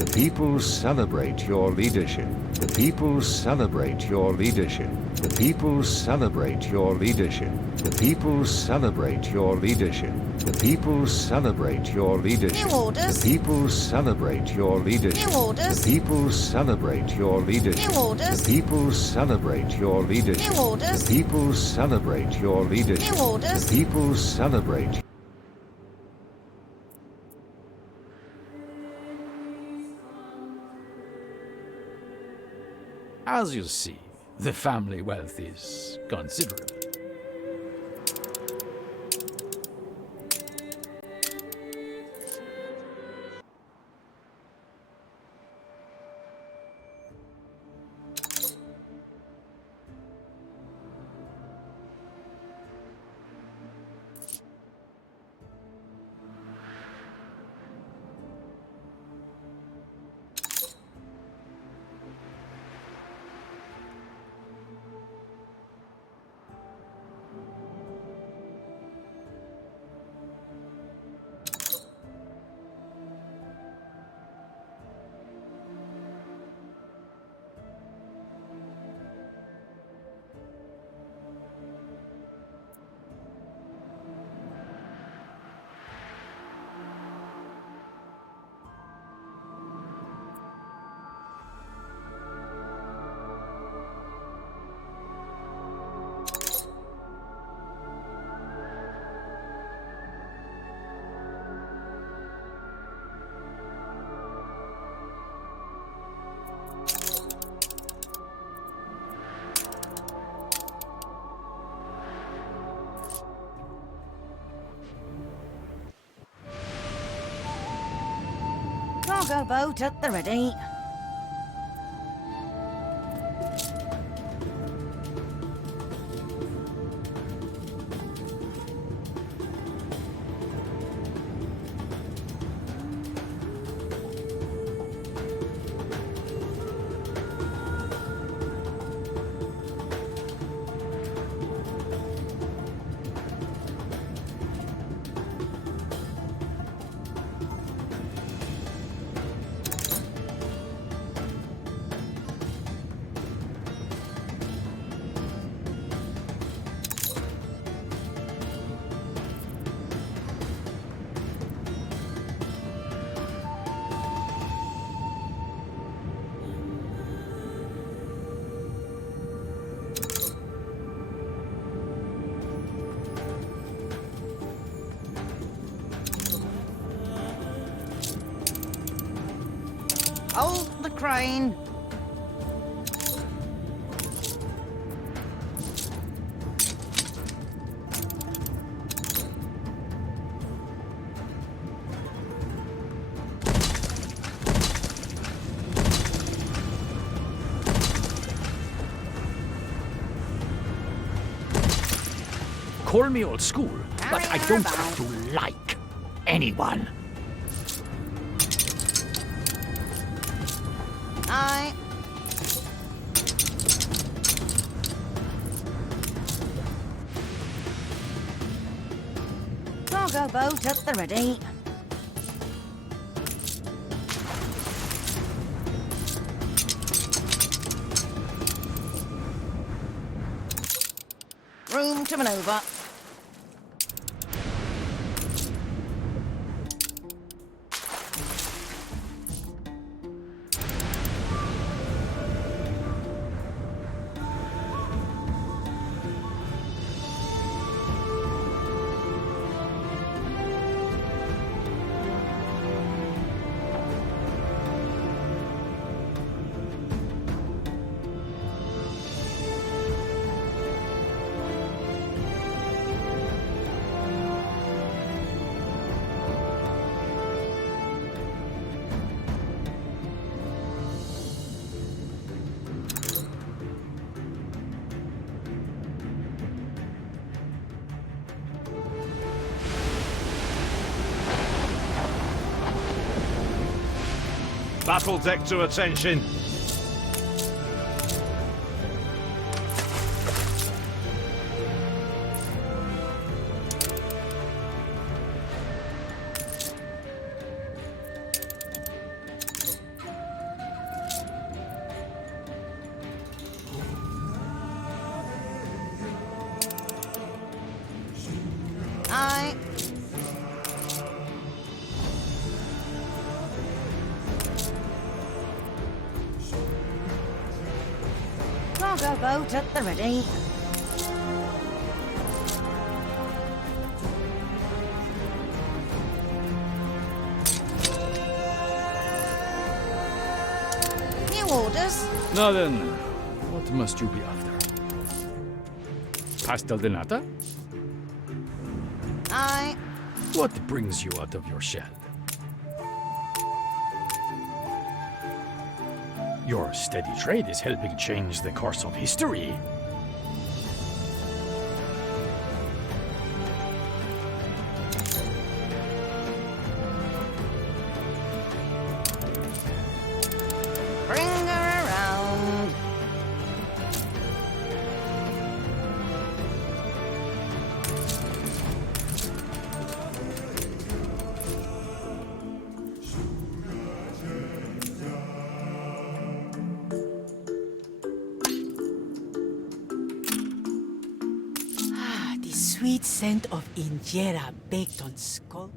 The people celebrate your leadership. The people celebrate your leadership. The people celebrate your leadership. The people celebrate your leadership. The people celebrate your leadership. New orders. The people celebrate your leadership. New orders. The people celebrate your leadership. New orders. The people celebrate your leadership. New orders. The people celebrate your leadership. New orders. The people celebrate. As you see, the family wealth is considerable. Cargo boat at the ready. Hold the crane. Call me old school, but I don't have to like anyone. Aye. Cargo boat at the ready. Room to maneuver. Battle deck to attention. Cargo boat at the ready. New orders. Now then, what must you be after? Pastel de nata? Aye. What brings you out of your shell? Your steady trade is helping change the course of history. Bring her around. Ah, the sweet scent of injera baked on skull.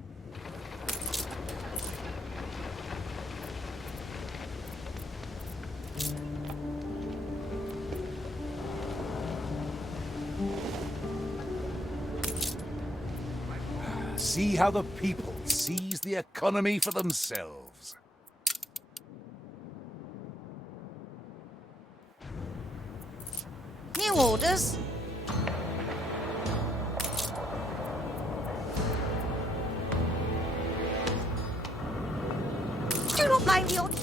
See how the people seize the economy for themselves. New orders. Do not mind the odd.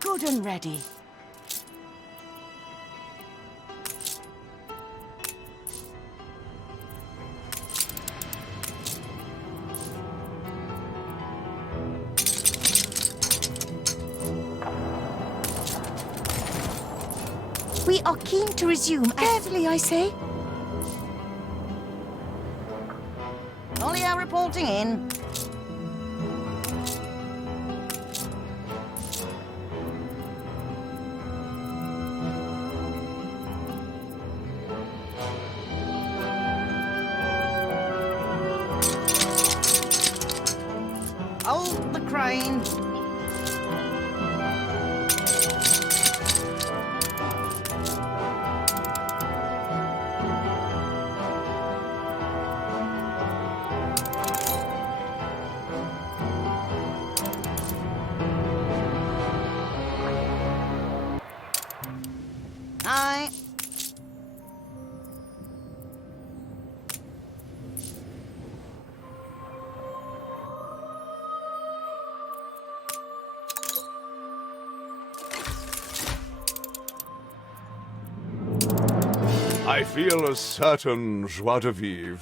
Good and ready. We are keen to resume. Carefully, I say. Olio reporting in. Hold the crane. Aye. I feel a certain joie de vivre.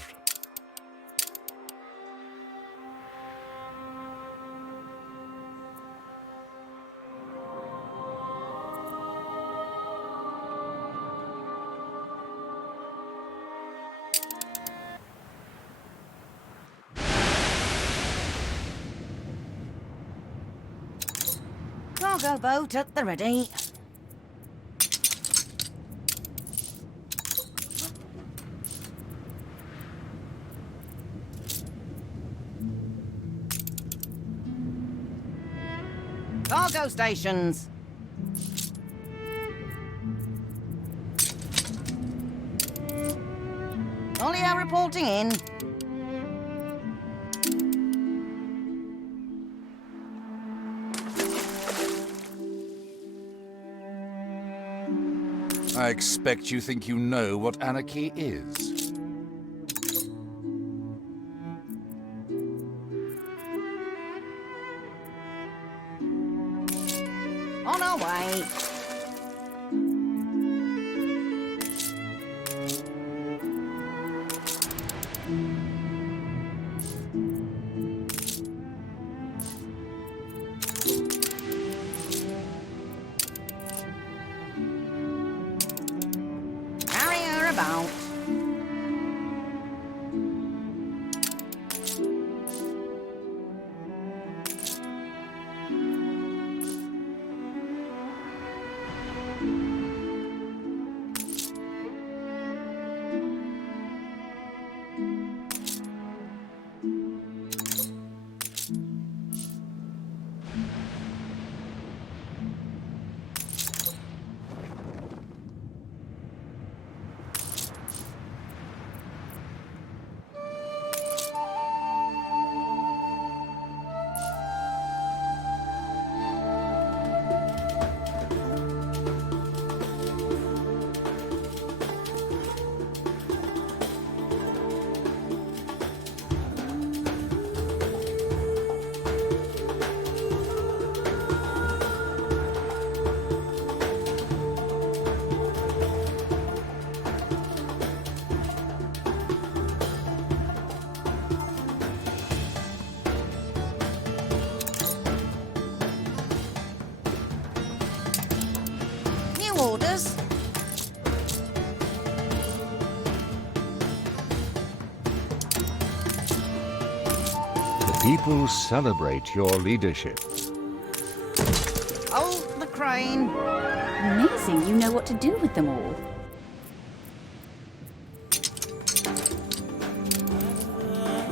Cargo boat at the ready. Cargo stations. Olio reporting in. I expect you think you know what anarchy is. people celebrate your leadership. Hold the crane. Amazing you know what to do with them all.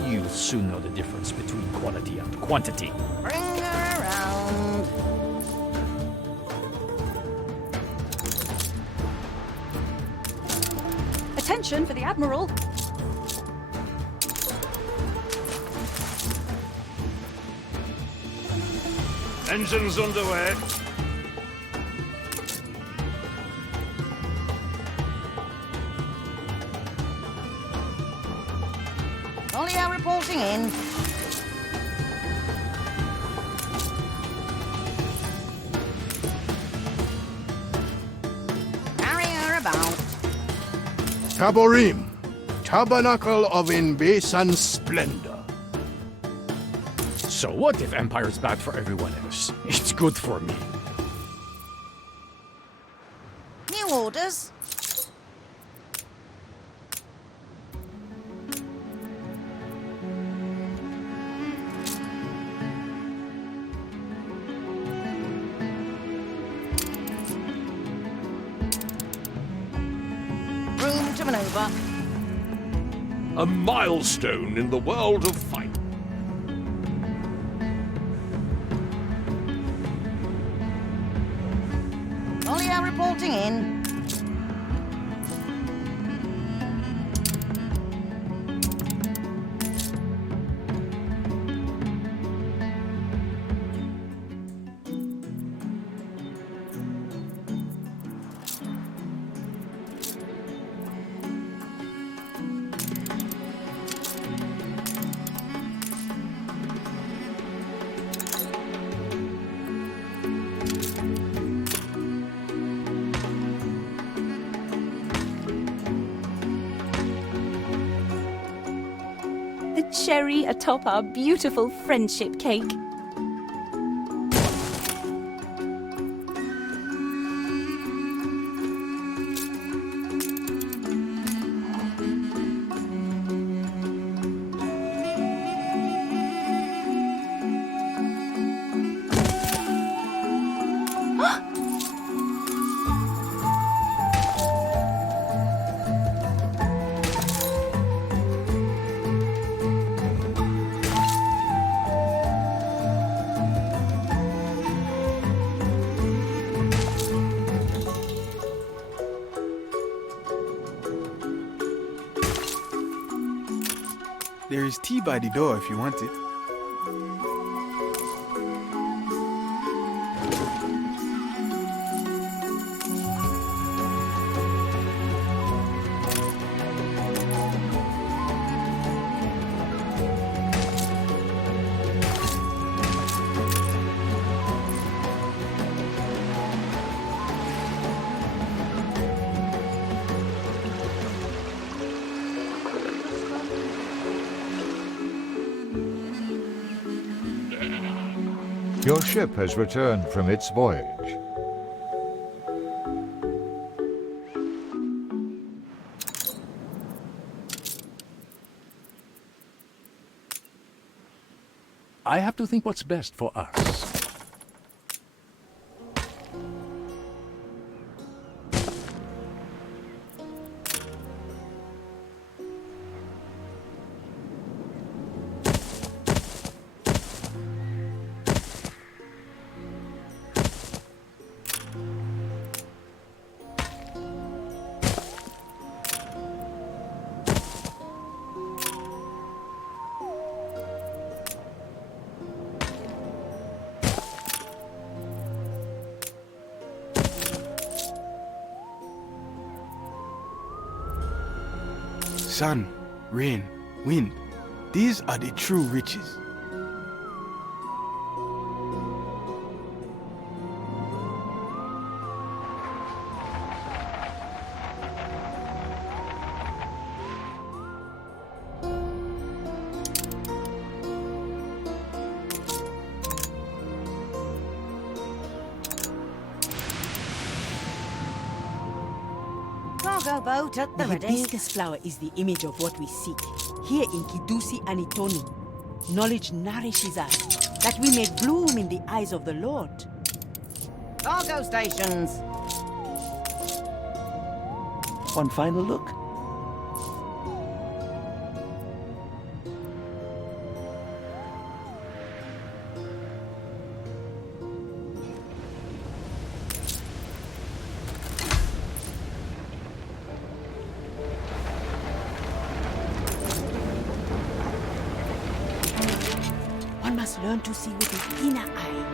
You'll soon know the difference between quality and quantity. Bring her around. Attention for the Admiral. Engines underway. Olio reporting in. Carry her about. Taborim, Tabernacle of Invasion Splendor. So what if Empire's bad for everyone else? It's good for me. New orders. Room to maneuver. A milestone in the world of fight. Olio reporting in. The cherry atop our beautiful friendship cake. There is tea by the door if you want it. Your ship has returned from its voyage. I have to think what's best for us. Sun, rain, wind. These are the true riches. Cargo boat at the The ready. hibiscus flower is the image of what we seek, here in Kidusi and Itoni. Knowledge nourishes us, that we may bloom in the eyes of the Lord. Cargo stations. One final look. One must learn to see with the inner eye.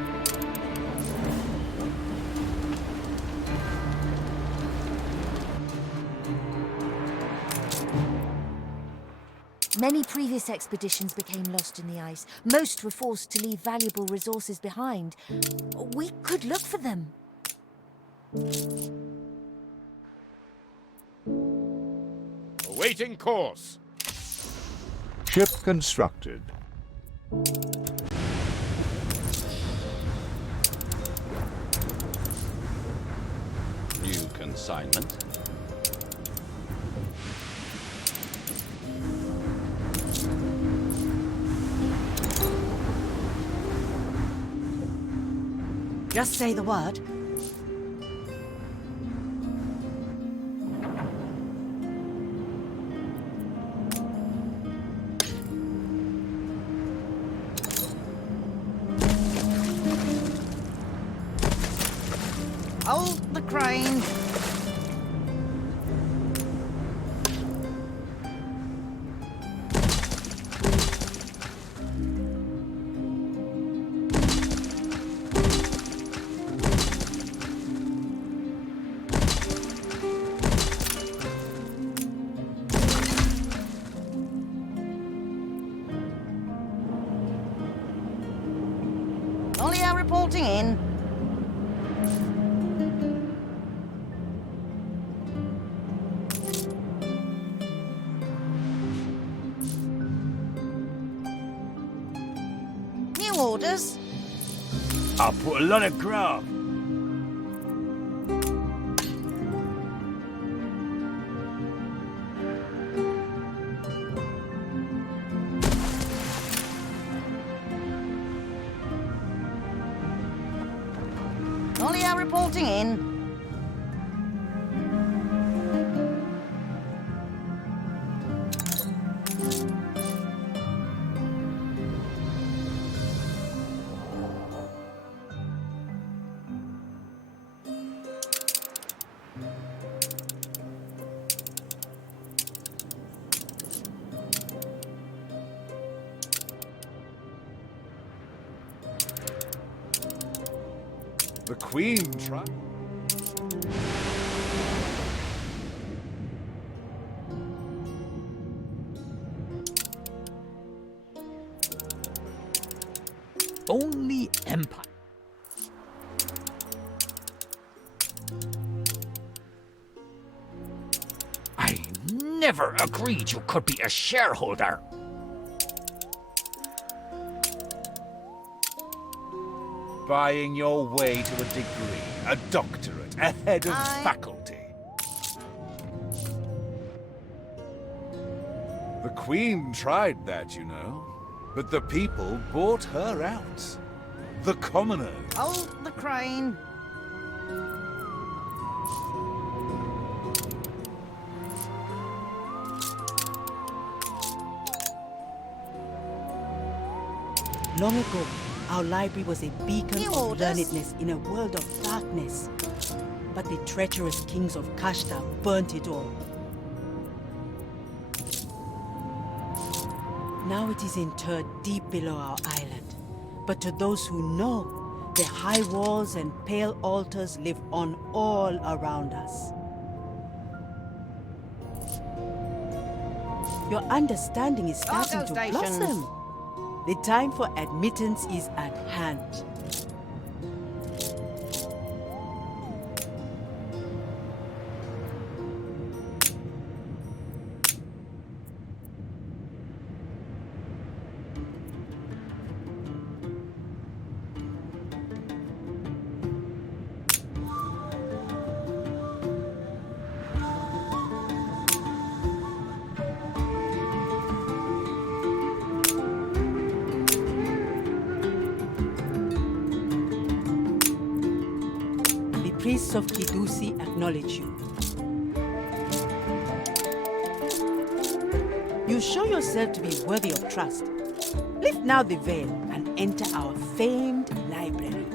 Many previous expeditions became lost in the ice. Most were forced to leave valuable resources behind. We could look for them. Awaiting course. Ship constructed. New consignment. Just say the word. Hold the crane. Olio reporting in. New orders. I put a lot of grub. Olio reporting in. The Queen tried. Only Empire. I never agreed you could be a shareholder. Buying your way to a degree, a doctorate, a head of faculty. The Queen tried that, you know. But the people bought her out. The commoners. Hold the crane. Long ago, our library was a beacon New of orders. learnedness in a world of darkness. But the treacherous kings of Kashta burnt it all. Now it is interred deep below our island. But to those who know, the high walls and pale altars live on all around us. Your understanding is starting Cargo to stations. blossom. The time for admittance is at hand. priests of Kidusi acknowledge you. You show yourself to be worthy of trust. Lift now the veil and enter our famed library.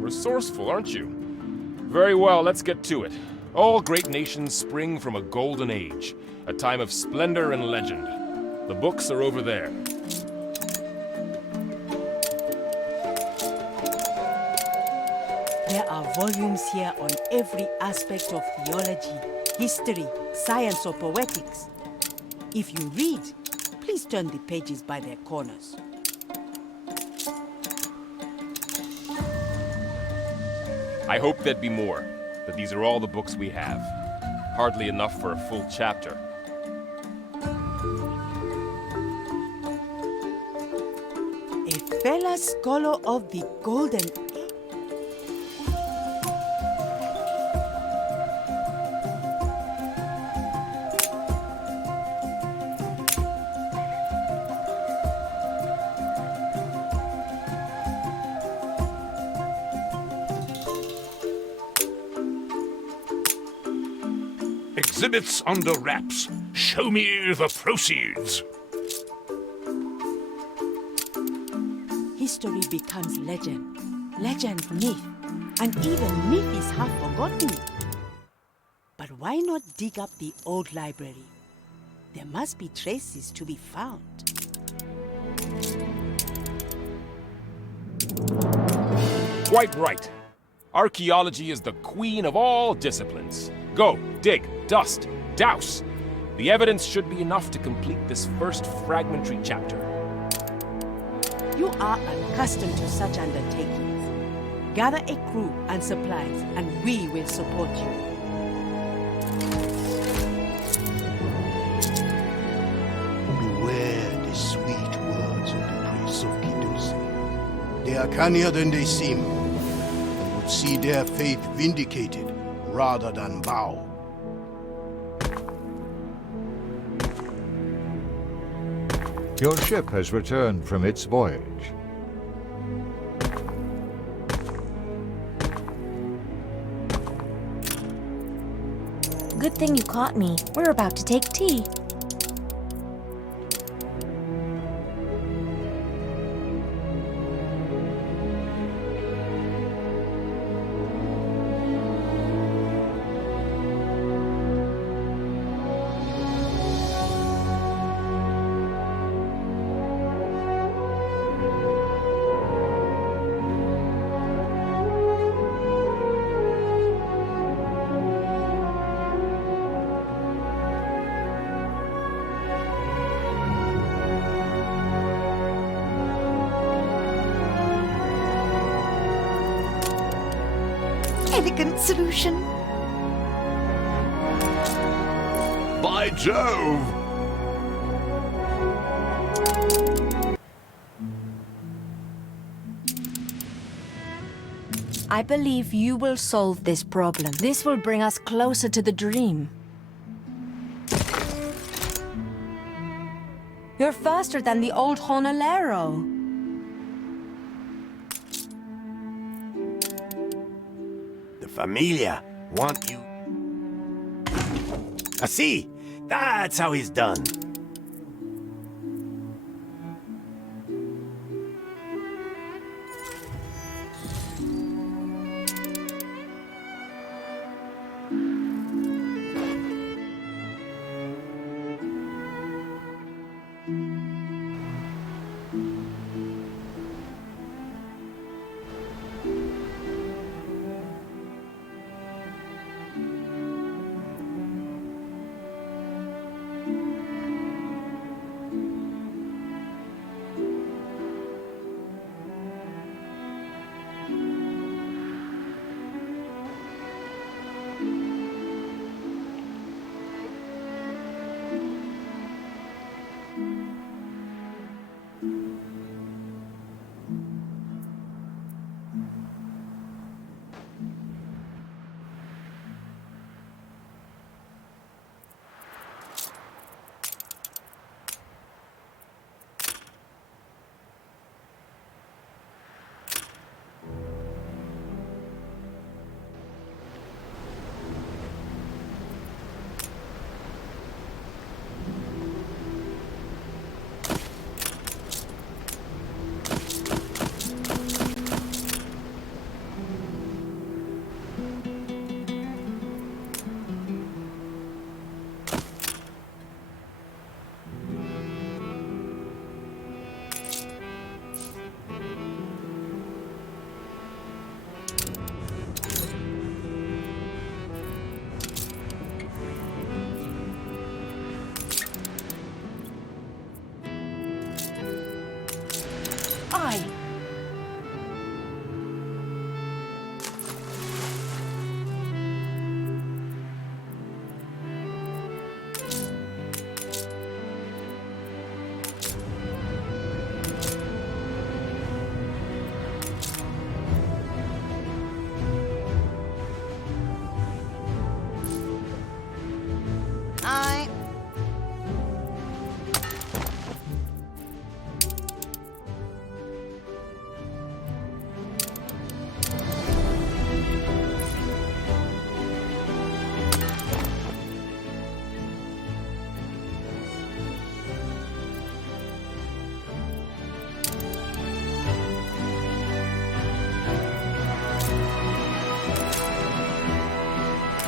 Resourceful, aren't you? Very well, let's get to it. All great nations spring from a golden age, a time of splendor and legend. The books are over there. There are volumes here on every aspect of theology, history, science, or poetics. If you read, please turn the pages by their corners. I hope there'd be more, but these are all the books we have. Hardly enough for a full chapter. A fellow scholar of the Golden Age. Exhibits under wraps. Show me the proceeds. History becomes legend, legend myth, and even myth is half forgotten. But why not dig up the old library? There must be traces to be found. Quite right. Archaeology is the queen of all disciplines. Go, dig, dust, douse. The evidence should be enough to complete this first fragmentary chapter. You are accustomed to such undertakings. Gather a crew and supplies, and we will support you. Beware the sweet words of the priests of Kidusi. They are cannier than they seem, and would see their faith vindicated rather than bow. Your ship has returned from its voyage. Good thing you caught me. We're about to take tea. Elegant solution. By Jove! I believe you will solve this problem. This will bring us closer to the dream. You're faster than the old Honolero. The Familia want you. I see. That's how he's done.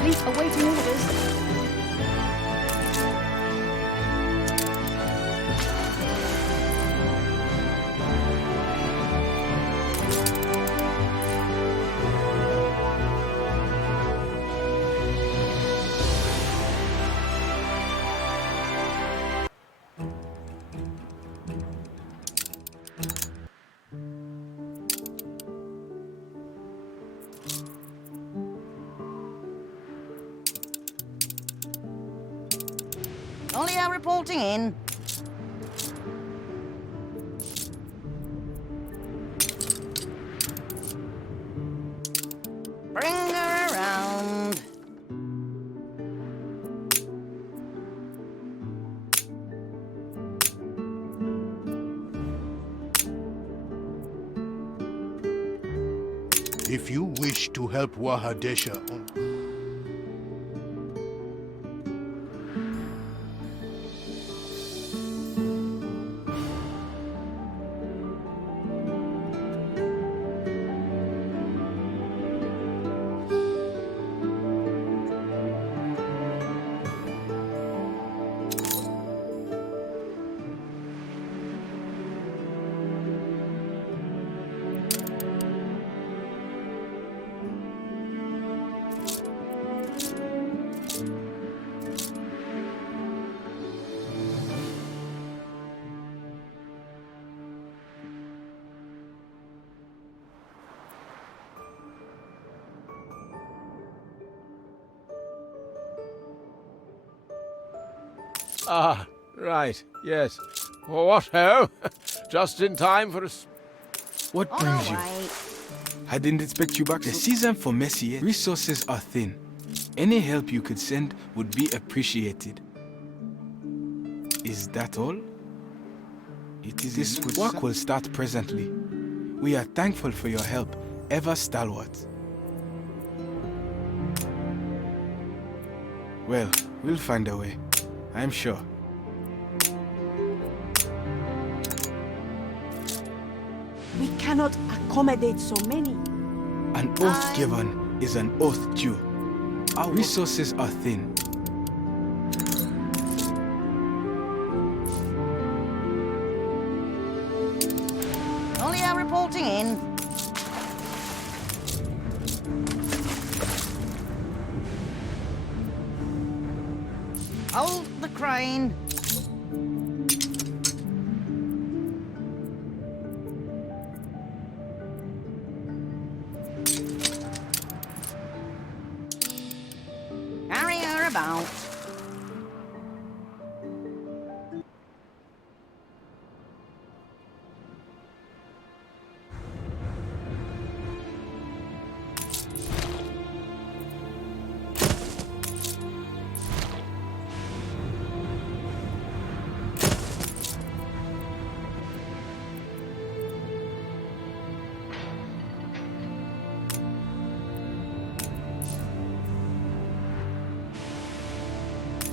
fleet awaiting orders. Olio reporting in. Bring her around. If you wish to help Wahadesha on... Ah, right, yes. What ho? Just in time for us. What brings you? I didn't expect you back. The season for Messier. Resources are thin. Any help you could send would be appreciated. Is that all? It is. This work will start presently. We are thankful for your help, ever stalwart. Well, we'll find a way. I'm sure. We cannot accommodate so many. An oath given is an oath due. Our resources are thin. Olio reporting in. Hold the crane. Carry her about.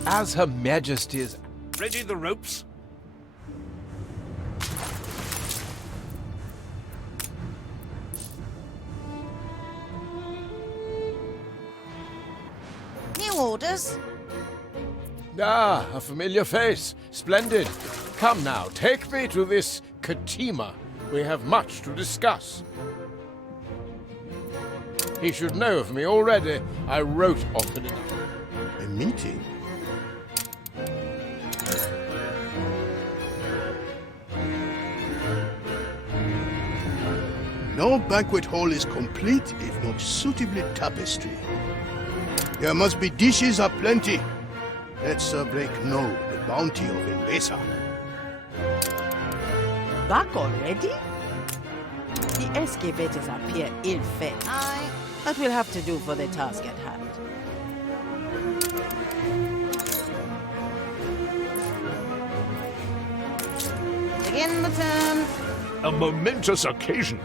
As Her Majesty's... Ready the ropes? New orders. Ah, a familiar face. Splendid. Come now, take me to this Katima. We have much to discuss. He should know of me already. I wrote often enough. A meeting? No banquet hall is complete if not suitably tapestried. There must be dishes aplenty. Let Sir Blake know the bounty of Elesa. Back already? The excavators appear ill-fed. Aye. That will have to do for the task at hand. Begin the turn. A momentous occasion.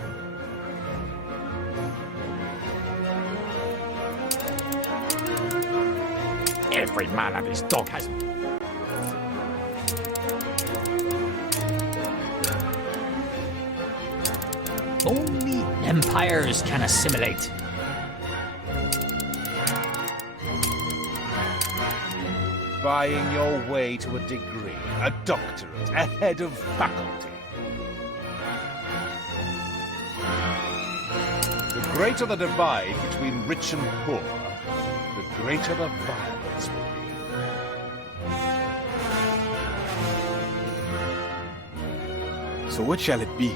Every man and his dog has... Only empires can assimilate. Buying your way to a degree, a doctorate, a head of faculty. The greater the divide between rich and poor, the greater the violence will be. So what shall it be?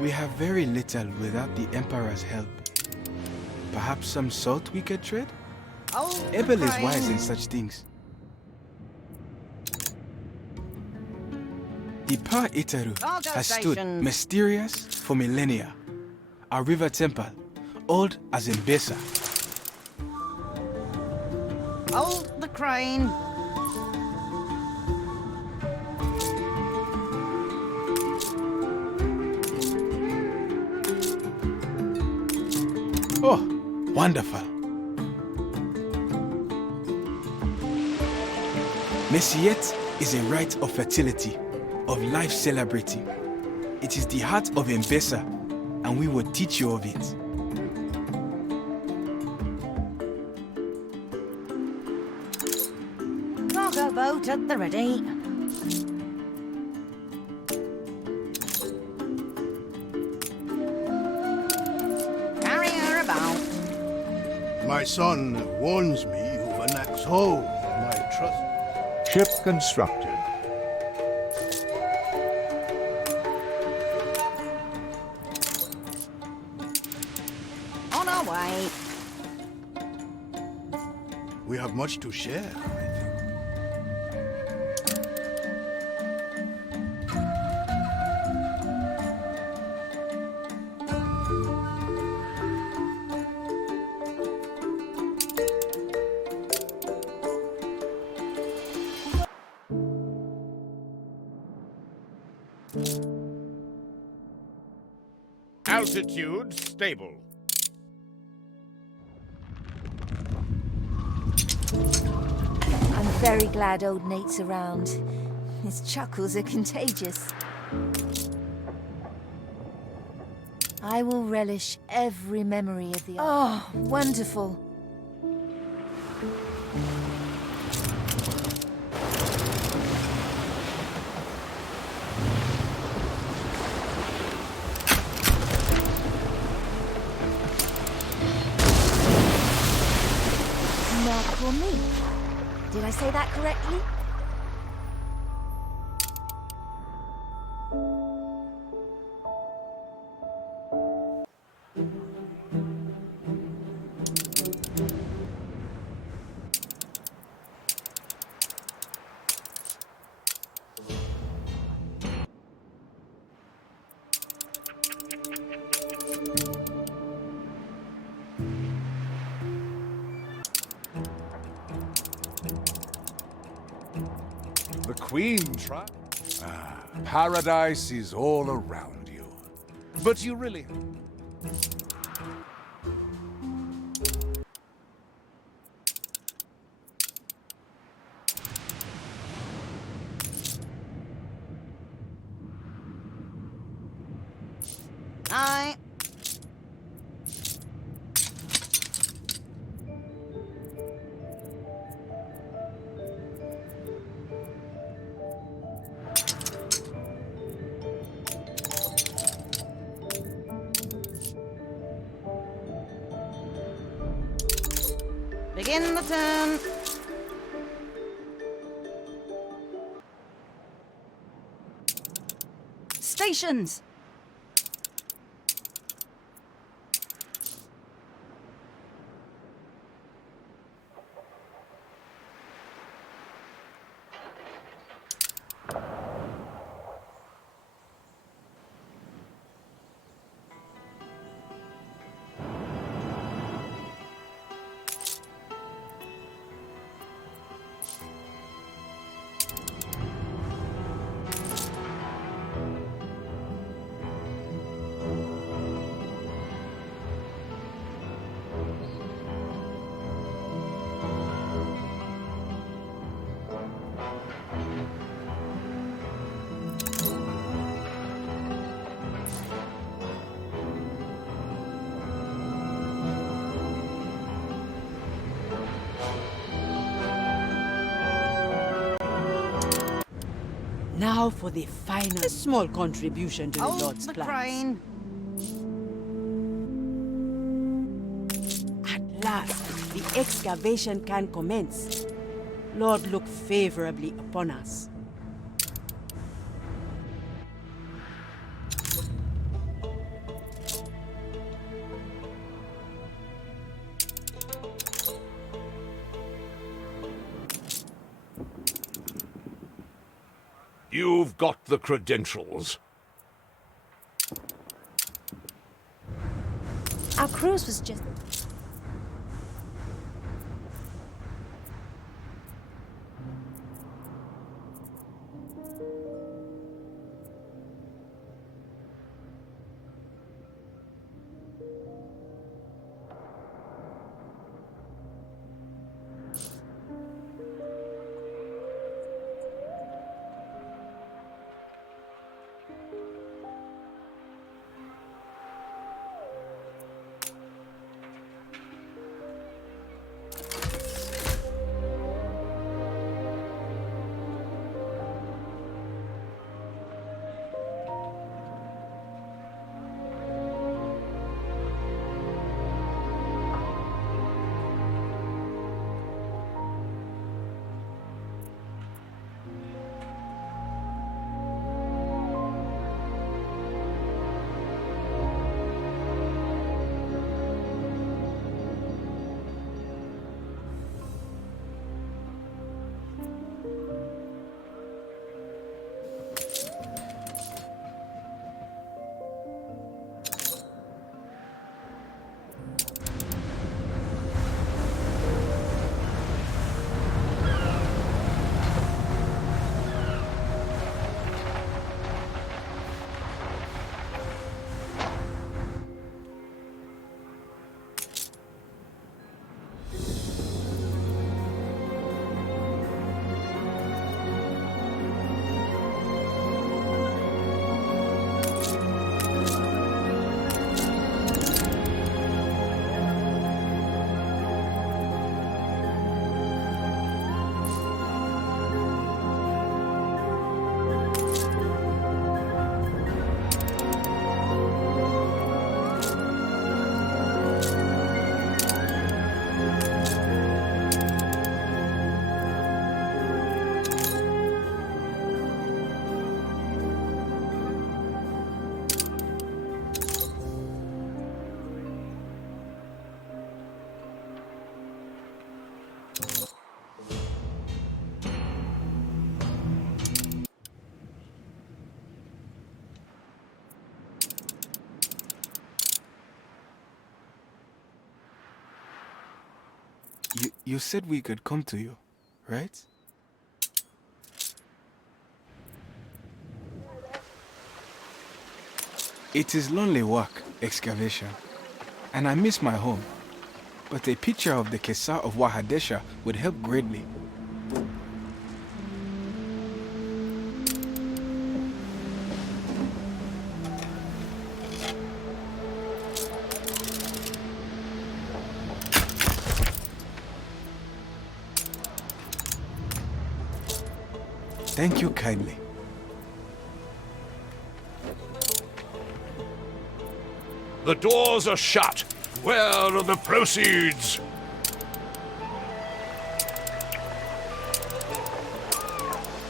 We have very little without the Emperor's help. Perhaps some salt we could trade? Abel is wise in such things. The Pa Itaru has stood mysterious for millennia. Our river temple, old as Mbesa. Hold the crane. Oh, wonderful. Messiet is a rite of fertility, of life celebrating. It is the heart of Mbesa, and we will teach you of it. Cargo boat at the ready. My son warns me you've an axe hold of my trust. Ship constructed. On our way. We have much to share, I think. Altitude stable. I'm very glad old Nate's around. His chuckles are contagious. I will relish every memory of the... Oh, wonderful. Pour me. Did I say that correctly? The Queen tried. Paradise is all around you. But you really... Aye. Begin the turn. Stations! Now for the final small contribution to the Hold Lord's the plans. crane. At last, the excavation can commence. Lord, look favorably upon us. You've got the credentials. Our cruise was just... You said we could come to you, right? It is lonely work, excavation, and I miss my home. But a picture of the Kesar of Wahadesha would help greatly. Thank you kindly. The doors are shut. Where are the proceeds?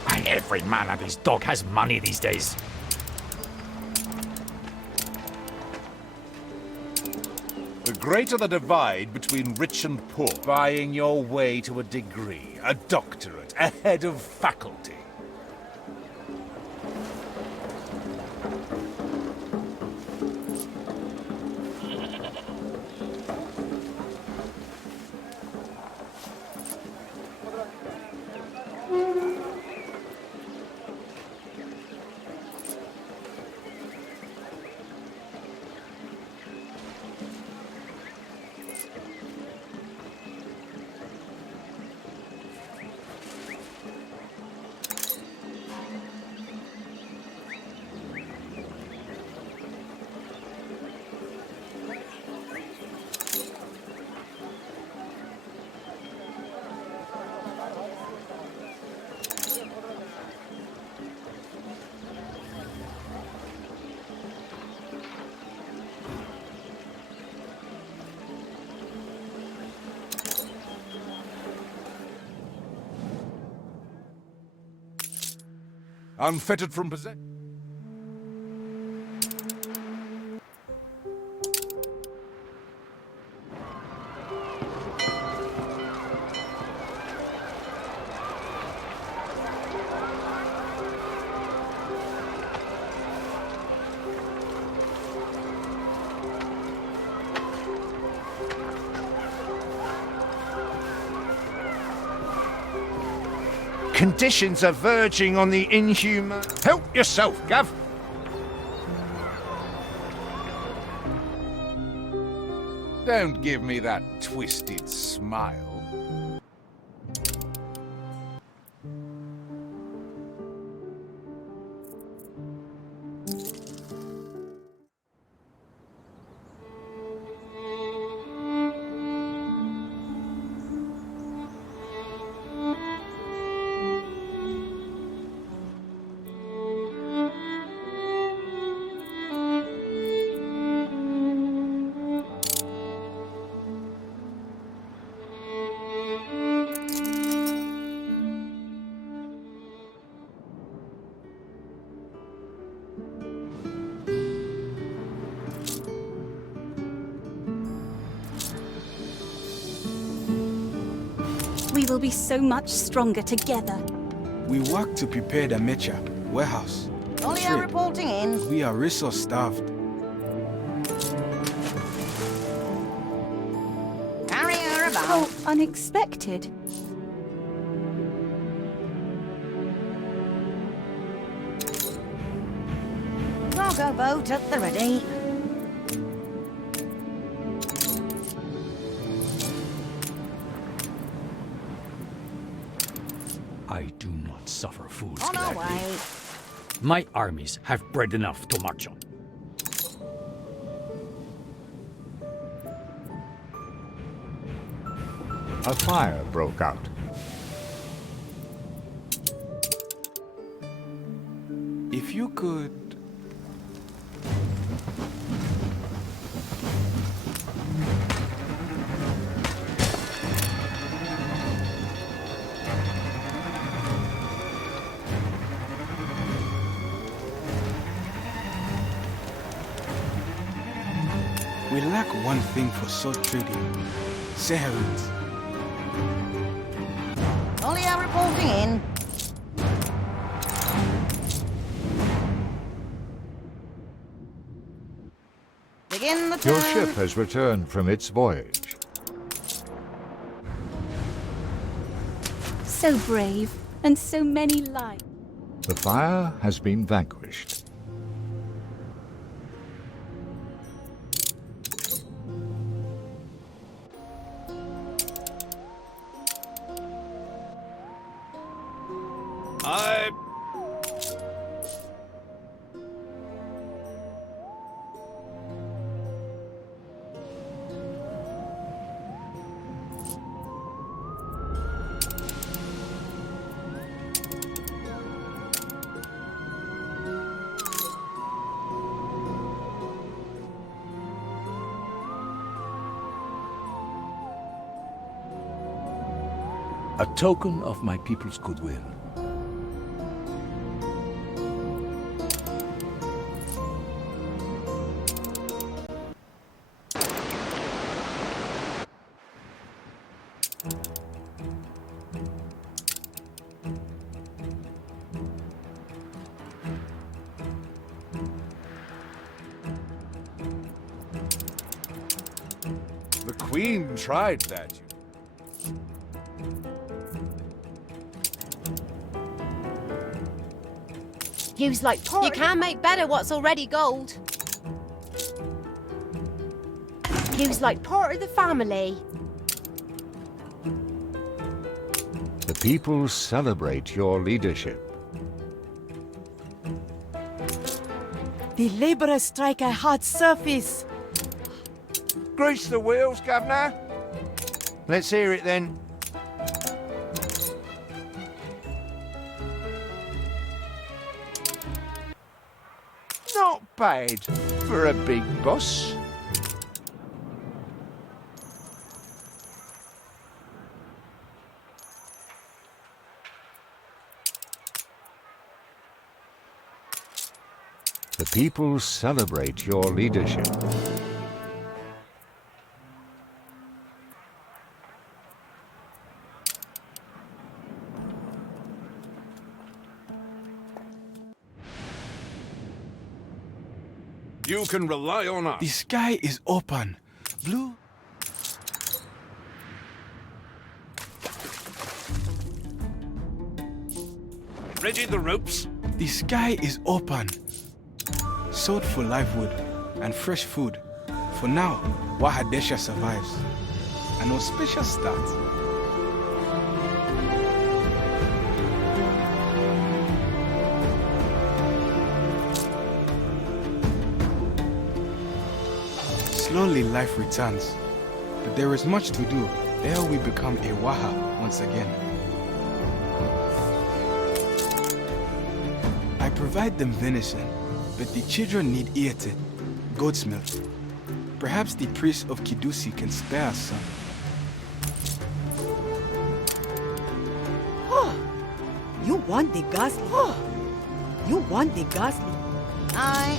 And every man and his dog has money these days. The greater the divide between rich and poor, buying your way to a degree, a doctorate, a head of faculty. unfettered from possession. Conditions are verging on the inhuman. Help yourself, Gav. Don't give me that twisted smile. We will be so much stronger together. We work to prepare the Mecha warehouse. Ollie Trade. reporting in. We are resource starved. Carrier about. How unexpected. Cargo boat at the ready. I do not suffer fools On our gladly. way. My armies have bread enough to march on. A fire broke out. If you could... We lack one thing for sword trading. Saharins. Ollie reporting in. Begin the turn. Your ship has returned from its voyage. So brave, and so many lives. The fire has been vanquished. A token of my people's goodwill. The Queen tried that. Use like pork. You can make better what's already gold. Use like part of the family. The people celebrate your leadership. The laborers strike a hard surface. Grease the wheels, Governor. Let's hear it then. Not bad for a big boss. The people celebrate your leadership. You can rely on us. The sky is open. Blue. Ready the ropes? The sky is open. Salt for live wood and fresh food. For now, Wahadesha survives. An auspicious start. Slowly life returns, but there is much to do ere we become a Waha once again. I provide them venison, but the children need eaten, goat's milk. Perhaps the priest of Kidusi can spare us some. You want the ghastly? You want the ghastly? Aye.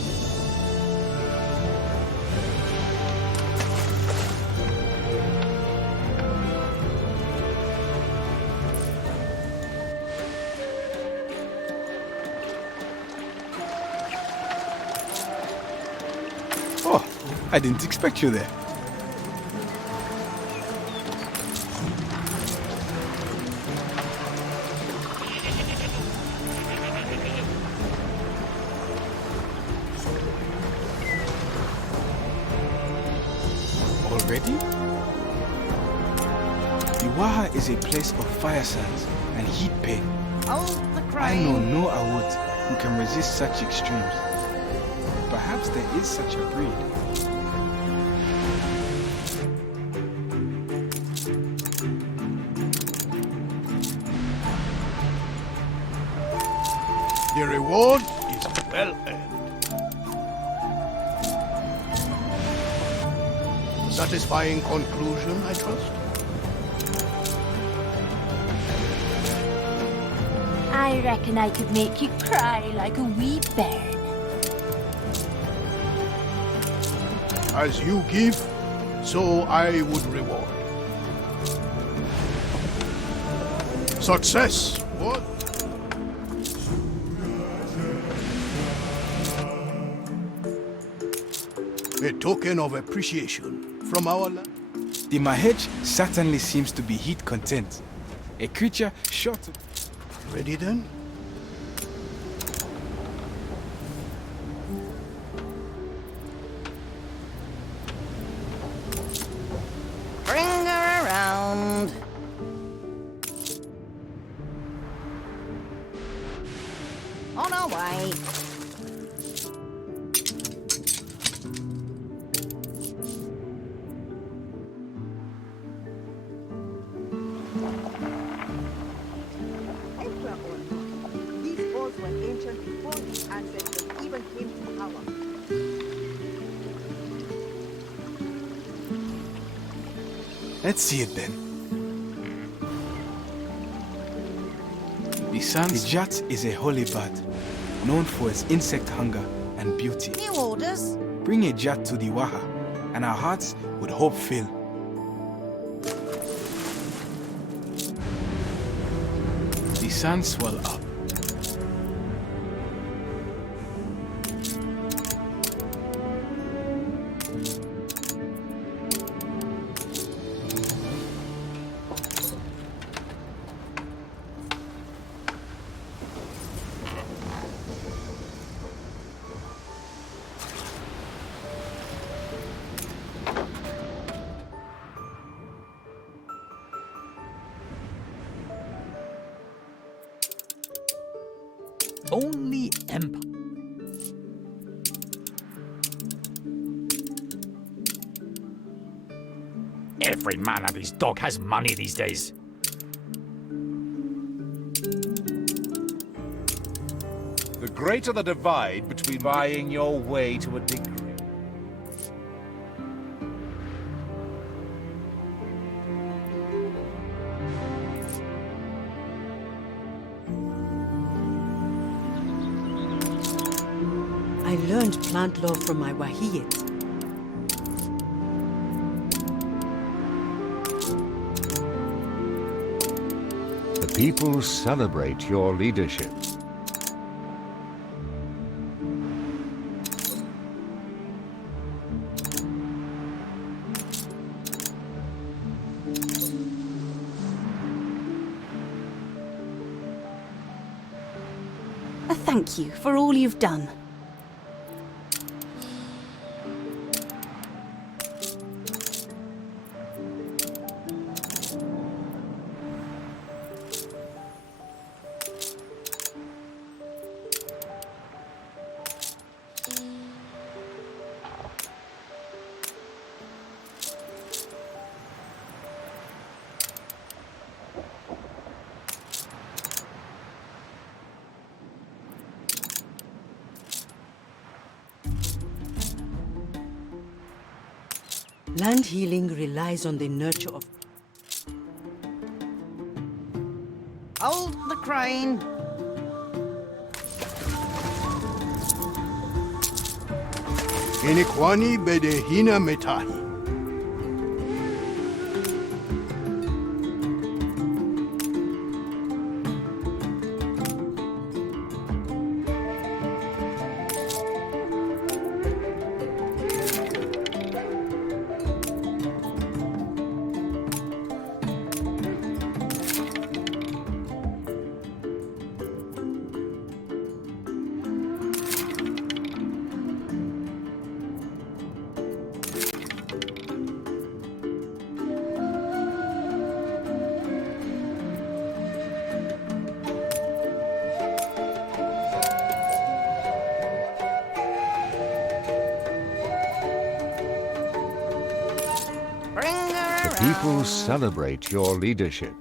Oh, I didn't expect you there. Already? The Waha is a place of fire sands and heat pain. Hold the I know crane. no Awut who can resist such extremes. Perhaps there is such a breed. The reward is well earned. Satisfying conclusion, I trust? I reckon I could make you cry like a wee bairn. As you give, so I would reward. Success! What? A token of appreciation from our land. The Mahej certainly seems to be heat content. A creature sure to... Ready then? Bring her around. On our way. These walls were ancient before these ancestors even came to power. Let's see it then. The Jat is a holy bird, known for its insect hunger and beauty. New orders. Bring a Jat to the Waha, and our hearts with hope fill. The sun swell up. Only Empire. Every man and his dog has money these days. The greater the divide between buying your way to a degree. I learned plant lore from my Wahiyat. The people celebrate your leadership. A thank you for all you've done. Land healing relies on the nurture of... Hold the crane. Iniquani bedehina metahi. People celebrate your leadership.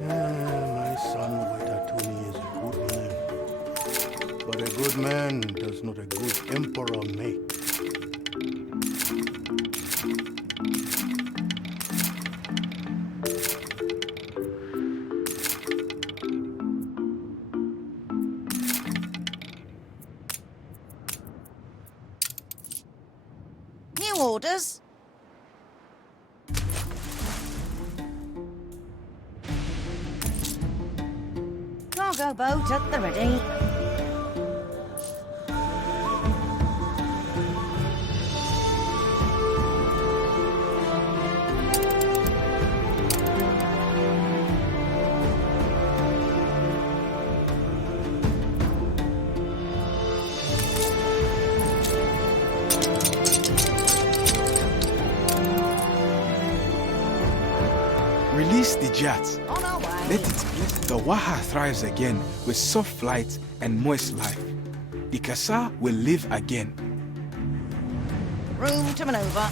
My son Waitatuni is a good man, but a good man does not a good emperor make. New orders. Cargo boat at the ready. Release the jats. On our way. Let it be. The Waha thrives again with soft flight and moist life. The Kasa will live again. Room to maneuver.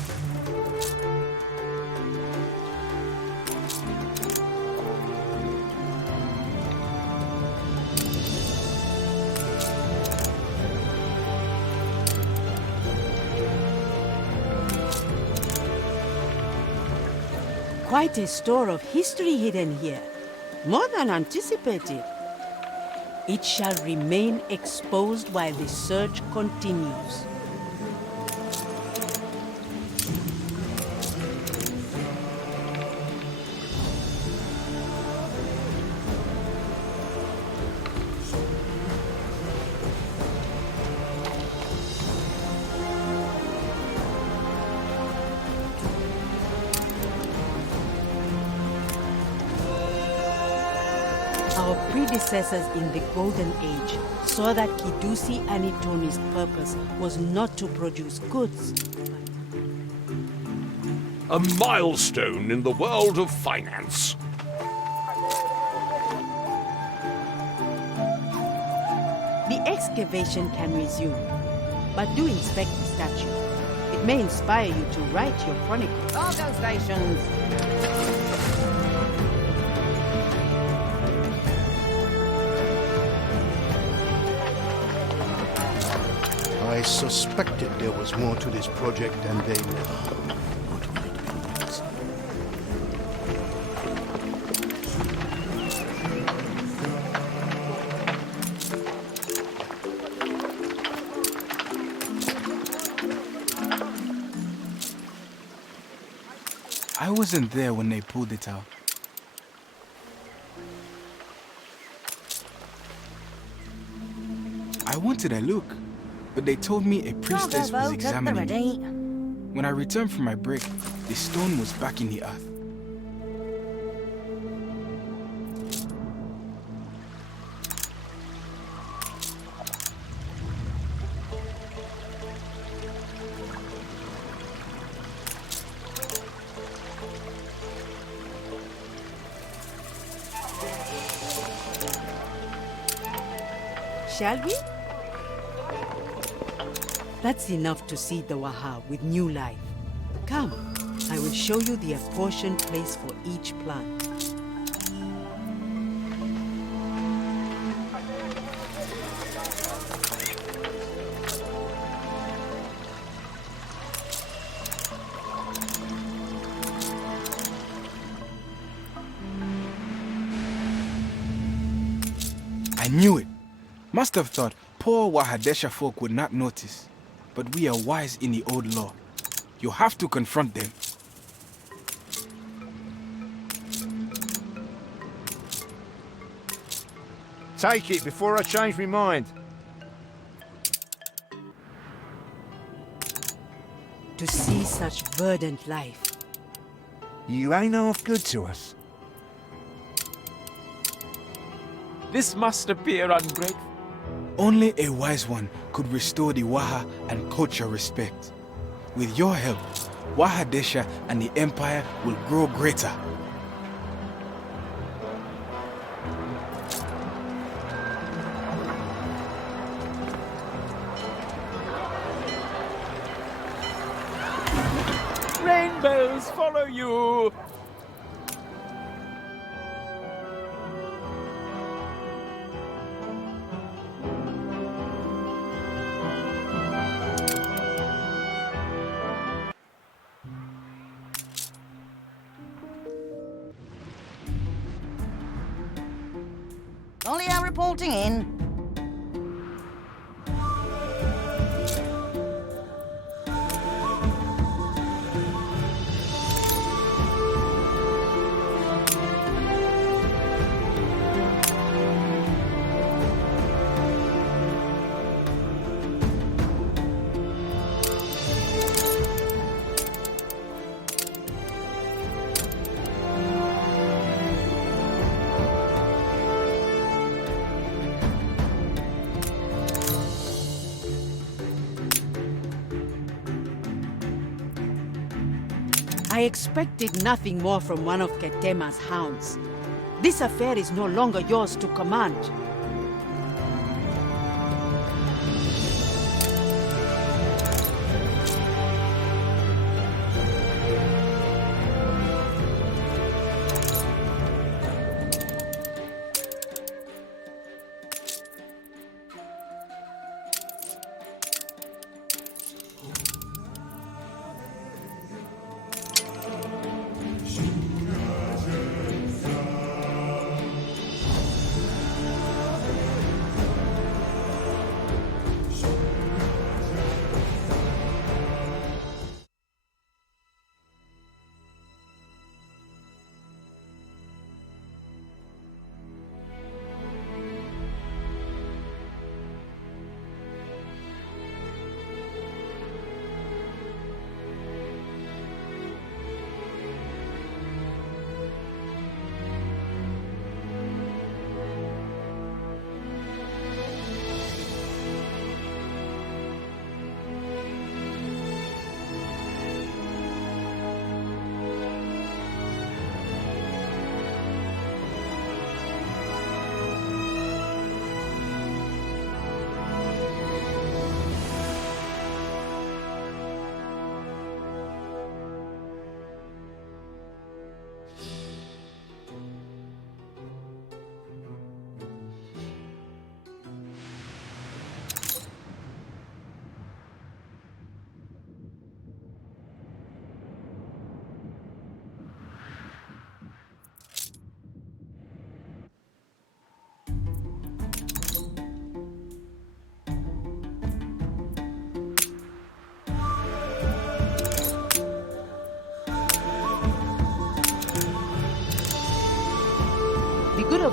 Quite a store of history hidden here. More than anticipated. It shall remain exposed while the search continues. predecessors in the Golden Age saw that Kidusi and Itoni's purpose was not to produce goods. A milestone in the world of finance. The excavation can resume, but do inspect the statue. It may inspire you to write your chronicle. Cargo stations. I suspected there was more to this project than they let. I wasn't there when they pulled it out. I wanted a look, but they told me a priestess was examining it. When I returned from my break, the stone was back in the earth. Shall we? That's enough to seed the Waha with new life. Come, I will show you the apportioned place for each plant. I knew it. Must have thought poor Wahadesha folk would not notice. But we are wise in the old law. You have to confront them. Take it before I change my mind. To see such verdant life. You ain't half good to us. This must appear ungrateful. Only a wise one could restore the Waha and culture respect. With your help, Wahadesha and the Empire will grow greater. Rainbows follow you! Olio reporting in. I expected nothing more from one of Ketema's hounds. This affair is no longer yours to command.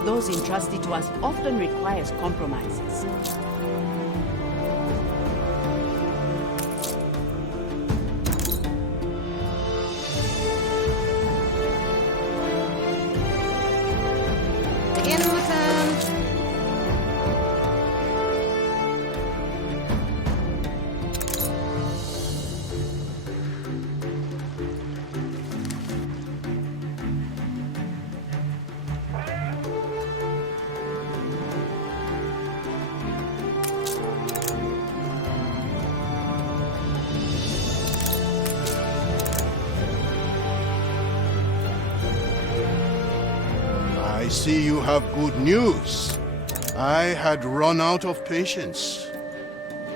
of those entrusted to us often requires compromises. Begin return. I see you have good news. I had run out of patience,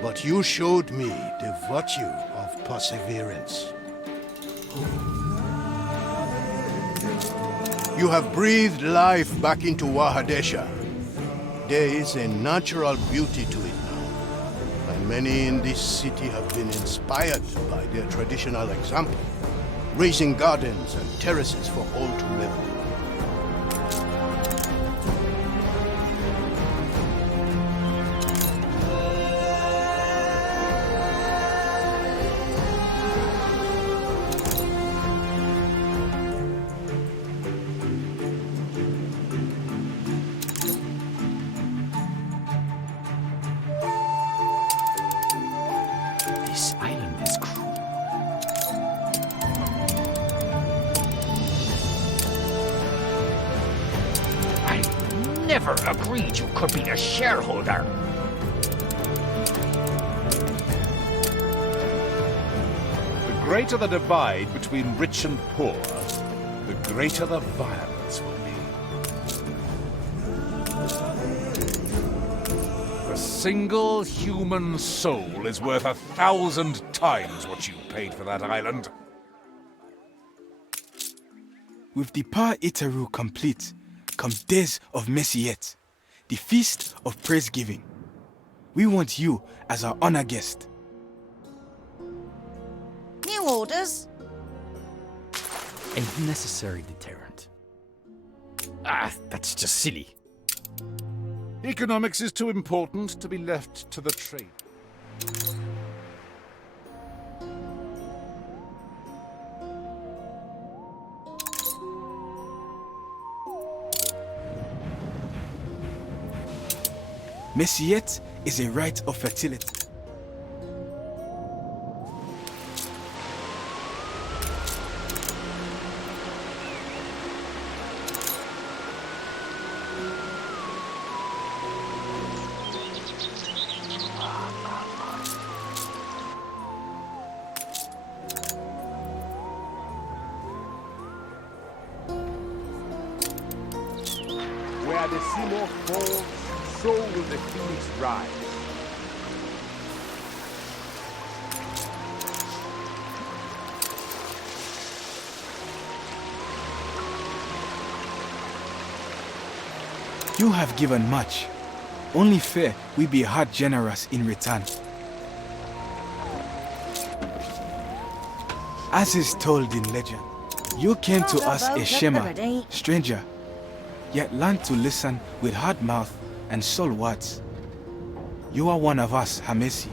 but you showed me the virtue of perseverance. You have breathed life back into Wahadesha. There is a natural beauty to it now, and many in this city have been inspired by their traditional example, raising gardens and terraces for all to live in. This island is cruel. I never agreed you could be a shareholder. The greater the divide between rich and poor, the greater the violence will be. A single human soul is worth 1,000 times what you paid for that island. With the Pa Itaru complete, comes Days of Messiet, the feast of praise-giving. We want you as our honor guest. New orders. A necessary deterrent. That's just silly. Economics is too important to be left to the trade. Messiet is a rite of fertility. Where the Seymour falls, so will the Phoenix rise. You have given much. Only fair we be hard generous in return. As is told in legend, you came to us a Shema, stranger, yet learned to listen with hard mouth and soul words. You are one of us, Hamesi.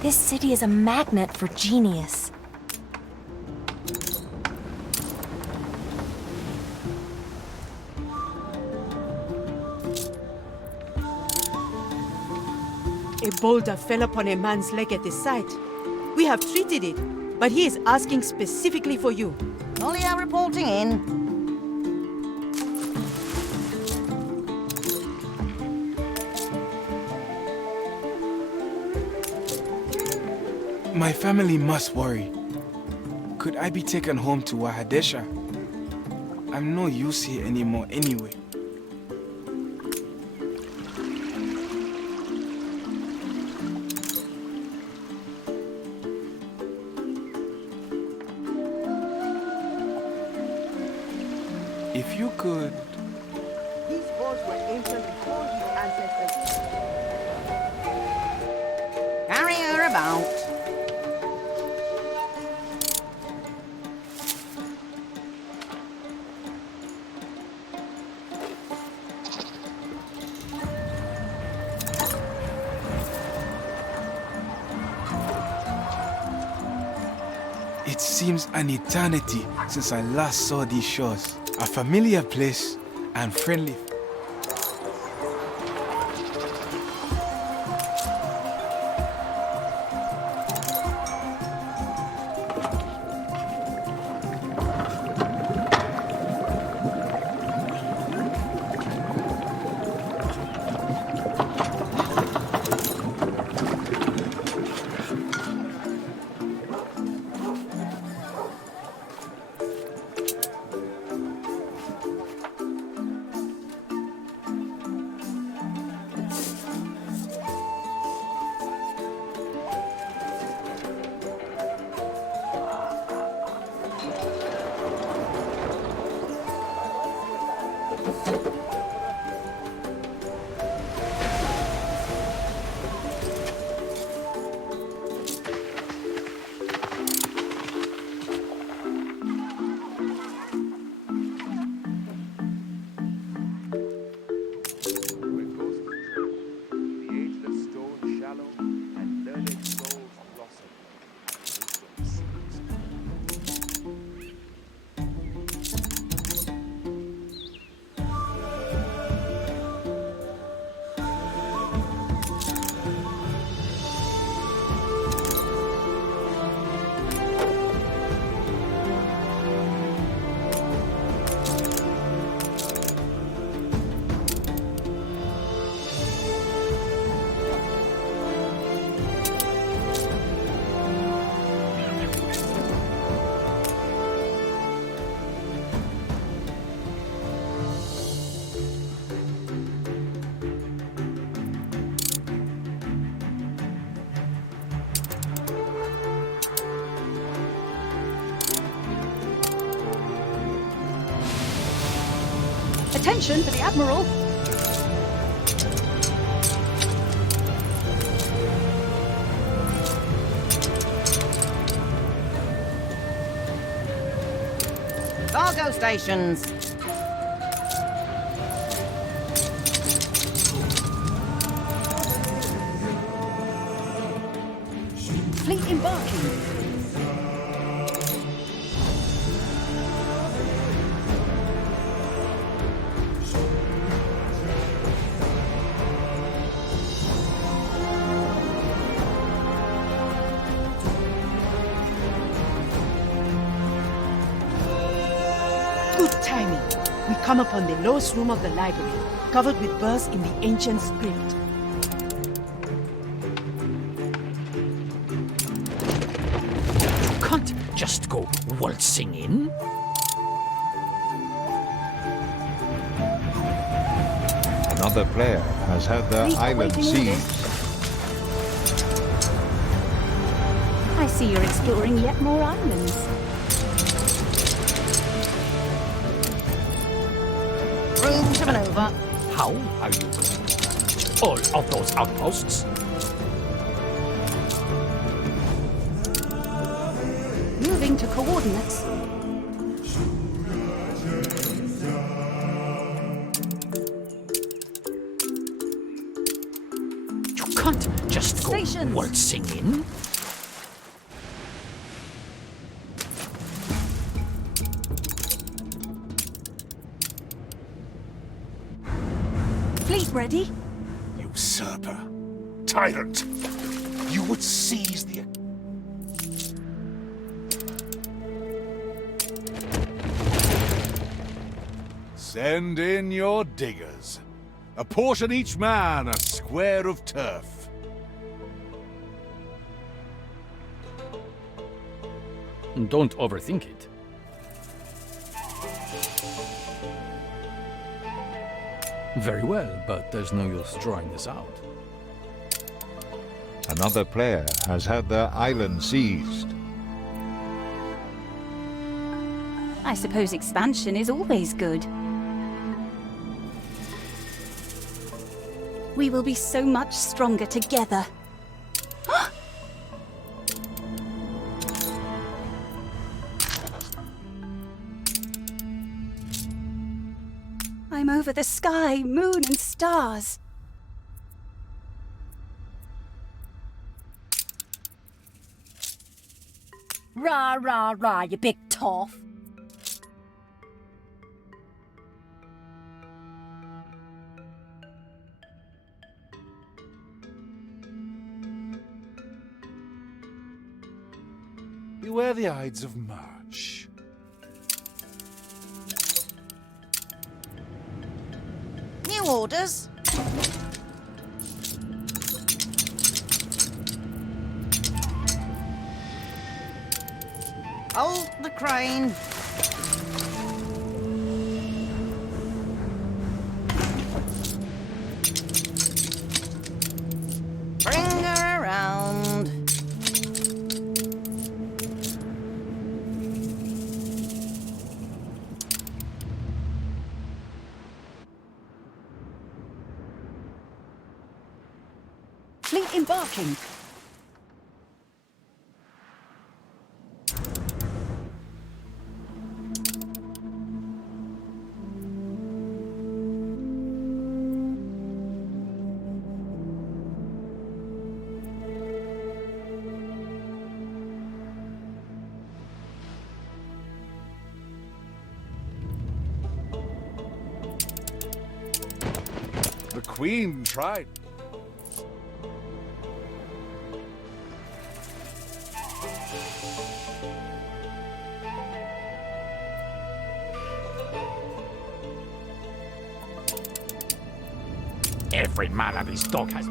This city is a magnet for genius. A boulder fell upon a man's leg at the site. We have treated it, but he is asking specifically for you. Olio reporting in. My family must worry. Could I be taken home to Wahadesha? I'm no use here anymore anyway. If you could... These boars were ancient before his ancestors. Carry her about. It seems an eternity since I last saw these shores. A familiar place and friendly. Attention for the Admiral. Cargo stations. Fleet embarking. Good timing. We come upon the lowest room of the library, covered with verse in the ancient script. You can't just go waltzing in. Another player has had their island seized. I see you're exploring yet more islands. Room to maneuver. How are you going to manage all of those outposts? Moving to coordinates. You can't just go waltzing in. Fleet ready? Usurper. Tyrant. You would seize the... Send in your diggers. Apportion each man a square of turf. Don't overthink it. Very well, but there's no use drawing this out. Another player has had their island seized. I suppose expansion is always good. We will be so much stronger together. I'm over the sky, moon and stars. Rah, rah, rah, you big toff. Beware the Ides of March. New orders. Hold the crane. Bring her around. Fleet embarking. The Queen tried. Every man and his dog has...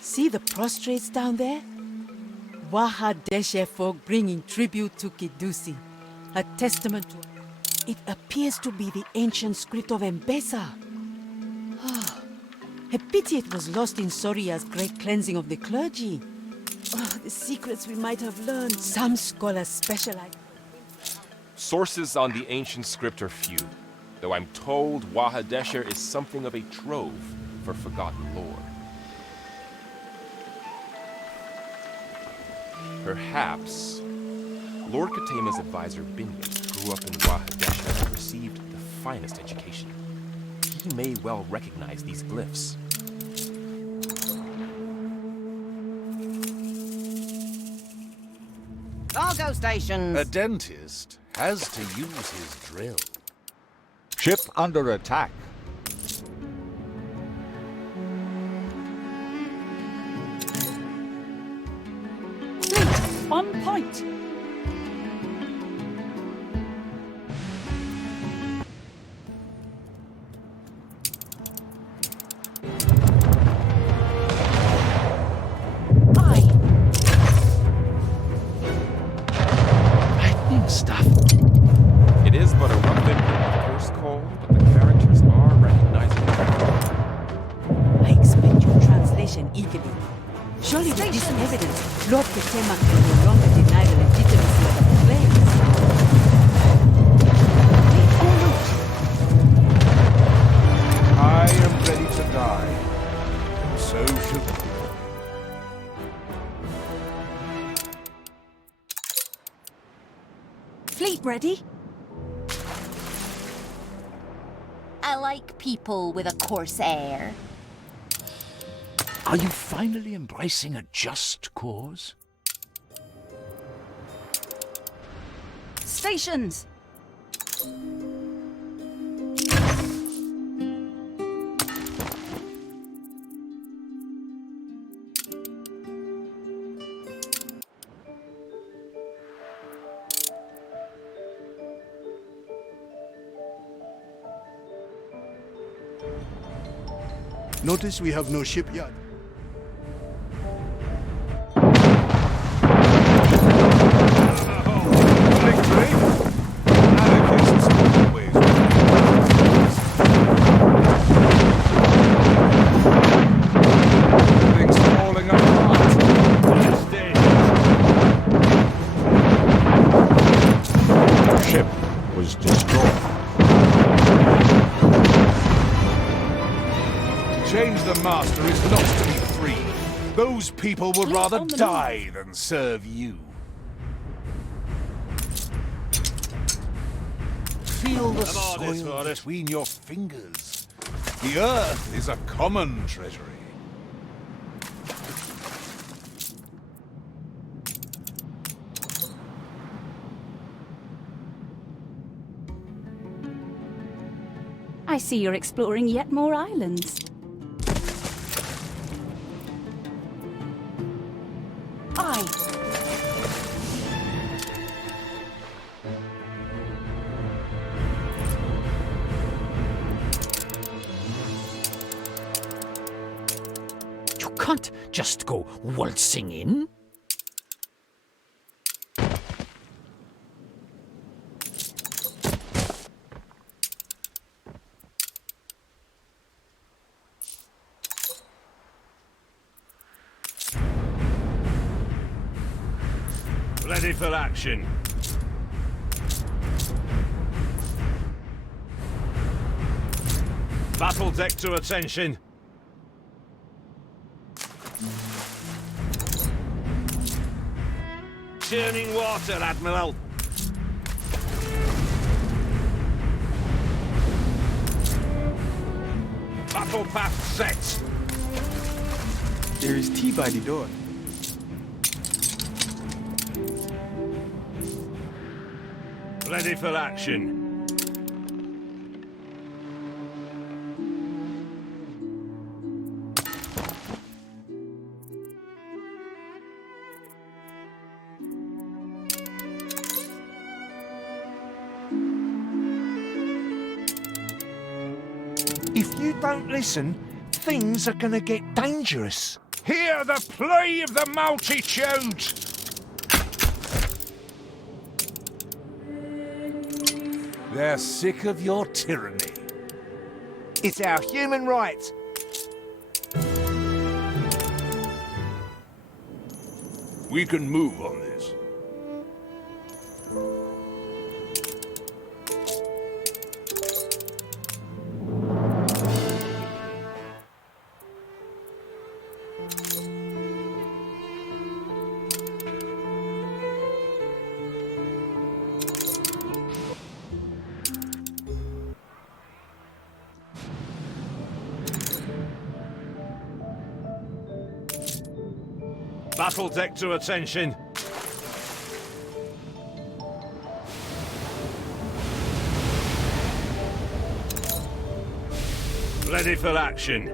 See the prostrates down there? Wahadeshe folk bringing tribute to Kidusi, a testament to... It appears to be the ancient script of Mbesa. A pity it was lost in Soria's great cleansing of the clergy. The secrets we might have learned. Some scholars specialize... Sources on the ancient script are few, though I'm told Wahadesher is something of a trove for forgotten lore. Perhaps Lord Katema's advisor Binion grew up in Wahadesha and received the finest education. He may well recognize these glyphs. Cargo stations. A dentist has to use his drill. Ship under attack. On point. Lightning stuff. It is but a rough input, of course, Cole, but the characters are recognizable. I expect your translation eagerly. Surely with this evidence, Lord Ketema can no longer deny the legitimacy of the claims. I am ready to die. So should you. Fleet ready? I like people with a coarse air. Are you finally embracing a just cause? Stations. Notice we have no shipyard. master is not to be free. Those people would rather die than serve you. Feel the soil between your fingers. The earth is a common treasury. I see you're exploring yet more islands. You can't just go waltzing in. Ready for action. Battle deck to attention. Churning water, Admiral. Battle path set. There is tea by the door. Ready for action. If you don't listen, things are gonna get dangerous. Hear the plea of the multitude! They're sick of your tyranny. It's our human right. We can move on this. Battle deck to attention. Ready for action.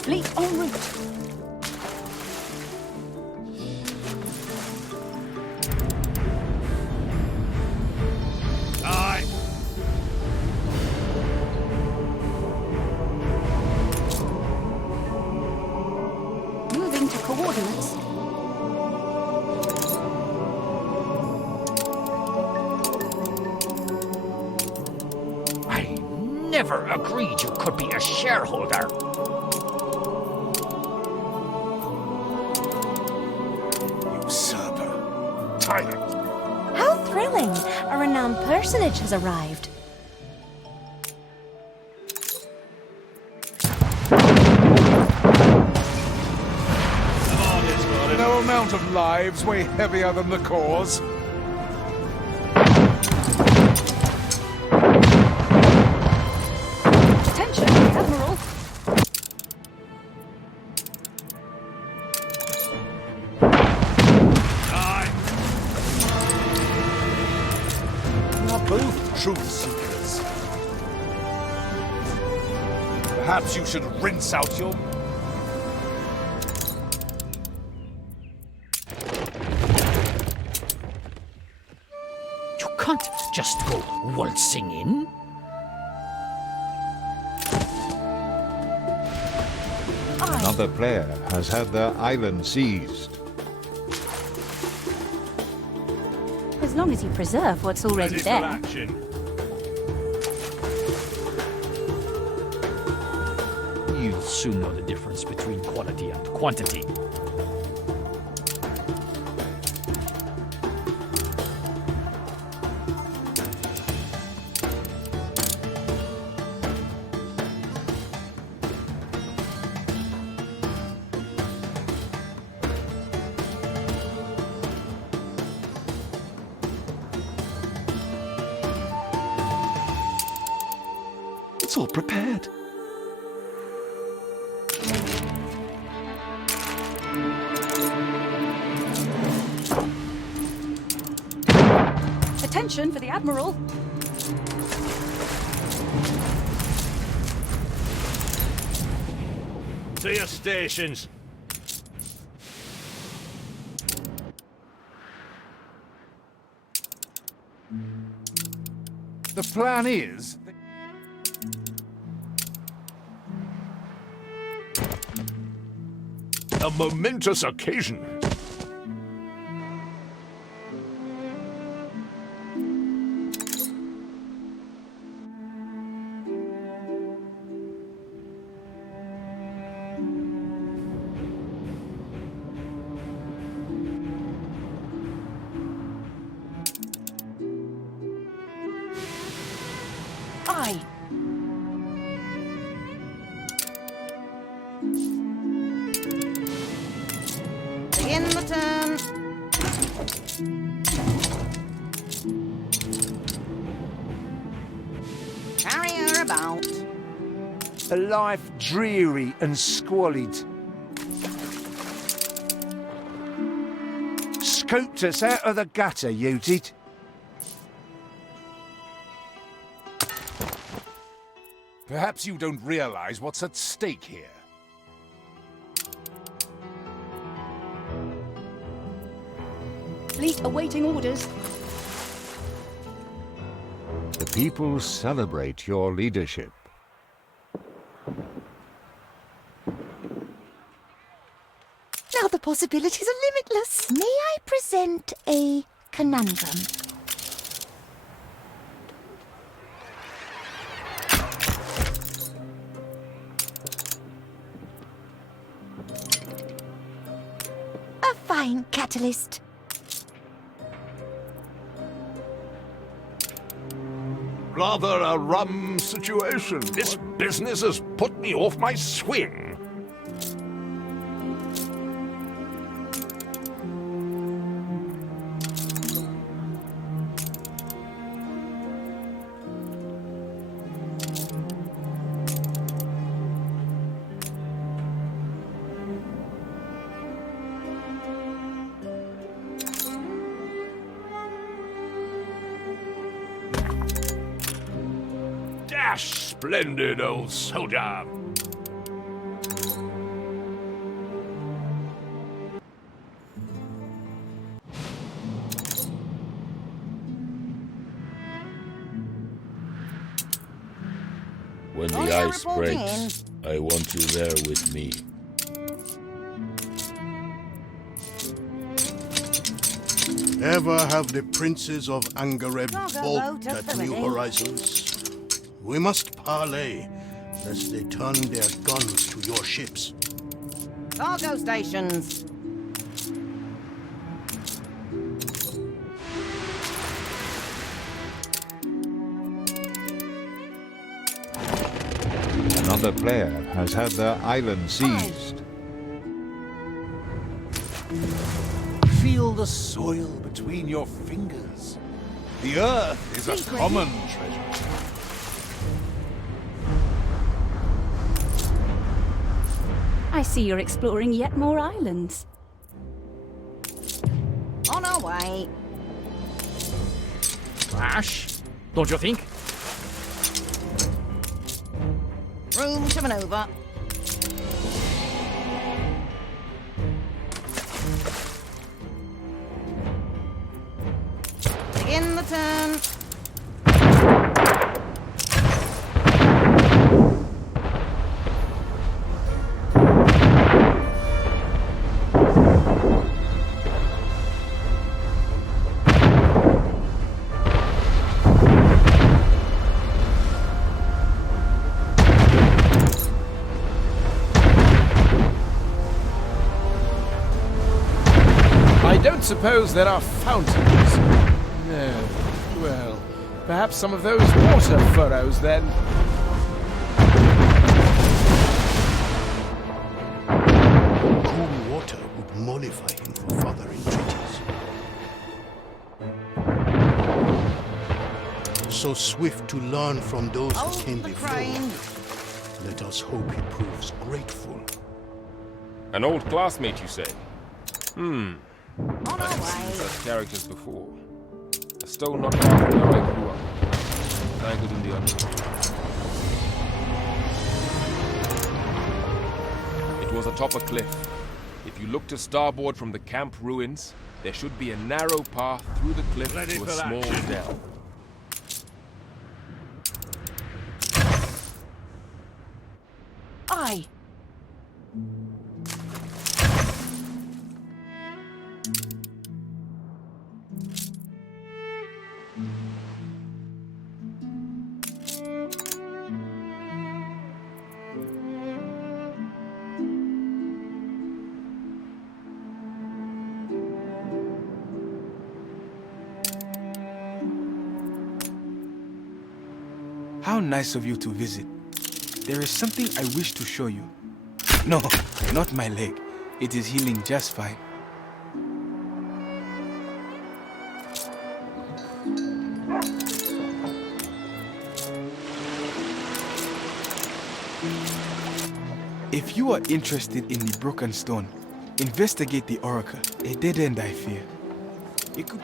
Fleet en route. Coordinates. I never agreed you could be a shareholder. Usurper. Tyrant. How thrilling! A renowned personage has arrived. No amount of lives weigh heavier than the cause. Attention, Admiral. You are both truth seekers. Perhaps you should rinse out your... You can't just go waltzing in. Another player has had their island seized. As long as you preserve what's already Ready for there. action. You soon know the difference between quality and quantity. It's all prepared. Attention for the Admiral. To your stations. The plan is... A momentous occasion. Aye. Begin the turn. Carry her about. A life dreary and squalid. Scooped us out of the gutter, you did. Perhaps you don't realize what's at stake here. Fleet awaiting orders. The people celebrate your leadership. Now the possibilities are limitless. May I present a conundrum? A fine catalyst. Rather a rum situation. This business has put me off my swing. Splendid old soldier. When the ice breaks, I want you there with me. Ever have the princes of Angareb Cargo boat balked at at the new ready. horizons? We must parley, lest they turn their guns to your ships. Cargo stations. Another player has had their island seized. Feel the soil between your fingers. The earth is a common treasure. I see you're exploring yet more islands. On our way. Crash, don't you think? Room to maneuver. Begin the turn. I don't suppose there are fountains. No. Well, perhaps some of those water furrows then. Cool water would mollify him for further entreaties. So swift to learn from those who came before. Let us hope he proves grateful. An old classmate, you say? On our I've way. seen such characters before. A stone not far from where I grew up. Tangled in the undergrowth. It was atop a cliff. If you look to starboard from the camp ruins, there should be a narrow path through the cliff to a small dell. Aye. How nice of you to visit. There is something I wish to show you. No, not my leg. It is healing just fine. If you are interested in the broken stone, investigate the oracle. A dead end, I fear. It could...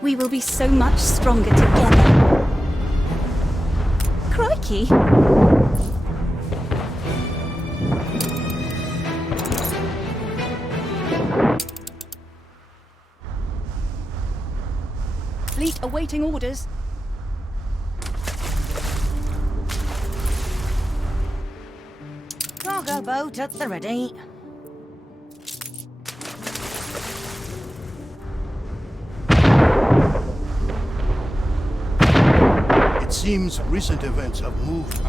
We will be so much stronger together. Crikey! Fleet awaiting orders. Cargo boat at the ready. It seems recent events have moved.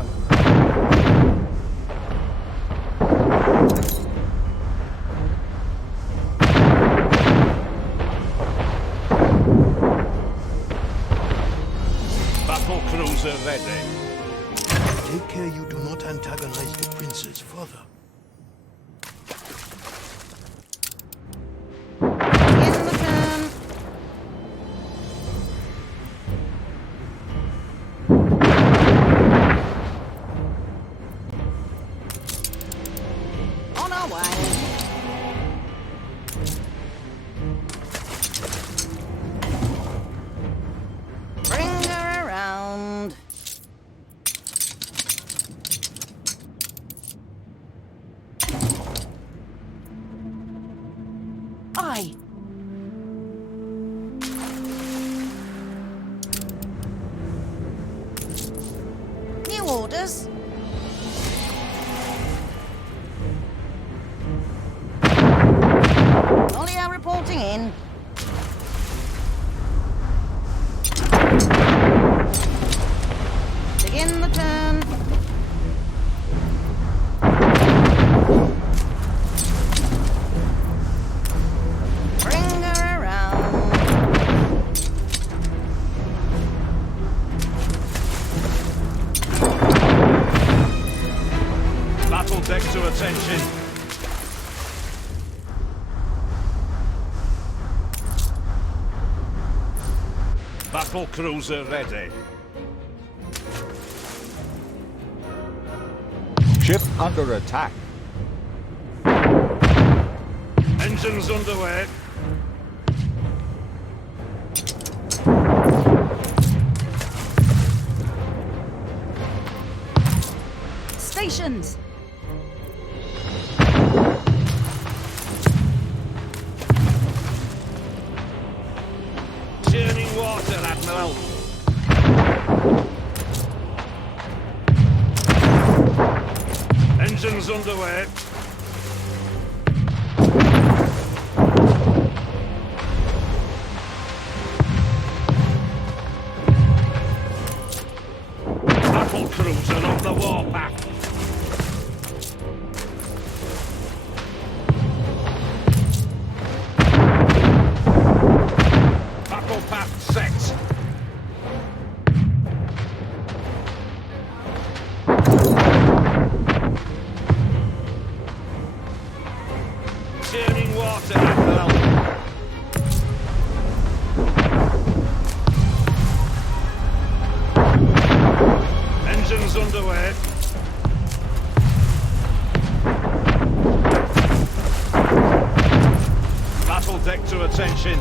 Battle cruiser ready. Take care you do not antagonize the princes further. In the turn. On our way. Bring her around. Aye. New orders. Olio reporting in. Begin the turn. Bring her around. Battle deck to attention. Battle cruiser ready. Ship under attack. Engines underway. Stations! Churning water, Admiral. Engines underway. Battle cruiser on the warpath. path set. Turning water, Admiral. Engines underway. Battle deck to attention.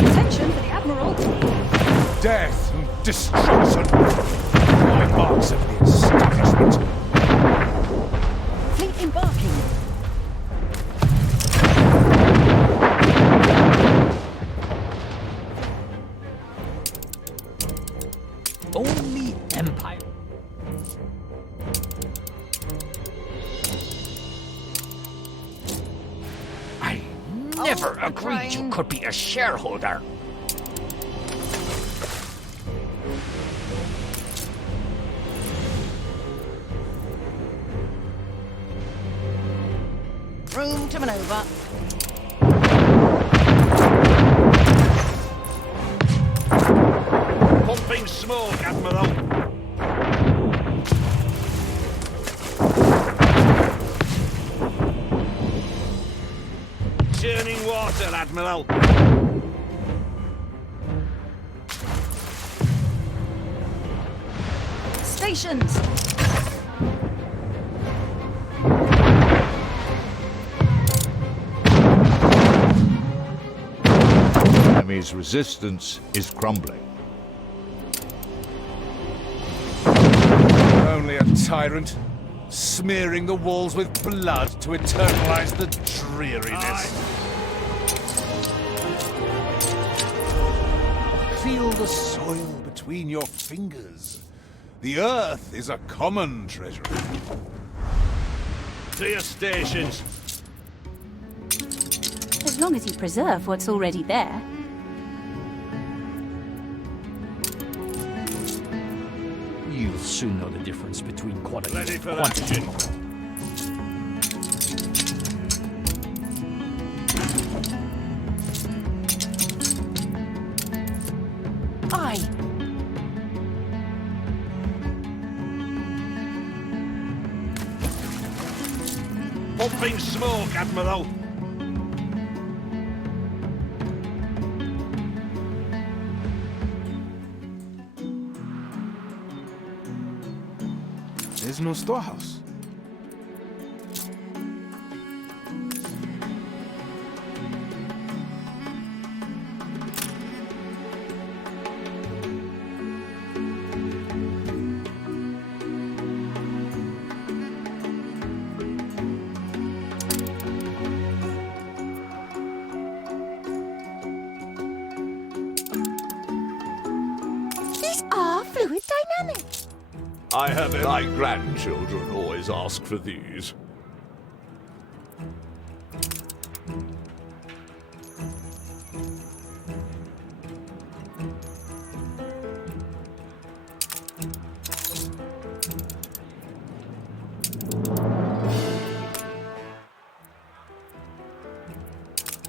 Attention for the Admiral. Death and destruction. My marks of the establishment. Fleet embarking. Only Empire. I never agreed you could be a shareholder. Room to maneuver. Pumping smoke, Admiral. Churning water, Admiral. Stations. Enemy's resistance is crumbling. Only a tyrant, smearing the walls with blood to eternalize the dreariness. Feel the soil between your fingers. The earth is a common treasure. To your stations. As long as you preserve what's already there. You'll soon know the difference between quality Ready and for quantity. action. Aye. Pumping smoke, Admiral. There's no storehouse. These are fluid dynamics. I have my grandchildren always ask for these.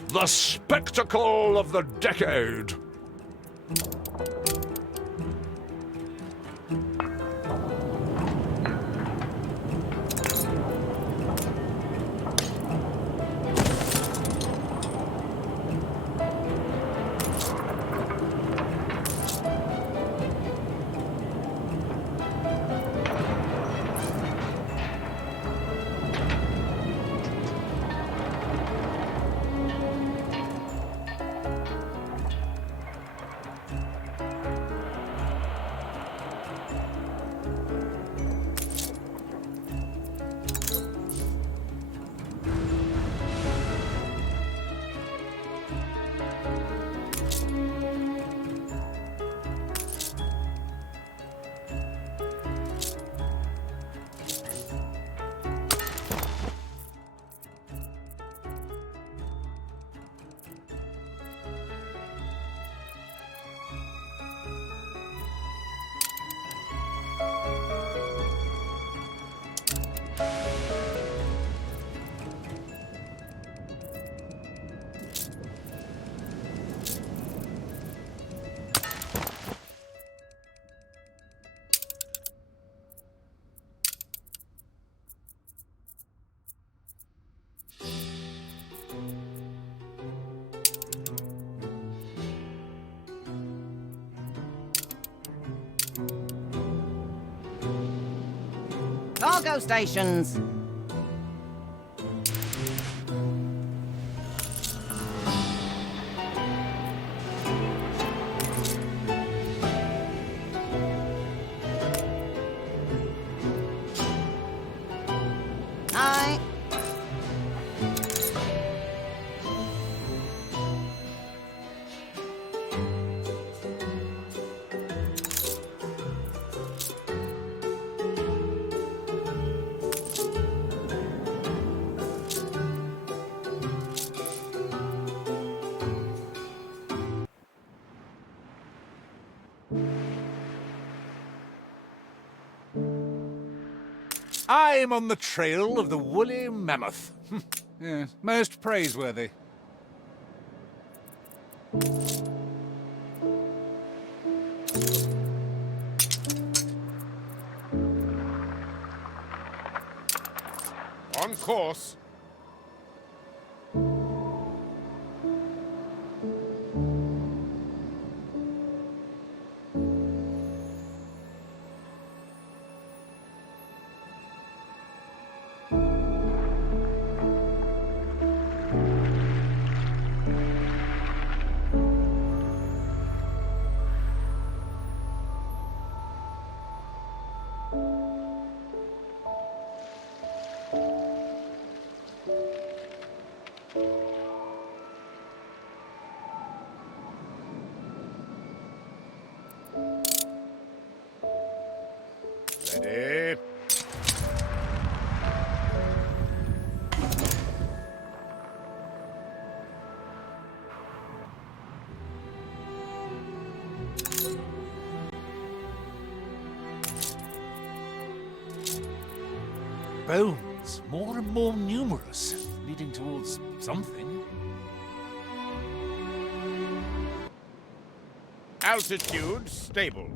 The spectacle of the decade. Cargo stations. Aye. I'm on the trail of the woolly mammoth. Yes, most praiseworthy. On course. Ready. Bones, more and more numerous, leading towards something. Altitude stable.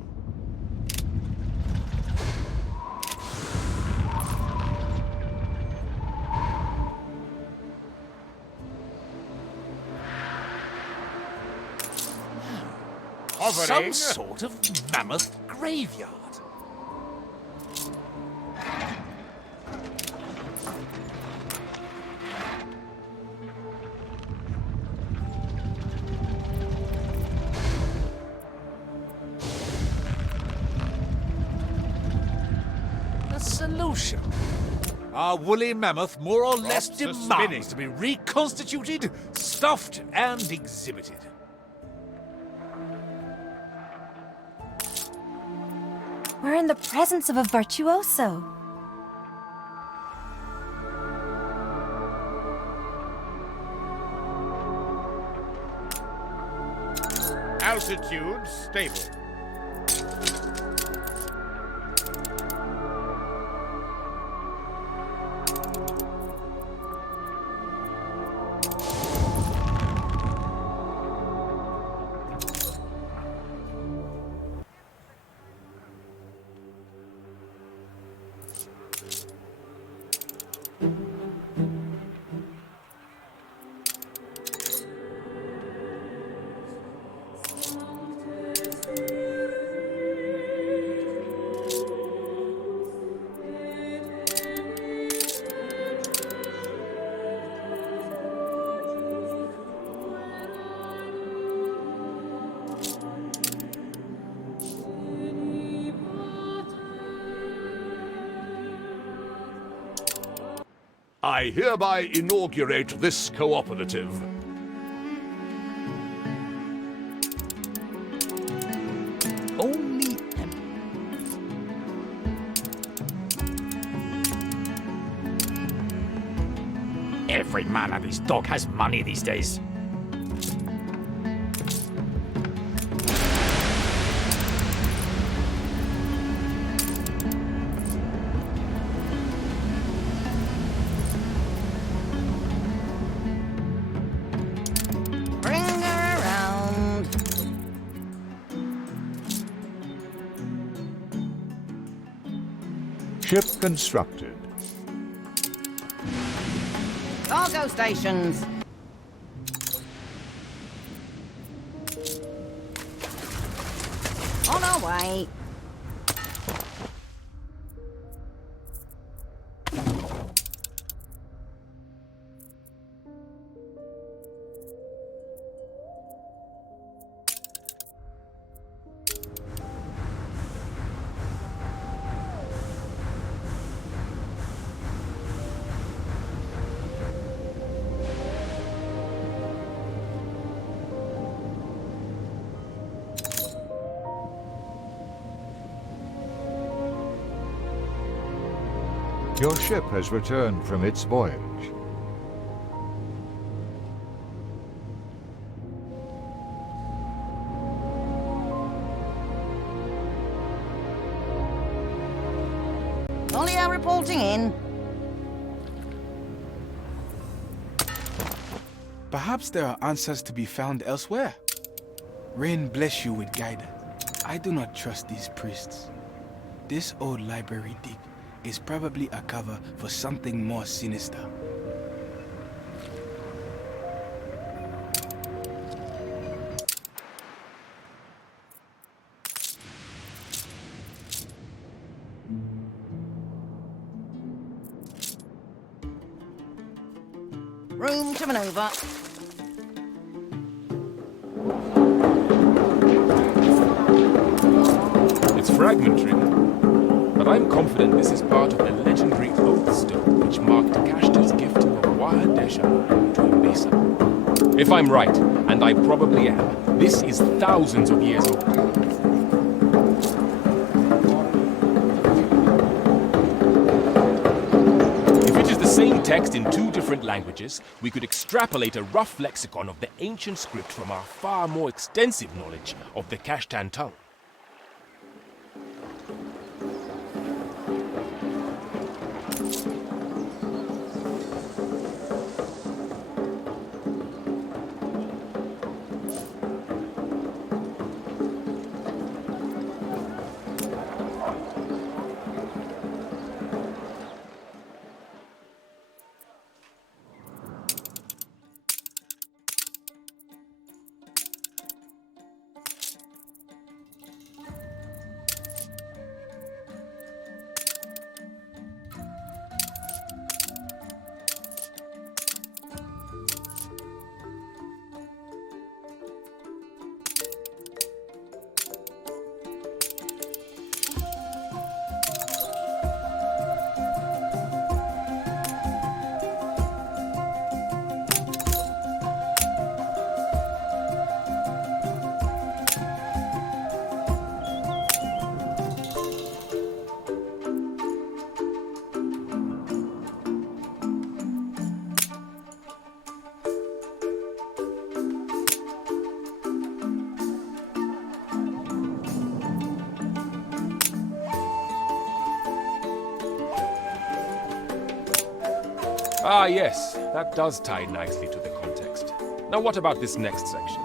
Some sort of mammoth graveyard. A solution. Our woolly mammoth more or less demands to be reconstituted, stuffed, and exhibited. We're in the presence of a virtuoso. Altitude stable. I hereby inaugurate this cooperative. Only every man and his dog has money these days. Bring her around. Ship constructed. Cargo stations. On our way. Your ship has returned from its voyage. Olio reporting in. Perhaps there are answers to be found elsewhere. Rain bless you with guidance. I do not trust these priests. This old library dig is probably a cover for something more sinister. Room to maneuver. It's fragmentary, but I'm confident this is part of the legendary oath stone which marked Kashta's gift of Wahadesha to Mesa. If I'm right, and I probably am, this is thousands of years old. If it is the same text in two different languages, we could extrapolate a rough lexicon of the ancient script from our far more extensive knowledge of the Kashtan tongue. Ah, yes, that does tie nicely to the context. Now what about this next section?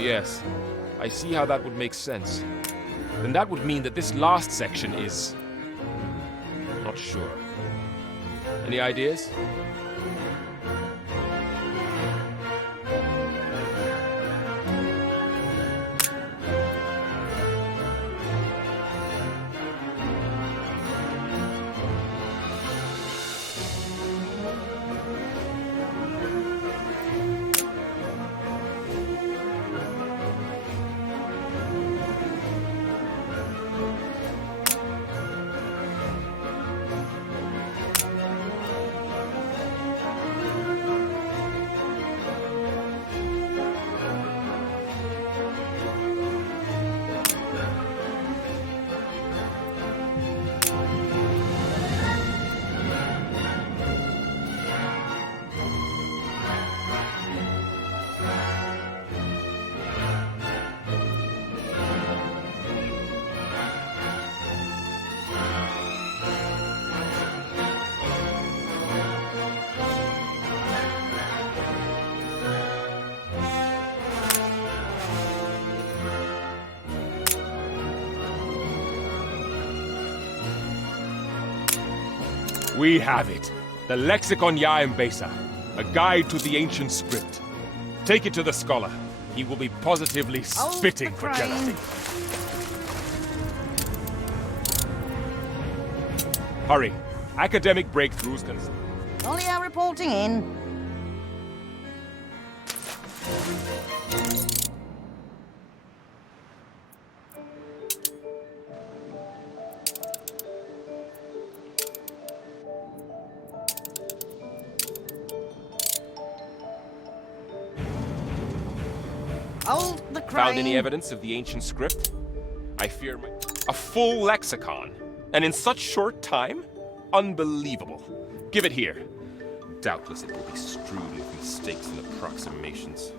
Yes, I see how that would make sense. Then that would mean that this last section is... not sure. Any ideas? We have it. The Lexicon Yaembesa, a guide to the ancient script. Take it to the scholar. He will be positively spitting for jealousy. Hurry. Academic breakthroughs can... Olio reporting in. Hold the crane. Found any evidence of the ancient script? I fear my... A full lexicon? And in such short time? Unbelievable. Give it here. Doubtless it will be strewed with mistakes and approximations.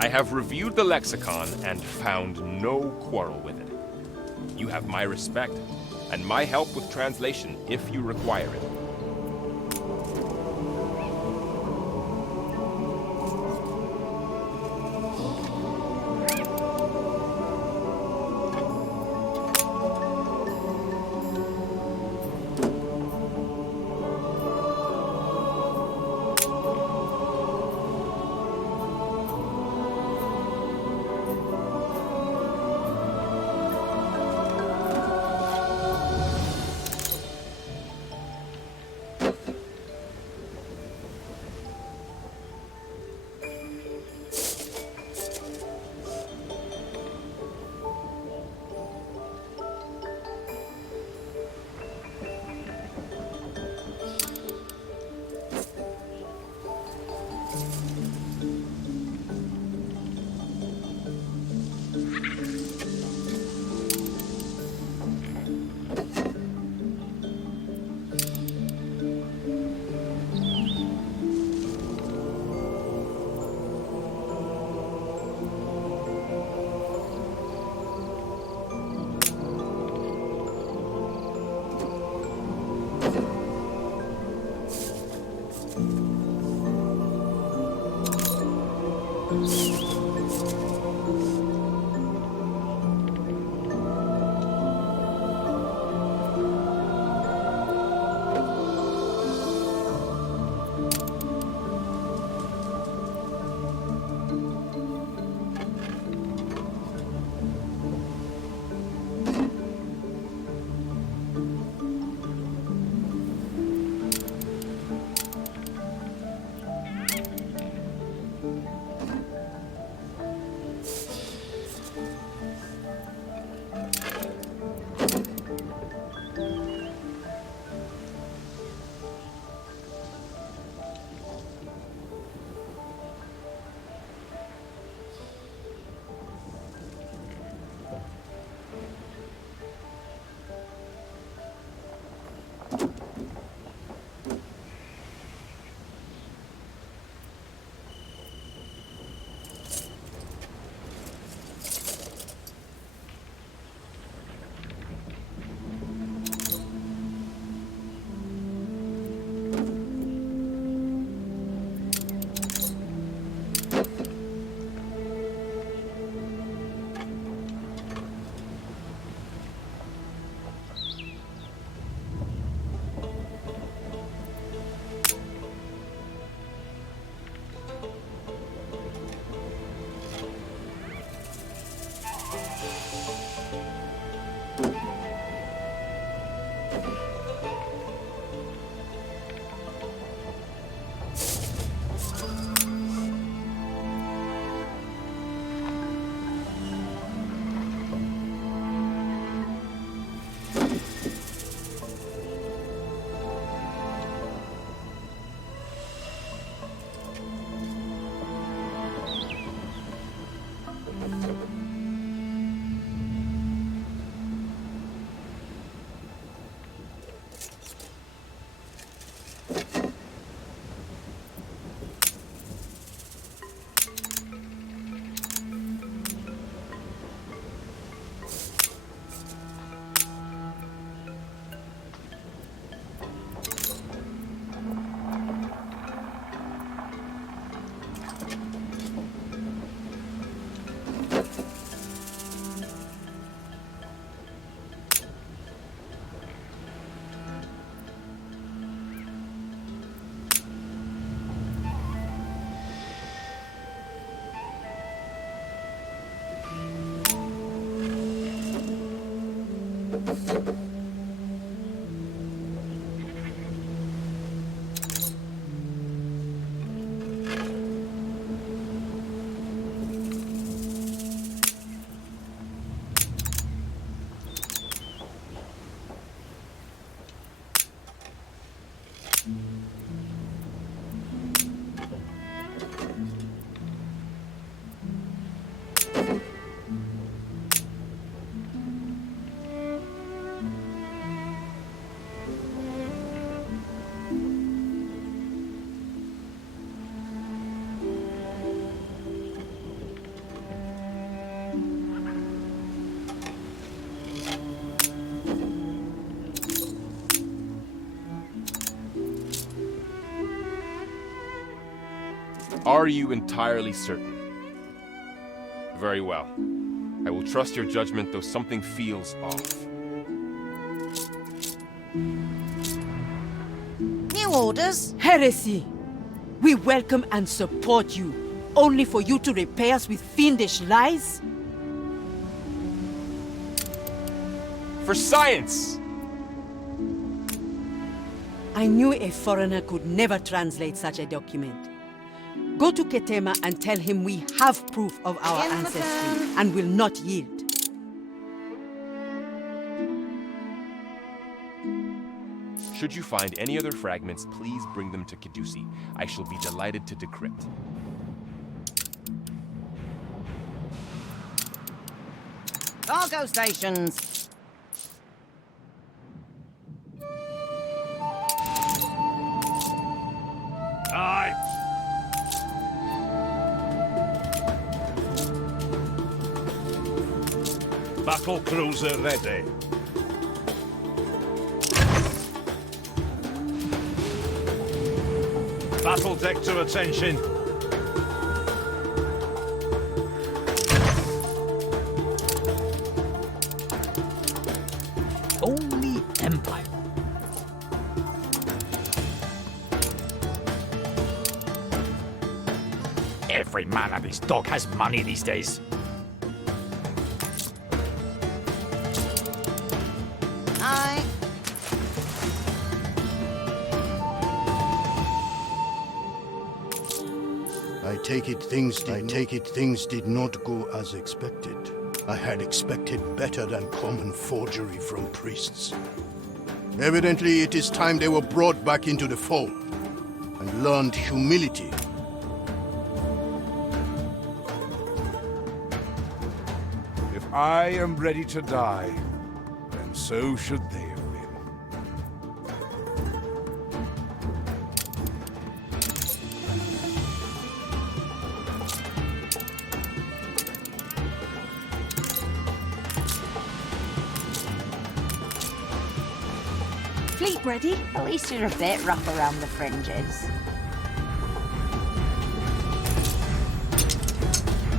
I have reviewed the lexicon and found no quarrel with it. You have my respect, and my help with translation if you require it. Are you entirely certain? Very well. I will trust your judgment, though something feels off. New orders? Heresy! We welcome and support you, only for you to repay us with fiendish lies? For science! I knew a foreigner could never translate such a document. Go to Ketema and tell him we have proof of our ancestry and will not yield. Should you find any other fragments, please bring them to Caduce. I shall be delighted to decrypt. Cargo stations. Aye. Battle cruiser ready. Battle deck to attention. Only Empire. Every man and his dog has money these days. Aye. I take it things did not go as expected. I had expected better than common forgery from priests. Evidently, it is time they were brought back into the fold and learned humility. If I am ready to die, then so should they have been. Fleet ready? At least you're a bit rough around the fringes.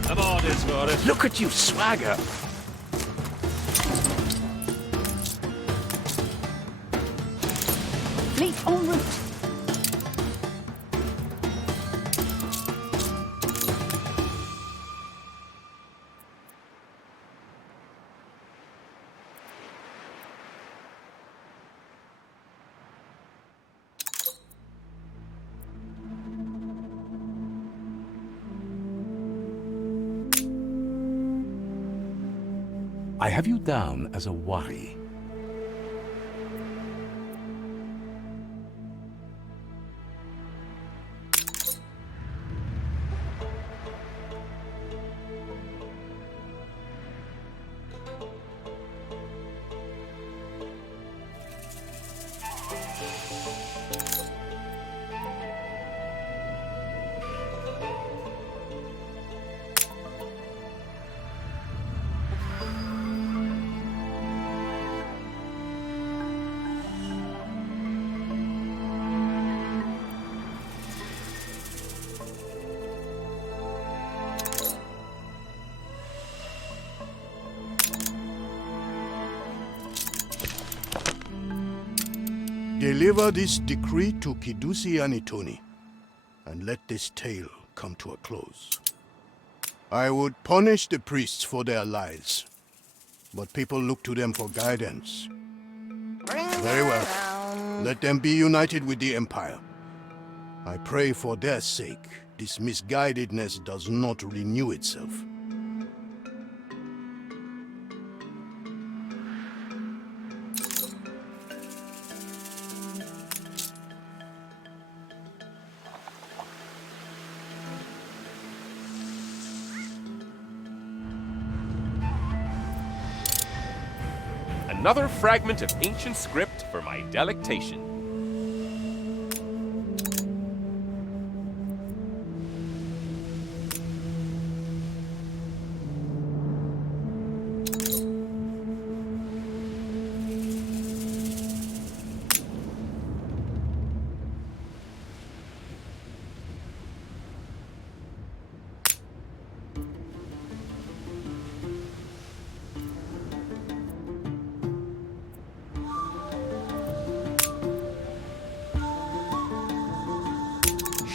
I'm orders for it. Look at you swagger. Fleet en route. I have you down as a Wari. Deliver this decree to Kidusi and Itoni, and let this tale come to a close. I would punish the priests for their lies, but people look to them for guidance. Bring Very them well. down. Let them be united with the Empire. I pray for their sake this misguidedness does not renew itself. Another fragment of ancient script for my delectation.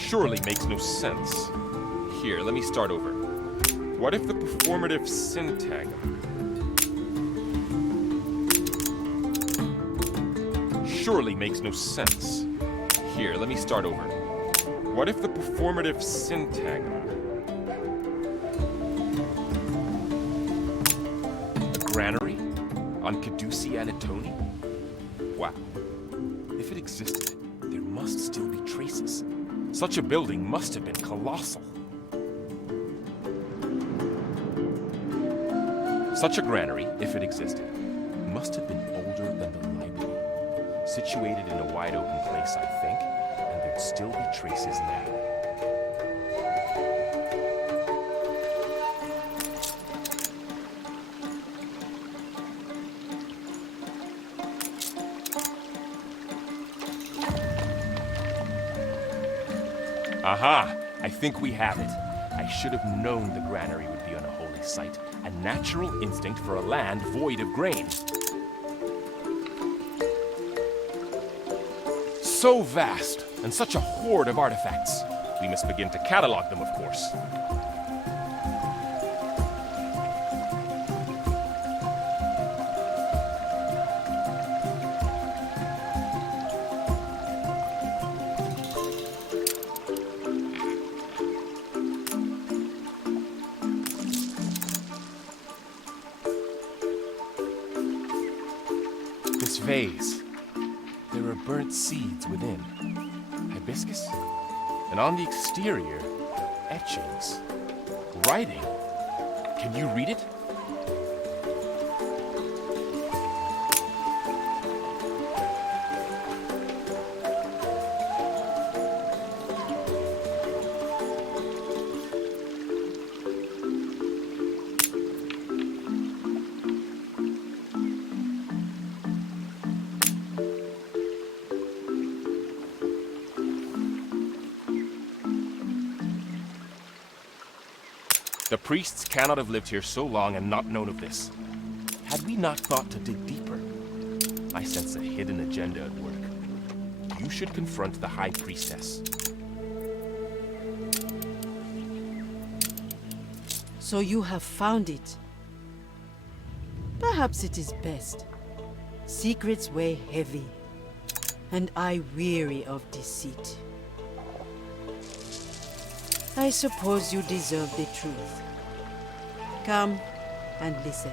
Surely makes no sense. Here, let me start over. What if the performative syntagm? Surely makes no sense. Here, let me start over. What if the performative syntagm? A granary? On Caducea Anatoni? Wow. If it existed, there must still be traces. Such a building must have been colossal. Such a granary, if it existed, must have been older than the library. Situated in a wide open place, I think, and there'd still be traces now. Aha! I think we have it. I should have known the granary would be on a holy site. A natural instinct for a land void of grain. So vast, and such a hoard of artifacts. We must begin to catalog them, of course. This vase. There are burnt seeds within. Hibiscus? And on the exterior, etchings. Writing. Can you read it? The priests cannot have lived here so long and not known of this. Had we not thought to dig deeper? I sense a hidden agenda at work. You should confront the High Priestess. So you have found it. Perhaps it is best. Secrets weigh heavy, and I weary of deceit. I suppose you deserve the truth. Come and listen.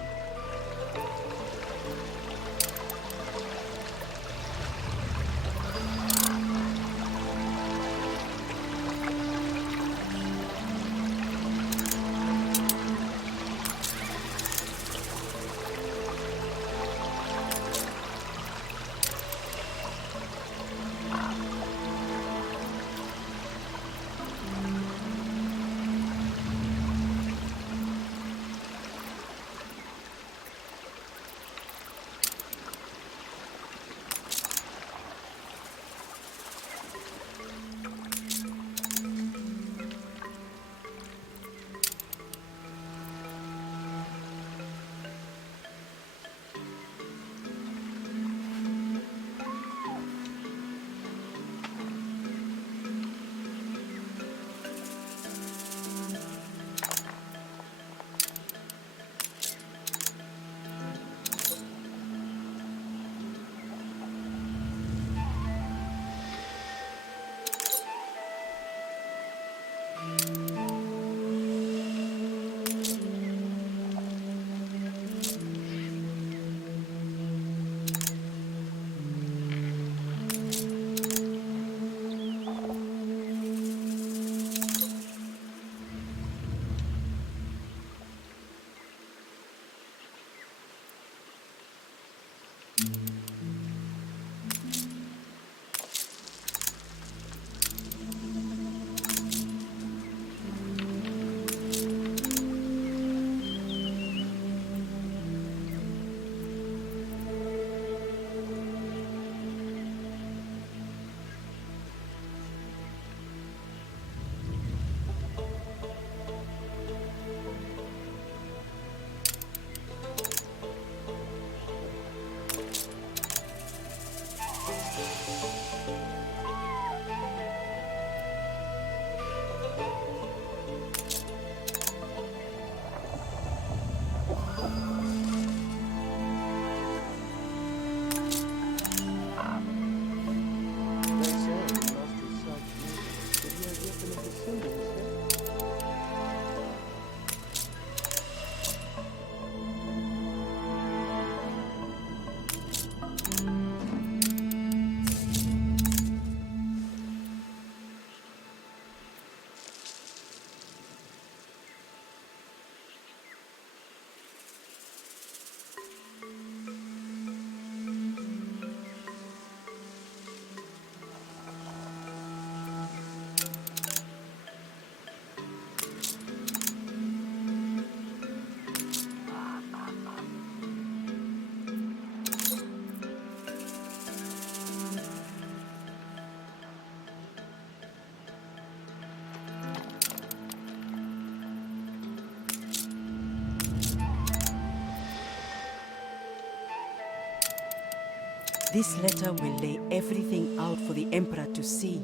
This letter will lay everything out for the Emperor to see.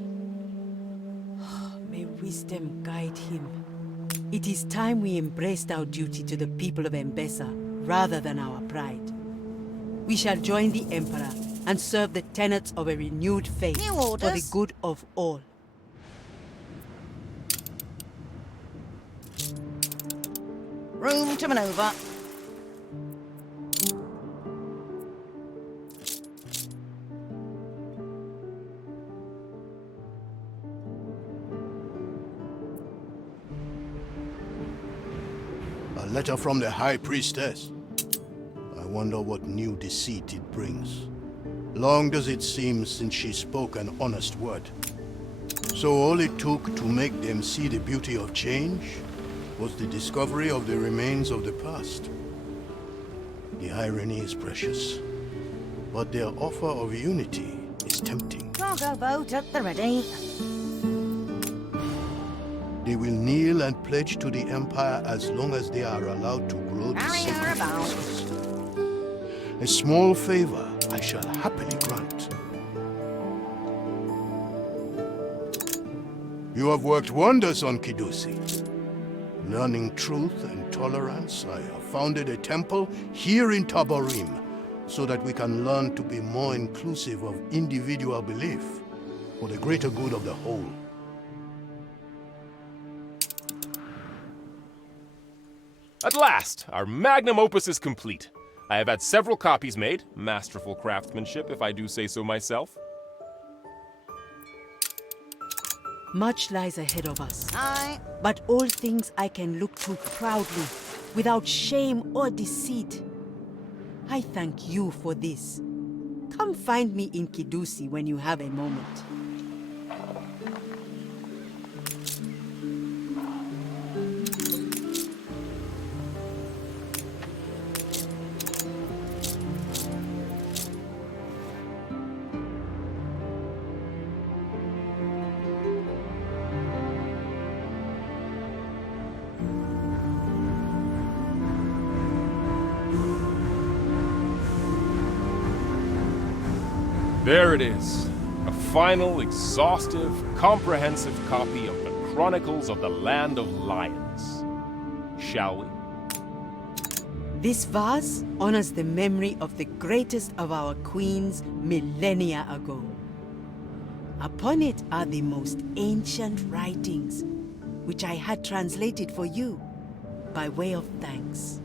May wisdom guide him. It is time we embraced our duty to the people of Mbesa rather than our pride. We shall join the Emperor and serve the tenets of a renewed faith for the good of all. Room to maneuver. A letter from the High Priestess. I wonder what new deceit it brings. Long does it seem since she spoke an honest word. So all it took to make them see the beauty of change was the discovery of the remains of the past. The irony is precious, but their offer of unity is tempting. Cargo boat at the ready. They will kneel and pledge to the Empire as long as they are allowed to grow the sacred process. A small favor I shall happily grant. You have worked wonders on Kidusi. Learning truth and tolerance, I have founded a temple here in Tabarim so that we can learn to be more inclusive of individual belief for the greater good of the whole. At last, our magnum opus is complete. I have had several copies made, masterful craftsmanship if I do say so myself. Much lies ahead of us, but all things I can look to proudly, without shame or deceit. I thank you for this. Come find me in Kidusi when you have a moment. There it is. A final, exhaustive, comprehensive copy of the Chronicles of the Land of Lions. Shall we? This vase honors the memory of the greatest of our queens millennia ago. Upon it are the most ancient writings, which I had translated for you by way of thanks.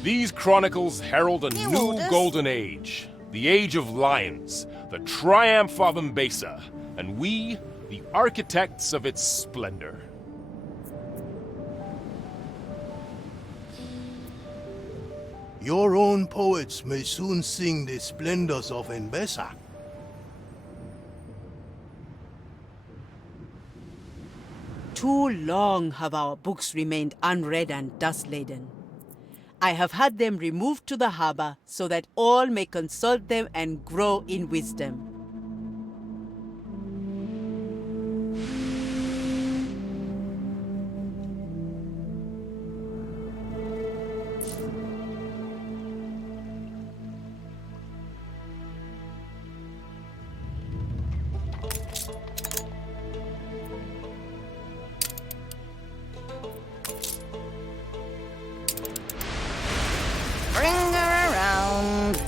These chronicles herald a new golden age, the age of lions, the triumph of Mbesa, and we, the architects of its splendor. Your own poets may soon sing the splendors of Mbesa. Too long have our books remained unread and dust-laden. I have had them removed to the harbor so that all may consult them and grow in wisdom. Bring her around.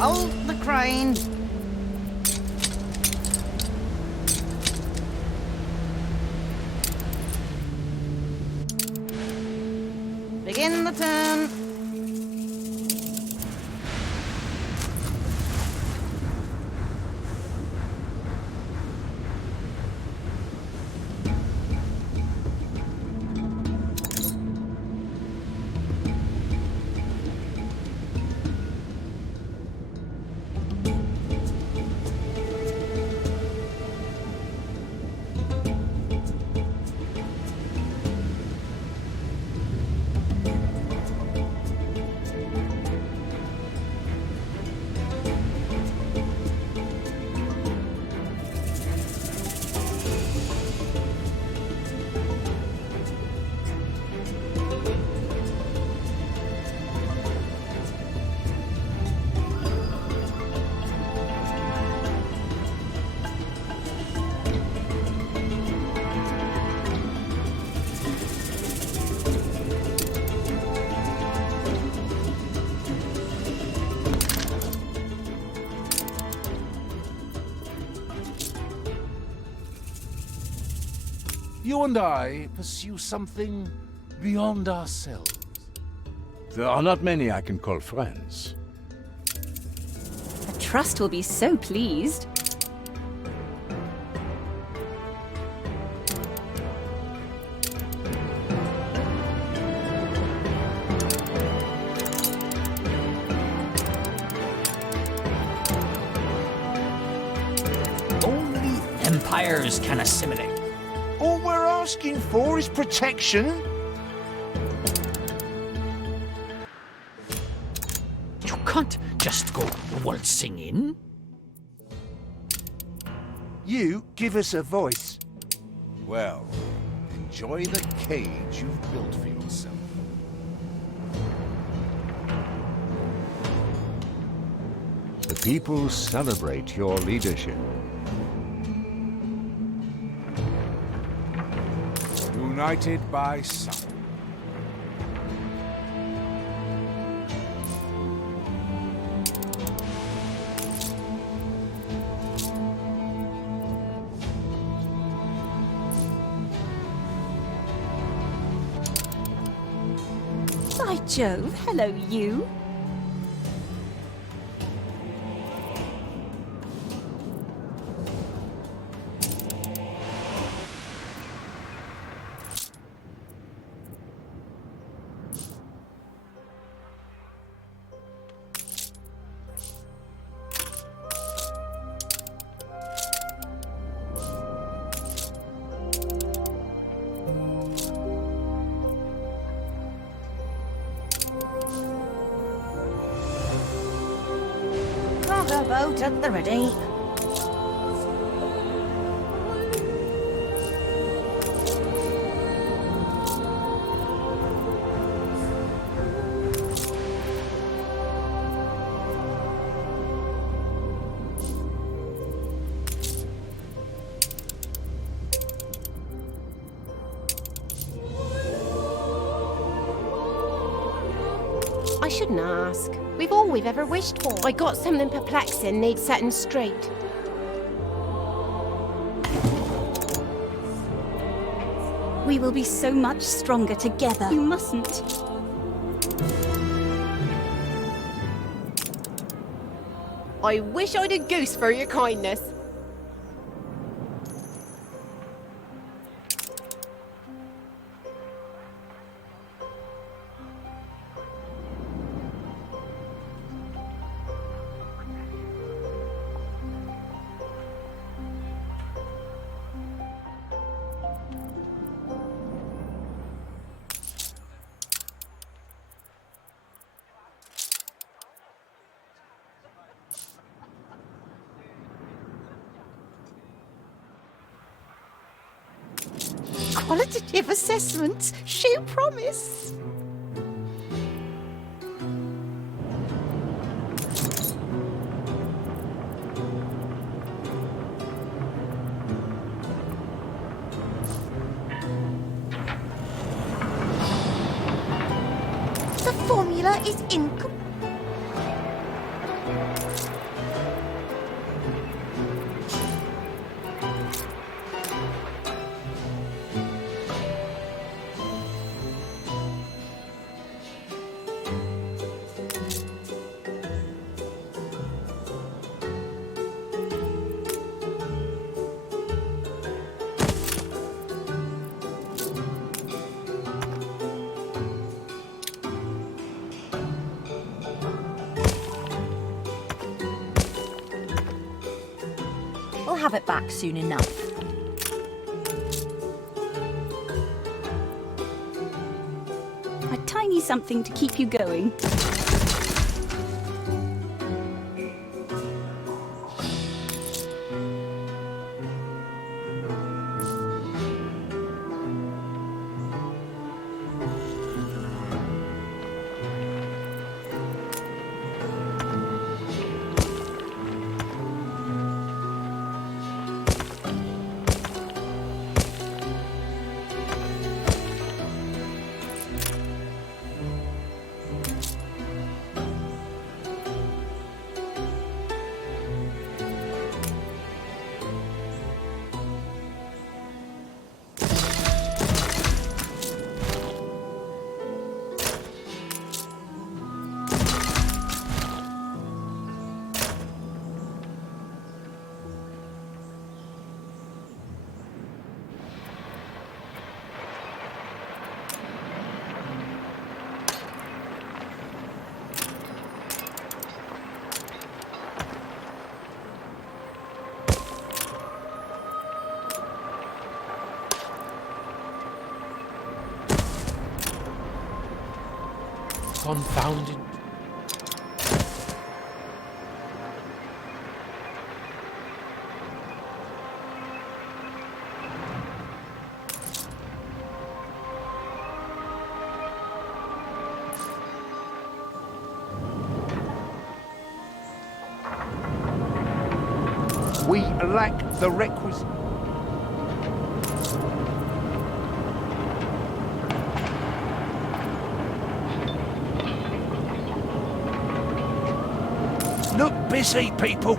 Hold the crane. Begin the turn. You and I pursue something beyond ourselves. There are not many I can call friends. The Trust will be so pleased. Only empires can assimilate. All we're asking for is protection. You can't just go waltzing in. You give us a voice. Well, enjoy the cage you've built for yourself. The people celebrate your leadership. United by some. By Jove, hello you. Cargo boat at the ready. I shouldn't ask. We've all we've ever wished for. I got something perplexing, needs setting straight. We will be so much stronger together. You mustn't. I wish I'd a goose for your kindness. Qualitative assessments, shoe promise. The formula is incomplete. have it back soon enough. A tiny something to keep you going. Confounded. We lack the requisite. Look busy, people.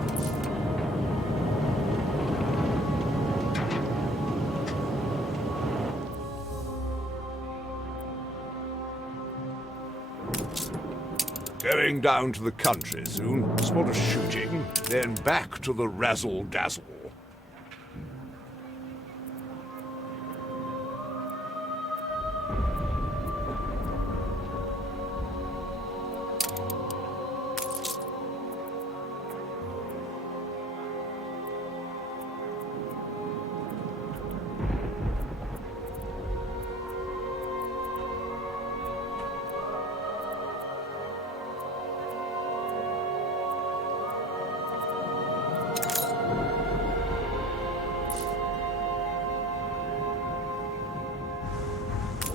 Going down to the country soon. Spot of shooting, then back to the razzle-dazzle.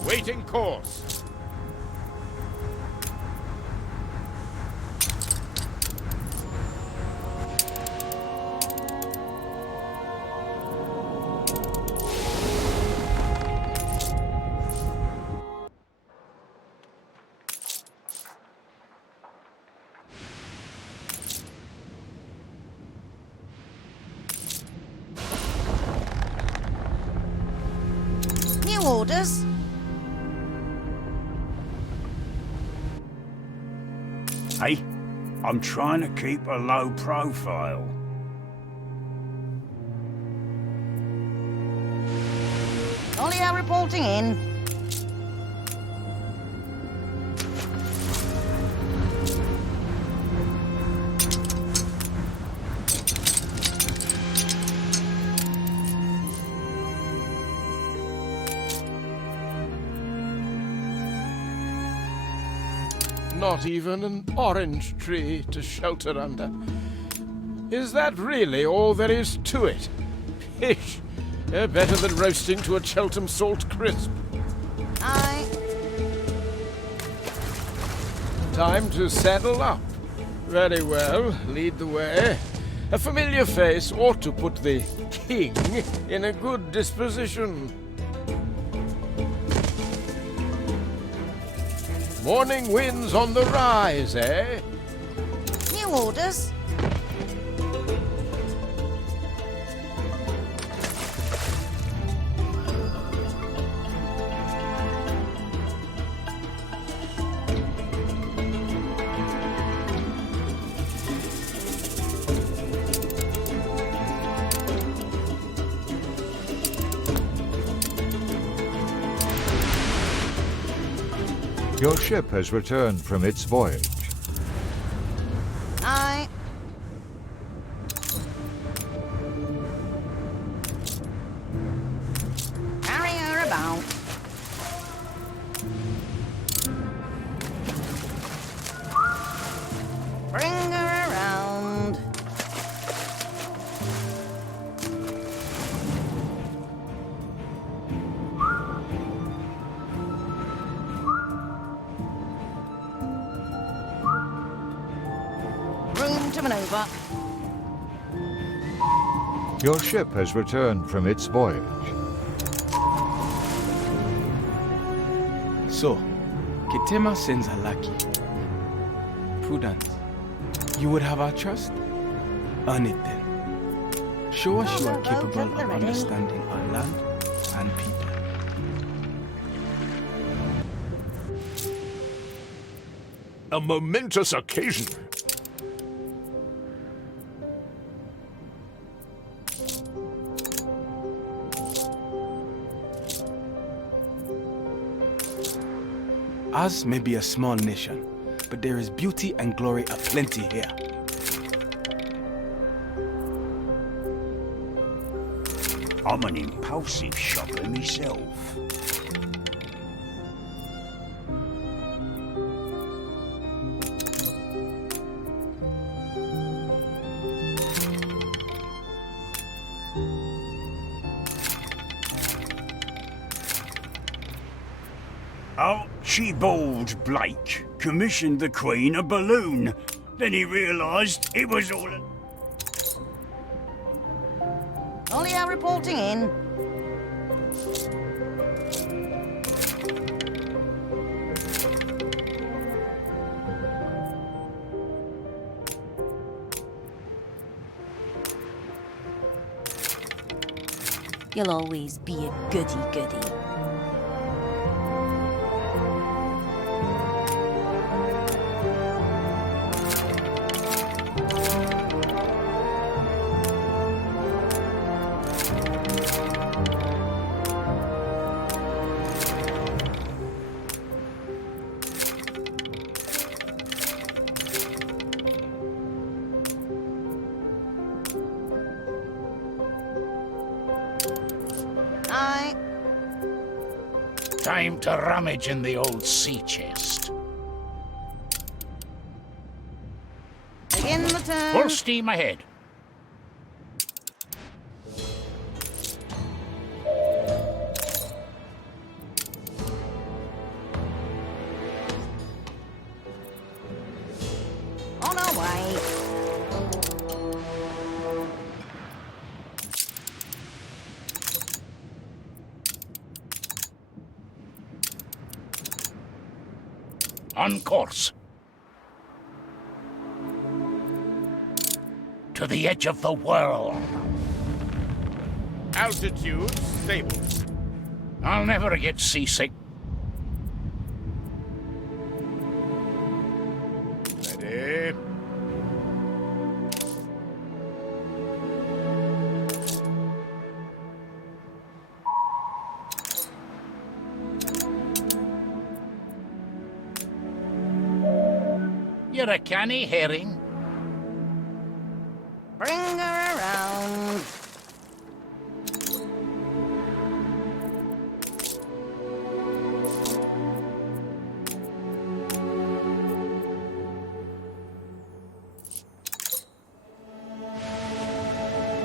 Waiting course. New orders. Hey, I'm trying to keep a low profile. Olio reporting in. Not even an orange tree to shelter under. Is that really all there is to it? Pish! Better than roasting to a Cheltenham salt crisp. Aye. Time to saddle up. Very well, lead the way. A familiar face ought to put the king in a good disposition. Morning winds on the rise, eh? New orders. Your ship has returned from its voyage. Aye. about. Bring her around. Room to maneuver. Your ship has returned from its voyage. So, Ketema sends Alaki. Prudence, you would have our trust? Earn it then. Show us you are capable of understanding our land and people. A momentous occasion. Ours may be a small nation, but there is beauty and glory aplenty here. I'm an impulsive shopper myself. Archibald Blake commissioned the Queen a balloon. Then he realised it was all... Ollie reporting in. You'll always be a goody-goody. Time to rummage in the old sea chest. Begin the turn. Full steam ahead. On our way. On course. To the edge of the world. Altitude stable. I'll never get seasick. Ready. You're a canny herring. Bring her around.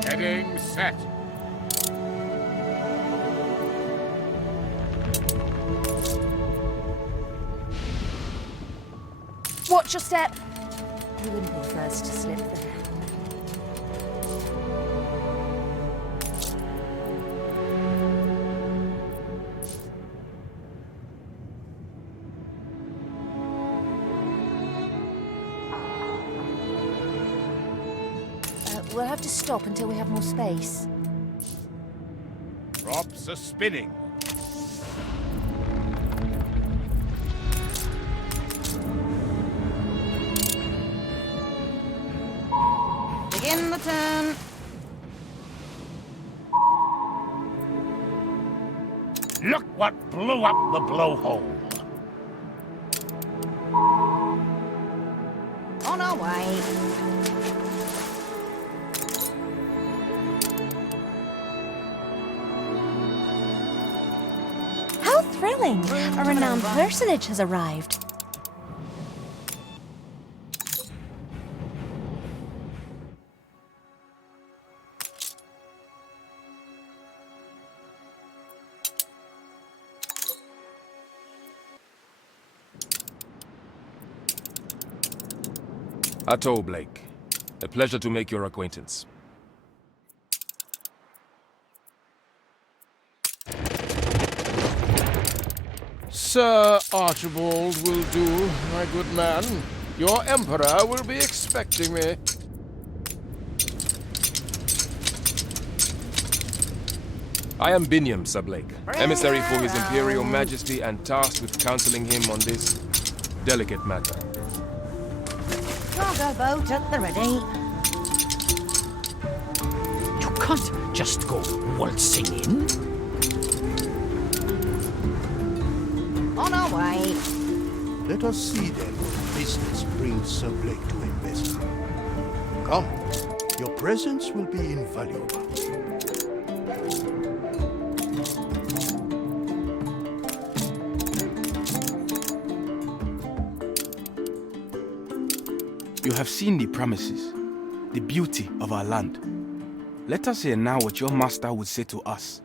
Heading set. Watch your step. You wouldn't be first to slip there. We'll have to stop until we have more space. Props are spinning. Begin the turn. Look what blew up the blowhole. On our way. thrilling. A renowned personage has arrived. Atto, Blake. A pleasure to make your acquaintance. Sir Archibald will do, my good man. Your Emperor will be expecting me. I am Binyam, Sir Blake, emissary for His Imperial Majesty and tasked with counseling him on this delicate matter. Cargo boat at the ready. You can't just go waltzing in. On our way. Let us see then what business brings Sir Blake to Ambassador. Come, your presence will be invaluable. You have seen the promises, the beauty of our land. Let us hear now what your master would say to us.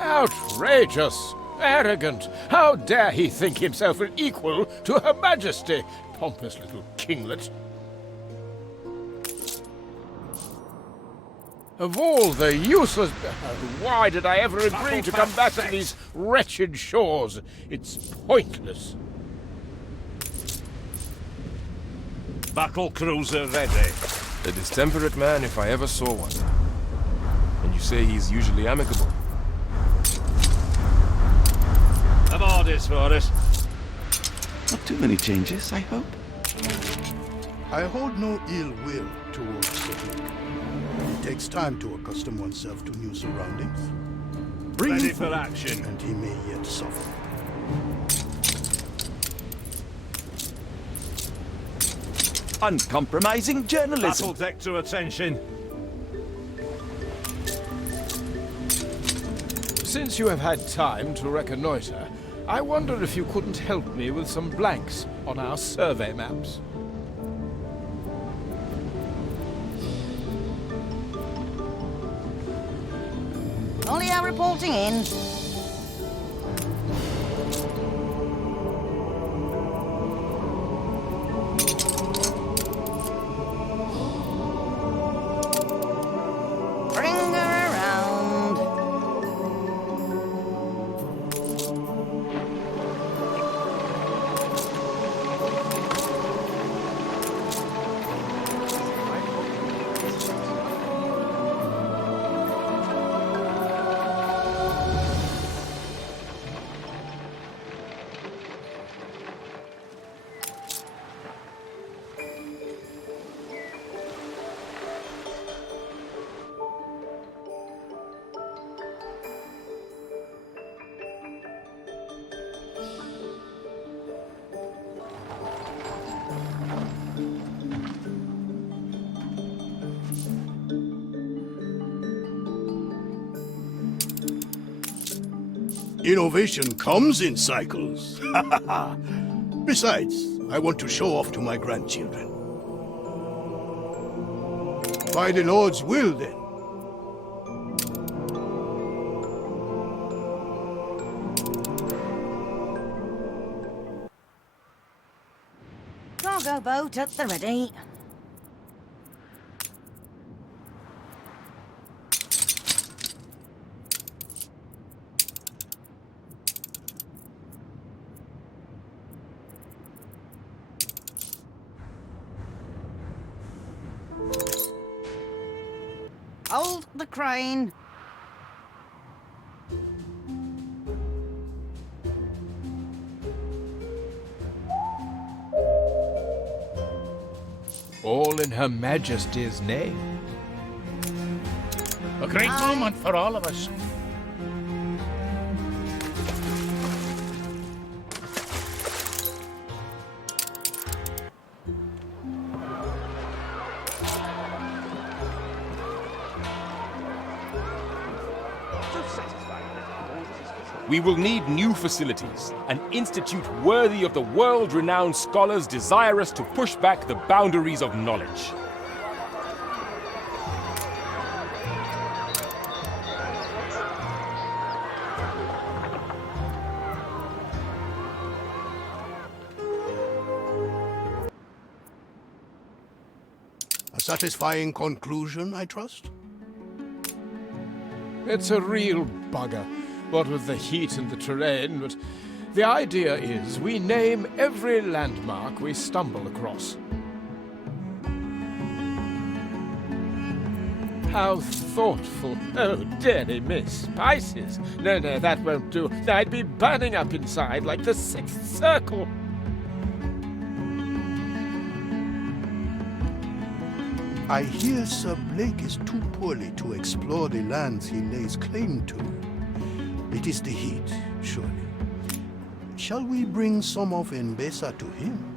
Outrageous! Arrogant! How dare he think himself an equal to Her Majesty? Pompous little kinglet. Of all the useless... Why did I ever agree to come back to these wretched shores? It's pointless. Battle cruiser ready. A distemperate man if I ever saw one. And you say he's usually amicable. Aboard for us. Not too many changes, I hope. I hold no ill will towards Sir Blake. It takes time to accustom oneself to new surroundings. Ready for action. And he may yet suffer. Uncompromising journalism. Battle deck to attention. Since you have had time to reconnoiter, I wonder if you couldn't help me with some blanks on our survey maps. Olio reporting in. Bring her around. Innovation comes in cycles. Besides, I want to show off to my grandchildren. By the Lord's will, then. Cargo boat at the ready. Hold the crane. All in Her Majesty's name. A great moment for all of us. We will need new facilities, an institute worthy of the world-renowned scholars desirous to push back the boundaries of knowledge. A satisfying conclusion, I trust? It's a real bugger, what with the heat and the terrain, but the idea is we name every landmark we stumble across. How thoughtful. Oh, dearie miss. Spices. No, that won't do. I'd be burning up inside like the Sixth Circle. I hear Sir Blake is too poorly to explore the lands he lays claim to. It is the heat, surely. Shall we bring some of Mbesa to him?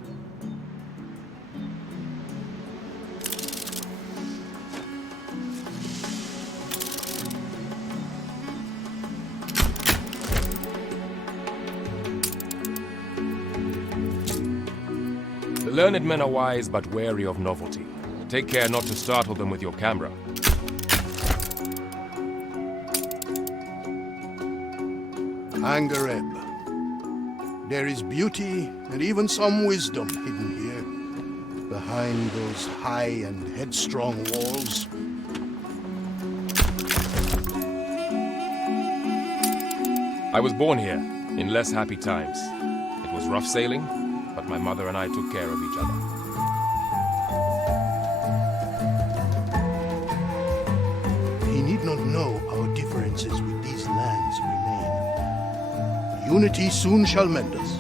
The learned men are wise but wary of novelty. Take care not to startle them with your camera. Angareb. There is beauty and even some wisdom hidden here, behind those high and headstrong walls. I was born here, in less happy times. It was rough sailing, but my mother and I took care of each other. He need not know our differences with these lands remain. Unity soon shall mend us.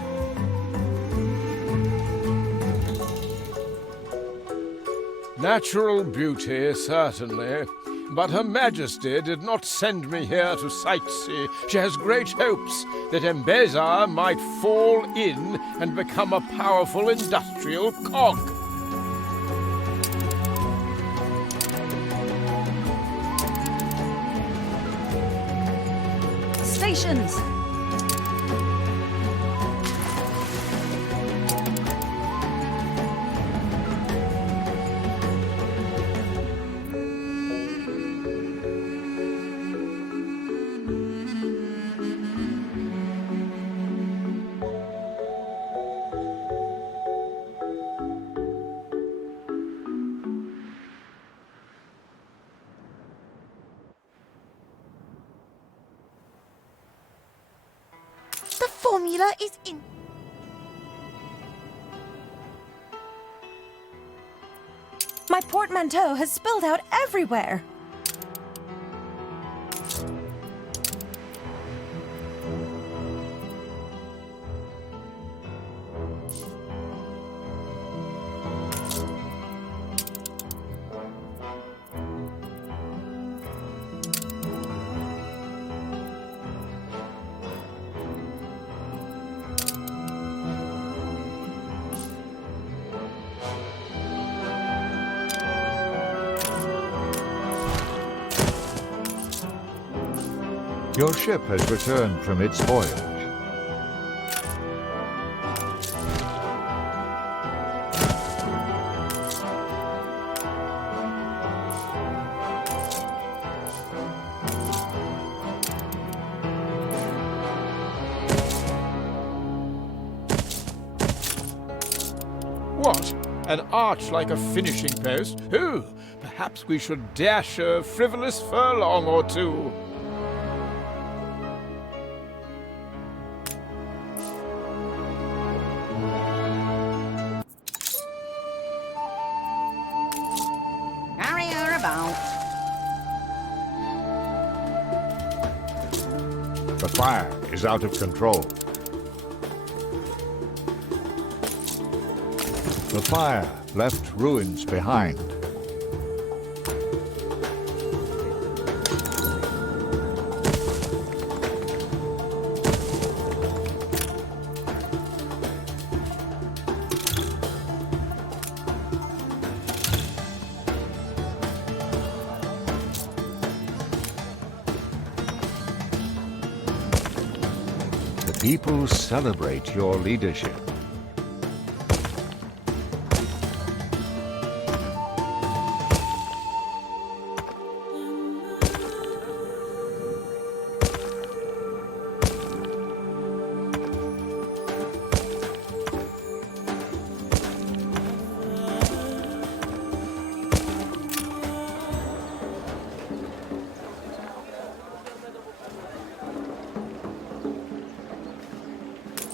Natural beauty, certainly. But Her Majesty did not send me here to sightsee. She has great hopes that Mbesa might fall in and become a powerful industrial cog. Stations! The formula is in. My portmanteau has spilled out everywhere. Your ship has returned from its voyage. What? An arch like a finishing post? Oh, perhaps we should dash a frivolous furlong or two. Carry her about. The fire is out of control. The fire left ruins behind. The people celebrate your leadership.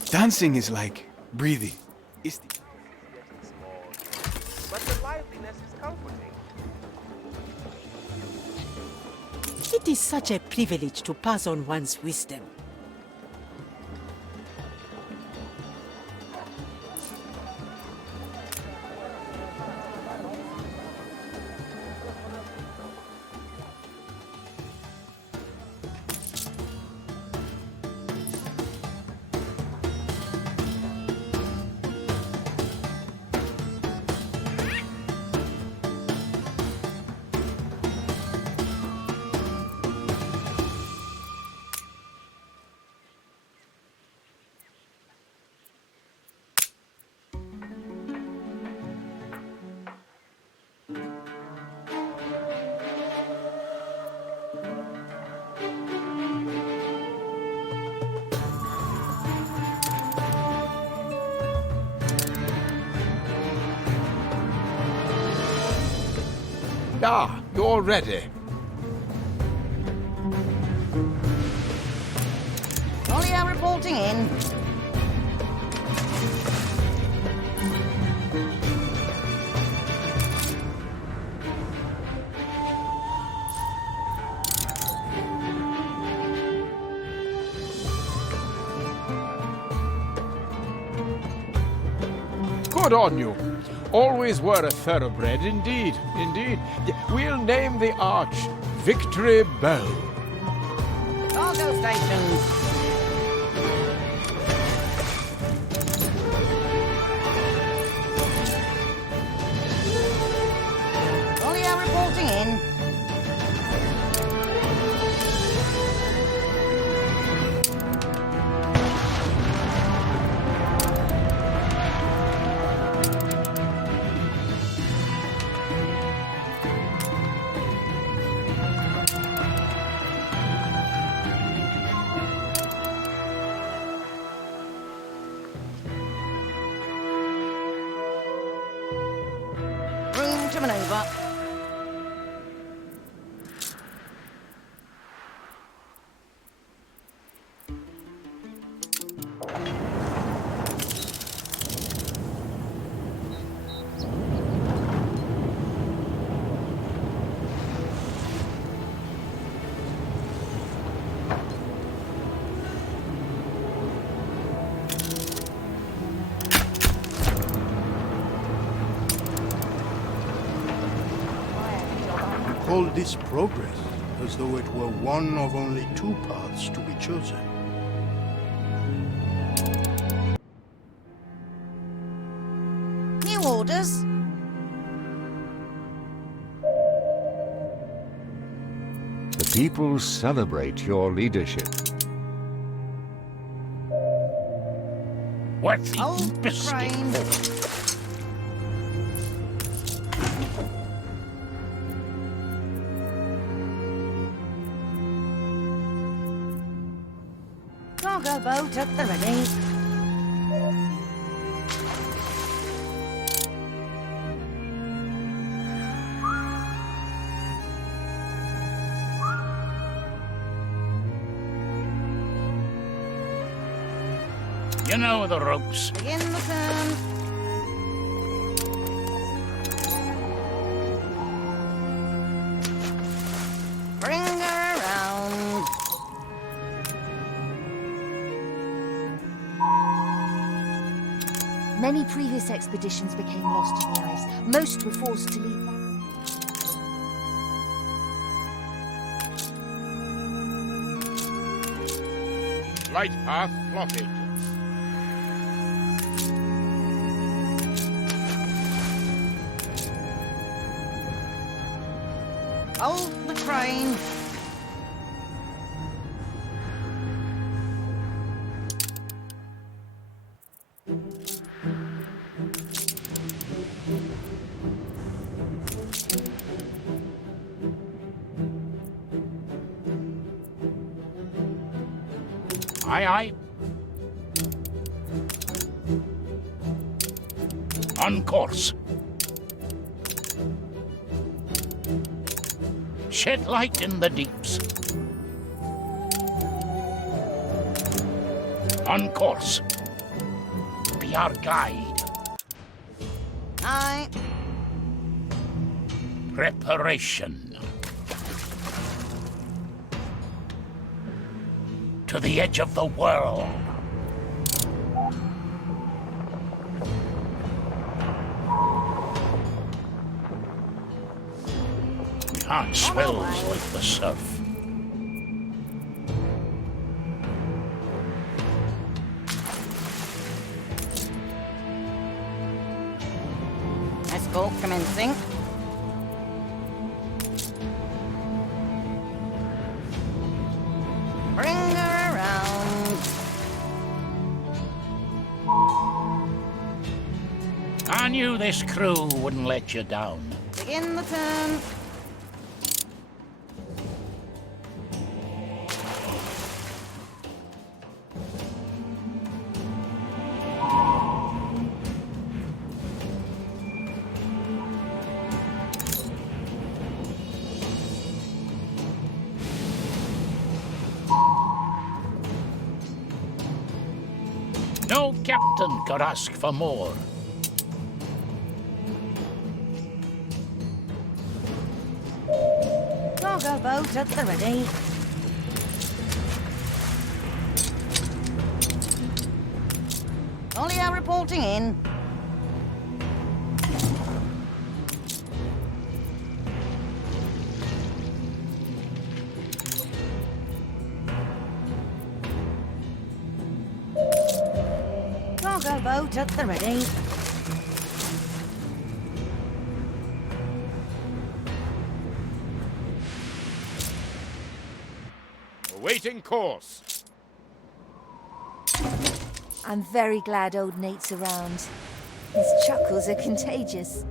Dancing is like breathing. It's the But the liveliness is comforting. It is such a privilege to pass on one's wisdom. Ah, you're ready. Olio reporting in. Good on you. Always were a thoroughbred, indeed, indeed. We'll name the arch Victory Bow. Cargo stations. Olio reporting in. Room to maneuver. Call this progress, as though it were one of only two paths to be chosen. New orders. The people celebrate your leadership. What's the Oh, biscuit Crane. for? Cargo boat at the ready. You know the ropes. Begin the turn. Bring her around. Many previous expeditions became lost in the ice. Most were forced to leave. Flight path plotted. Hold the crane. Aye, aye. On course. Shed light in the deeps. On course. Be our guide. Aye. Preparation. To the edge of the world. Heart swells like the surf. Escort commencing. Bring her around. I knew this crew wouldn't let you down. Begin the turn. No captain could ask for more. Cargo boat at the ready. Olio reporting in. Cargo boat at the ready. Awaiting course. I'm very glad old Nate's around. His chuckles are contagious.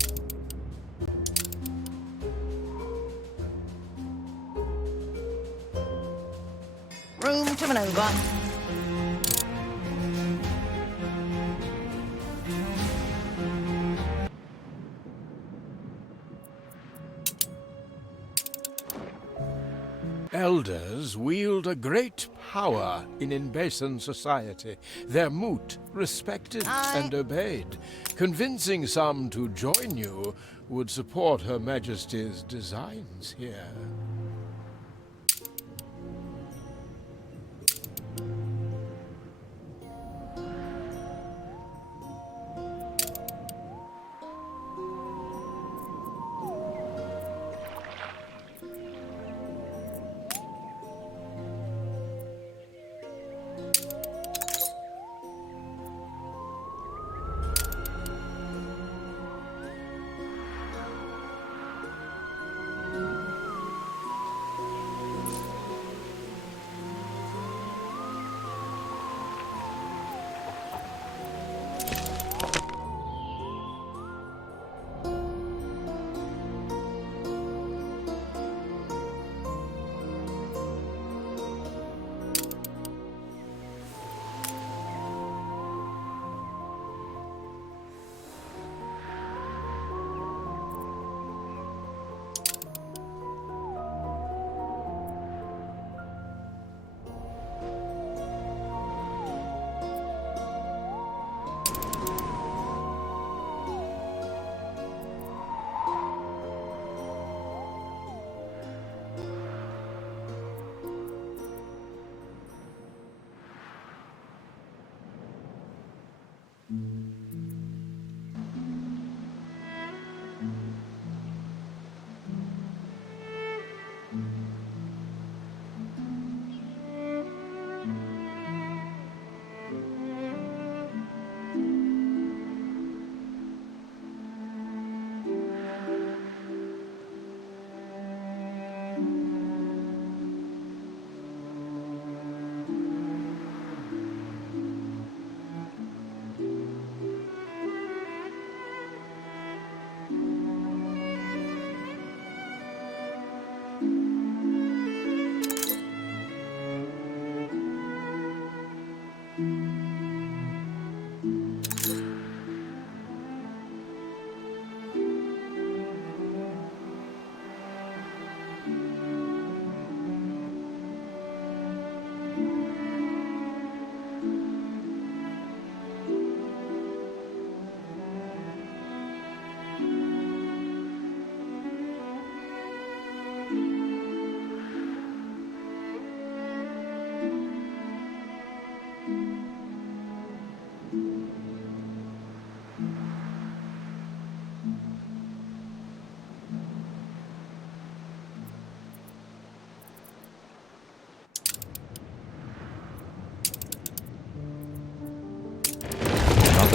Room to maneuver. Elders wield a great power in Inbasan society. Their moot respected and obeyed. Convincing some to join you would support Her Majesty's designs here.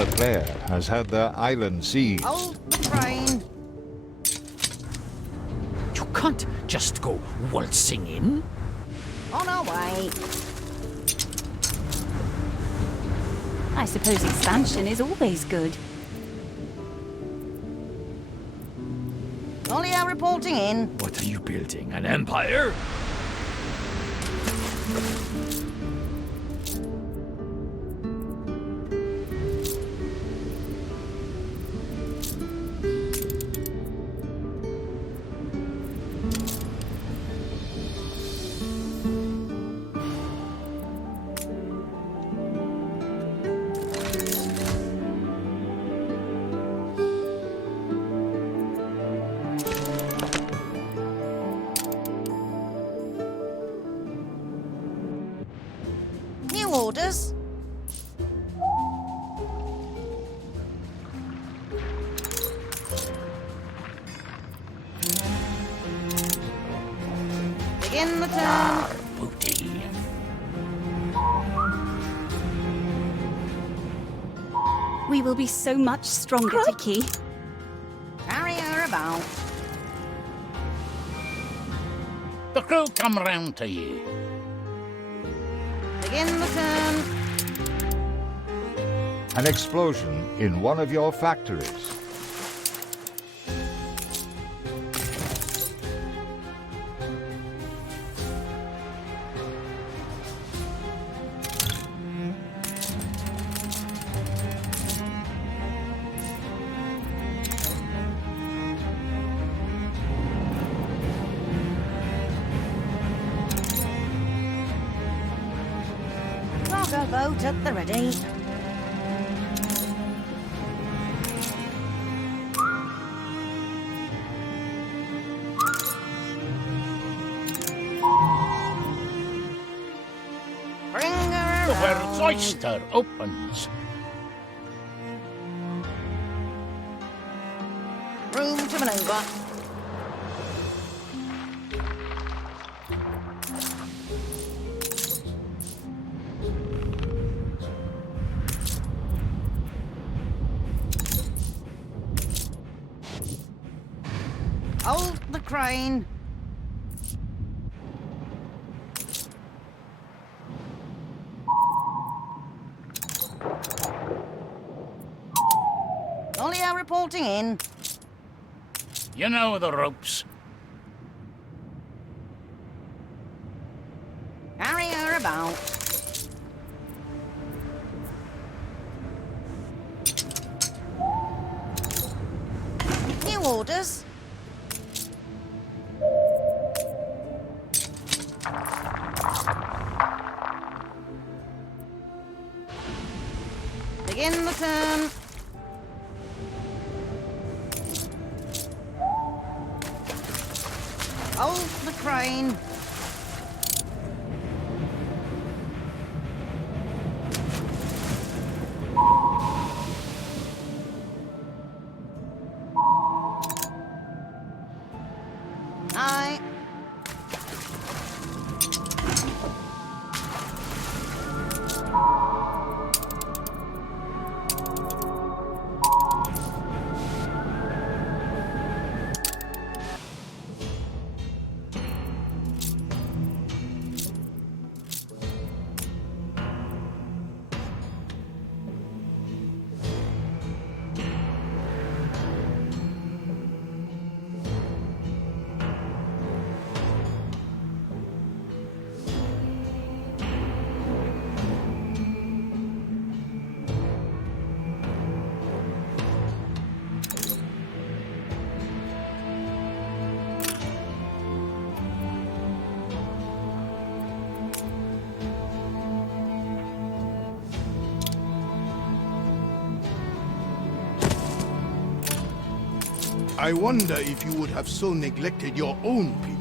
Another player has had their island seized. Hold the train. You can't just go waltzing in. On our way. I suppose expansion is always good. Olio reporting in. What are you building? An empire? New orders. Begin the turn. Booty. We will be so much stronger, Tiki. Carry her about. The crew come round to you. Begin the turn. An explosion in one of your factories. Cargo boat at the ready. Bring her The around. world's oyster opens. Room to maneuver. Hold the crane. Olio reporting in. You know the ropes. Carry her about. New orders. Begin the turn. Hold the crane. Aye. I wonder if you would have so neglected your own people.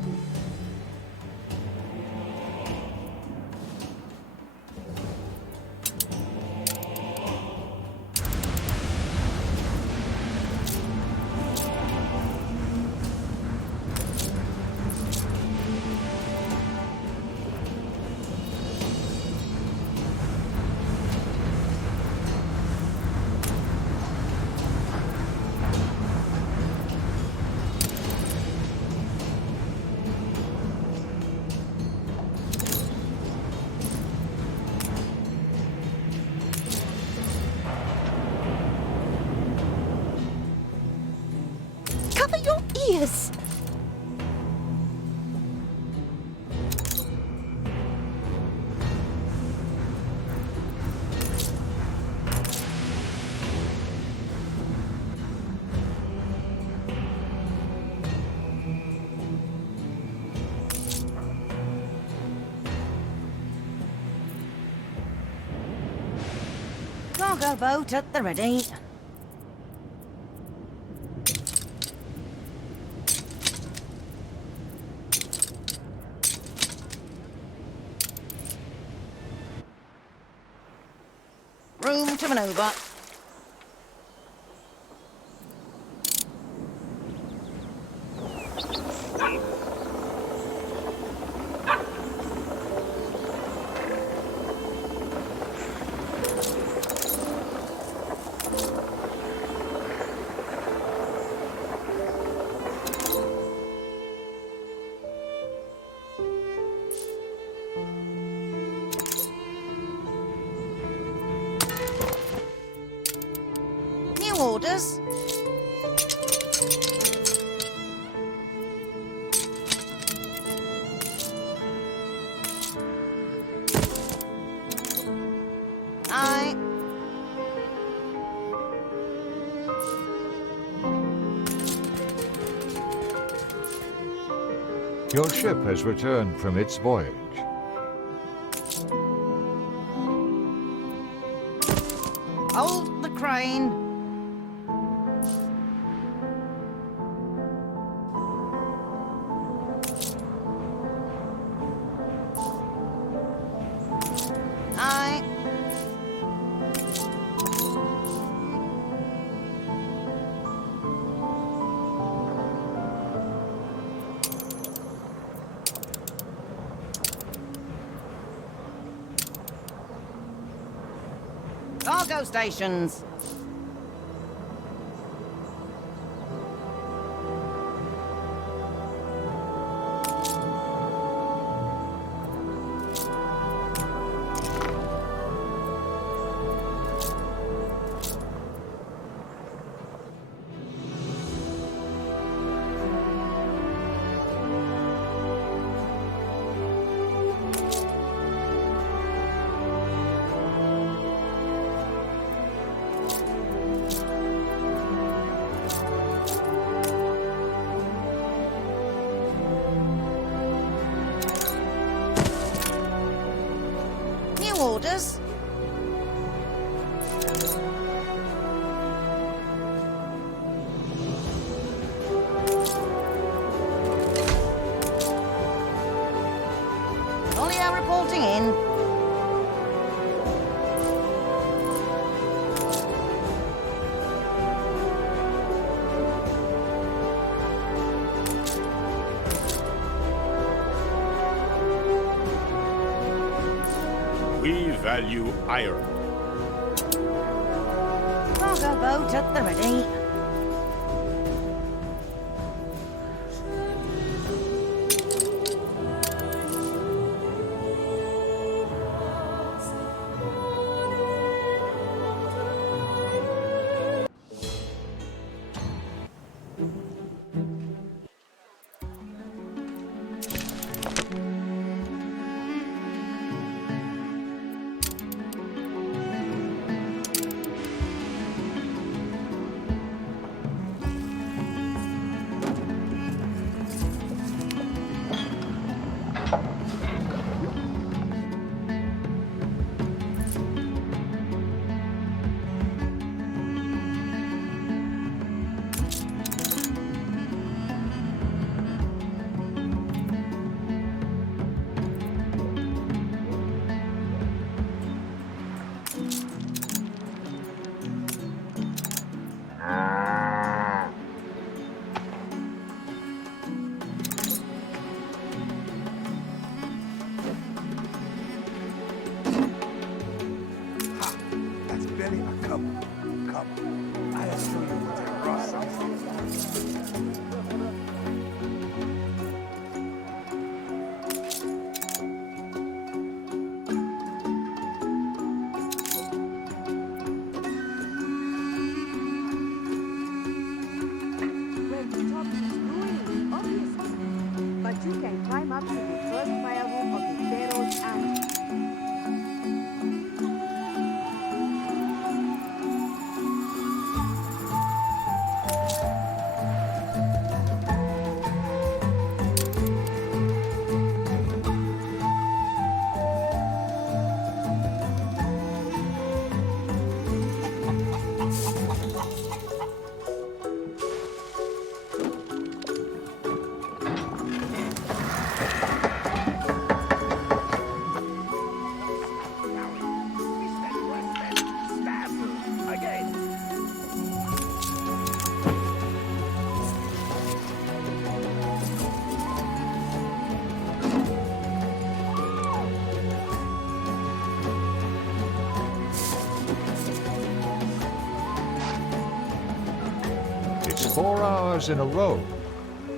Cargo boat at the ready. Room to maneuver. Orders. Aye. Your ship has returned from its voyage. Hold the crane. Aye. Cargo stations. Orders. Olio reporting in. We value iron. Cargo boat at the ready. 4 hours in a row.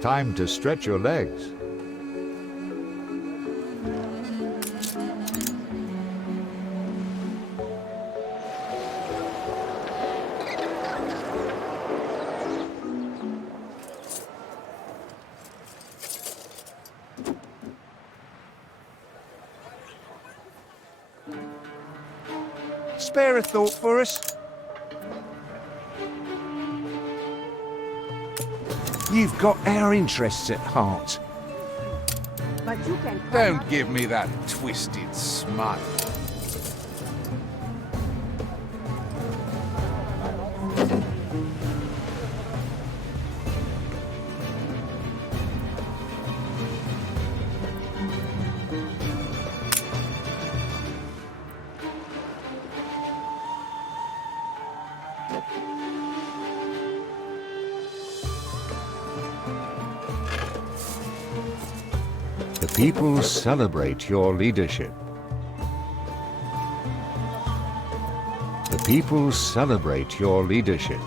Time to stretch your legs. Spare a thought for us? You've got our interests at heart. But you can Don't give me that twisted smile. The people celebrate your leadership. The people celebrate your leadership.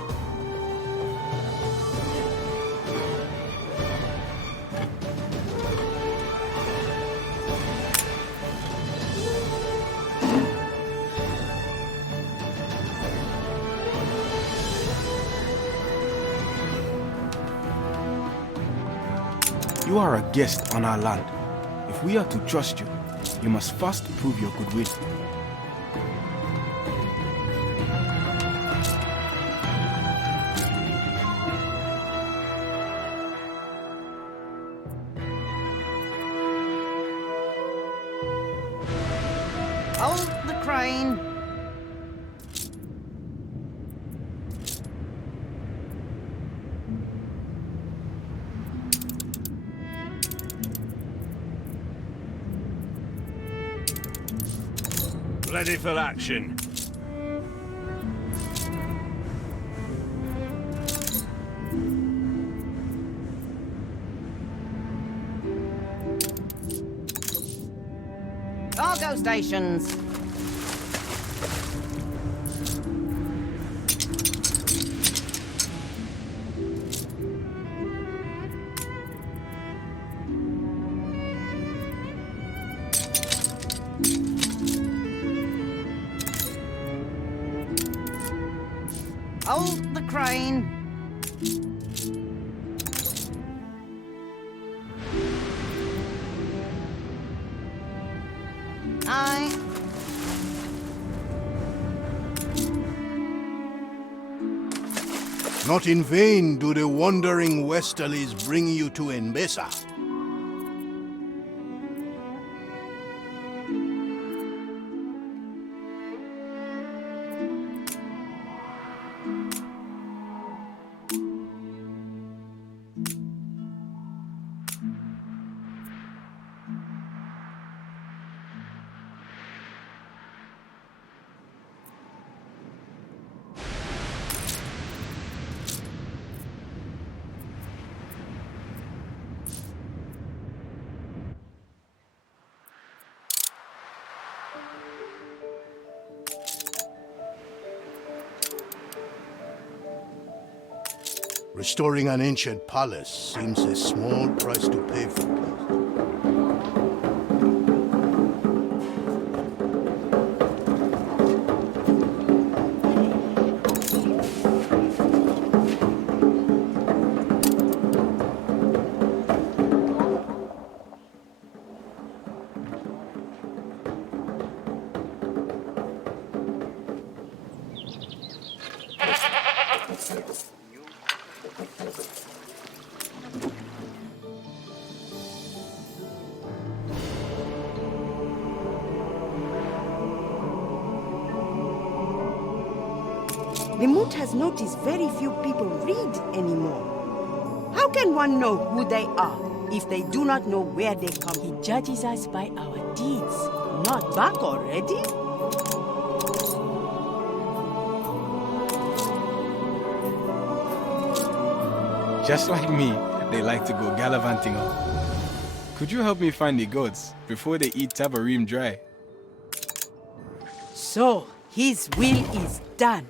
You are a guest on our land. If we are to trust you, you must first prove your goodwill. Hold the crane. Ready for action. Cargo stations. Hold the crane. Aye. Not in vain do the wandering westerlies bring you to Embesa. Restoring an ancient palace seems a small price to pay for peace. Limut has noticed very few people read anymore. How can one know who they are if they do not know where they come? He judges us by our deeds, not back already. Just like me, they like to go gallivanting off. Could you help me find the gods before they eat Tabarim dry? So, his will is done.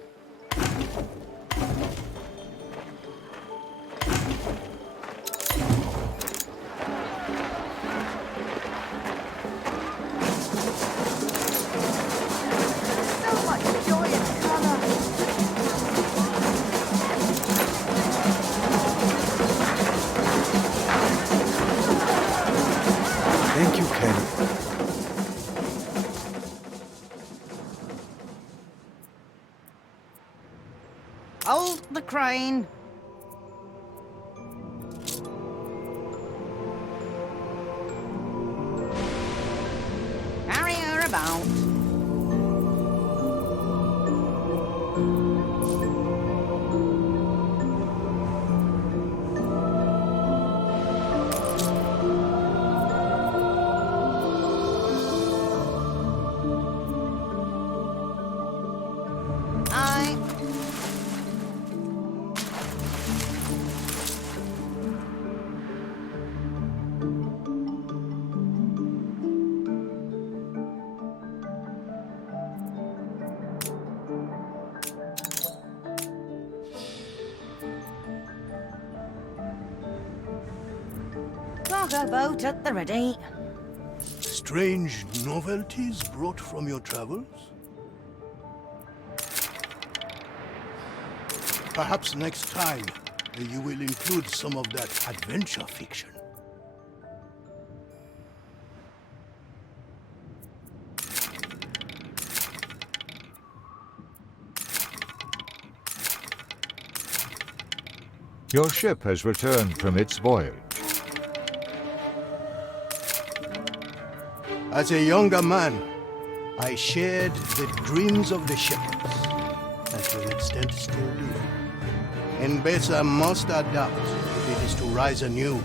Hold the crane. Carry her about. Aye. Cargo boat at the ready. Strange novelties brought from your travels? Perhaps next time you will include some of that adventure fiction. Your ship has returned from its voyage. As a younger man, I shared the dreams of the shepherds, and to an extent still do. And Besa must adapt if it is to rise anew.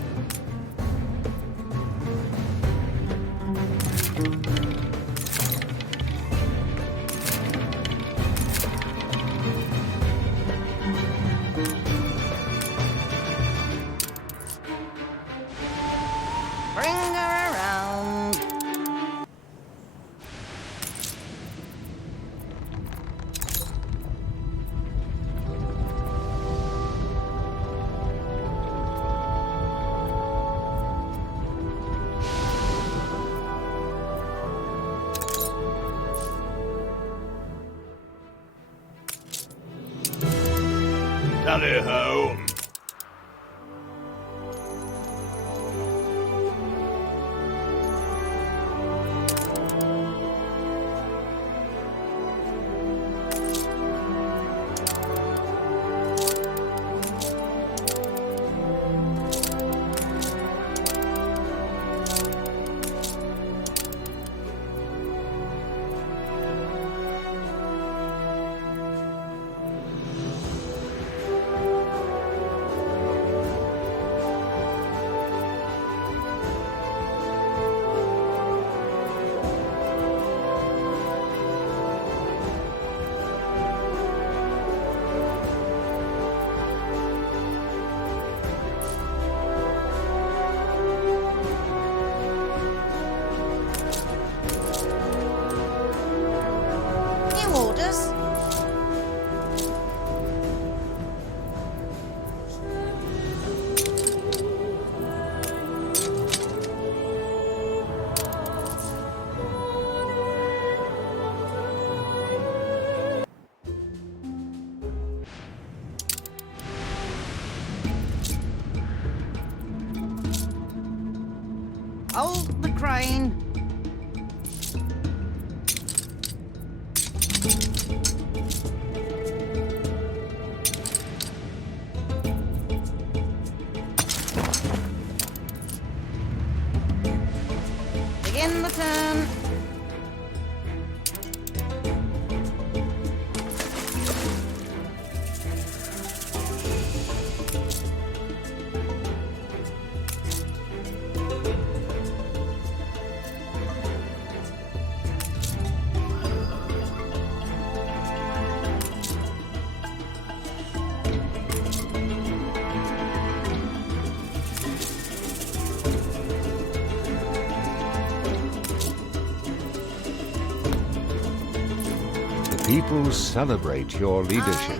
Bring her around. Tally ho. New orders. Hold the crane. Begin the turn. The people celebrate your leadership.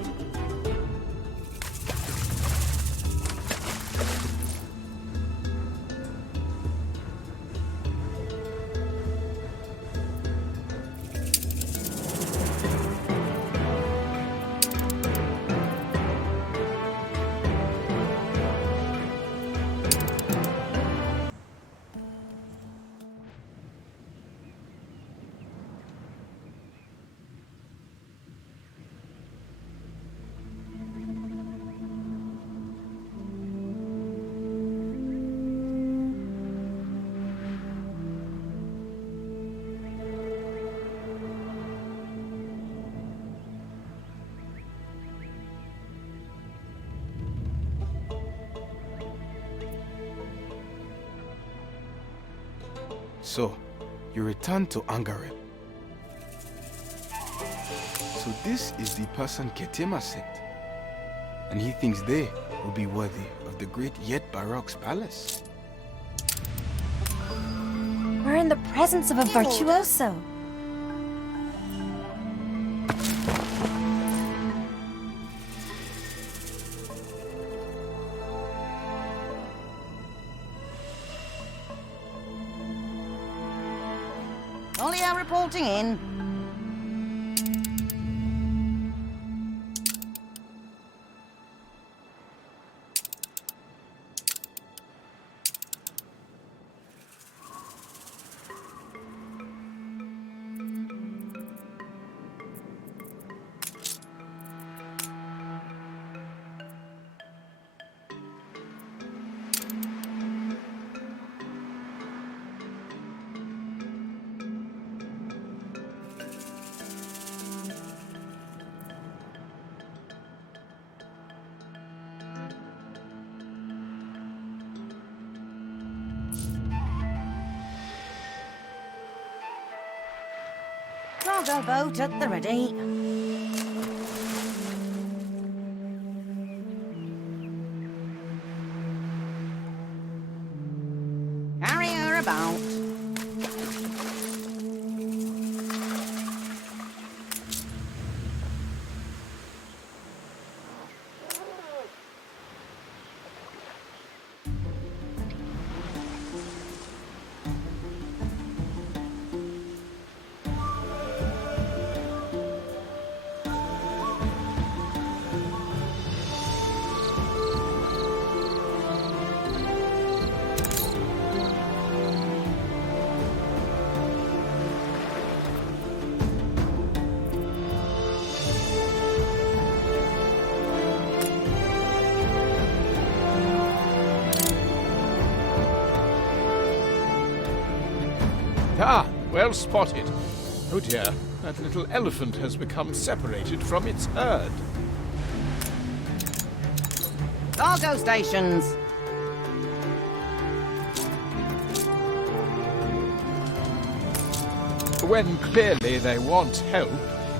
So, you return to Angared. So this is the person Ketema sent. And he thinks they will be worthy of the great Yet Barok's palace. We're in the presence of a virtuoso. Olio reporting in. Cargo boat at the ready. Carry her about. Ah, well spotted. Oh dear, that little elephant has become separated from its herd. Cargo stations. When clearly they want help,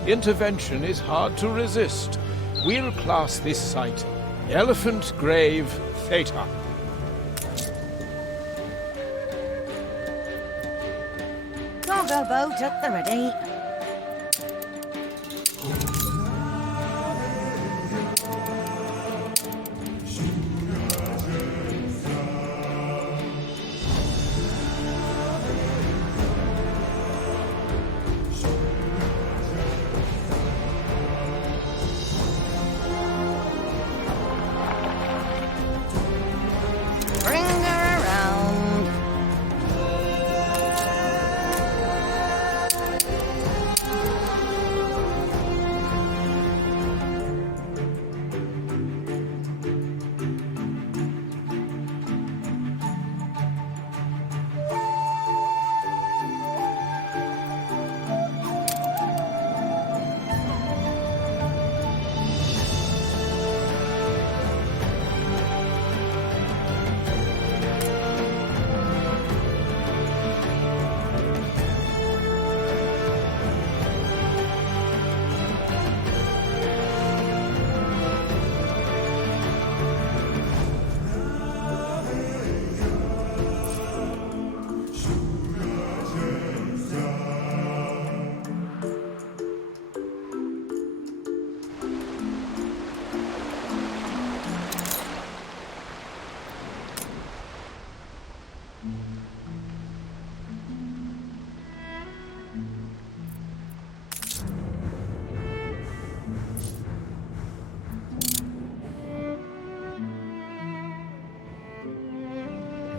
intervention is hard to resist. We'll class this site Elephant Grave Theta. Cargo boat at the ready. Bring her around.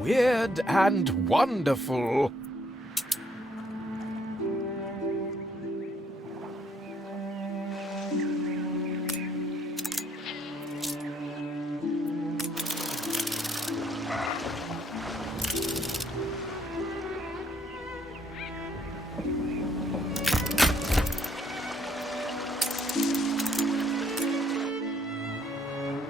Weird and wonderful.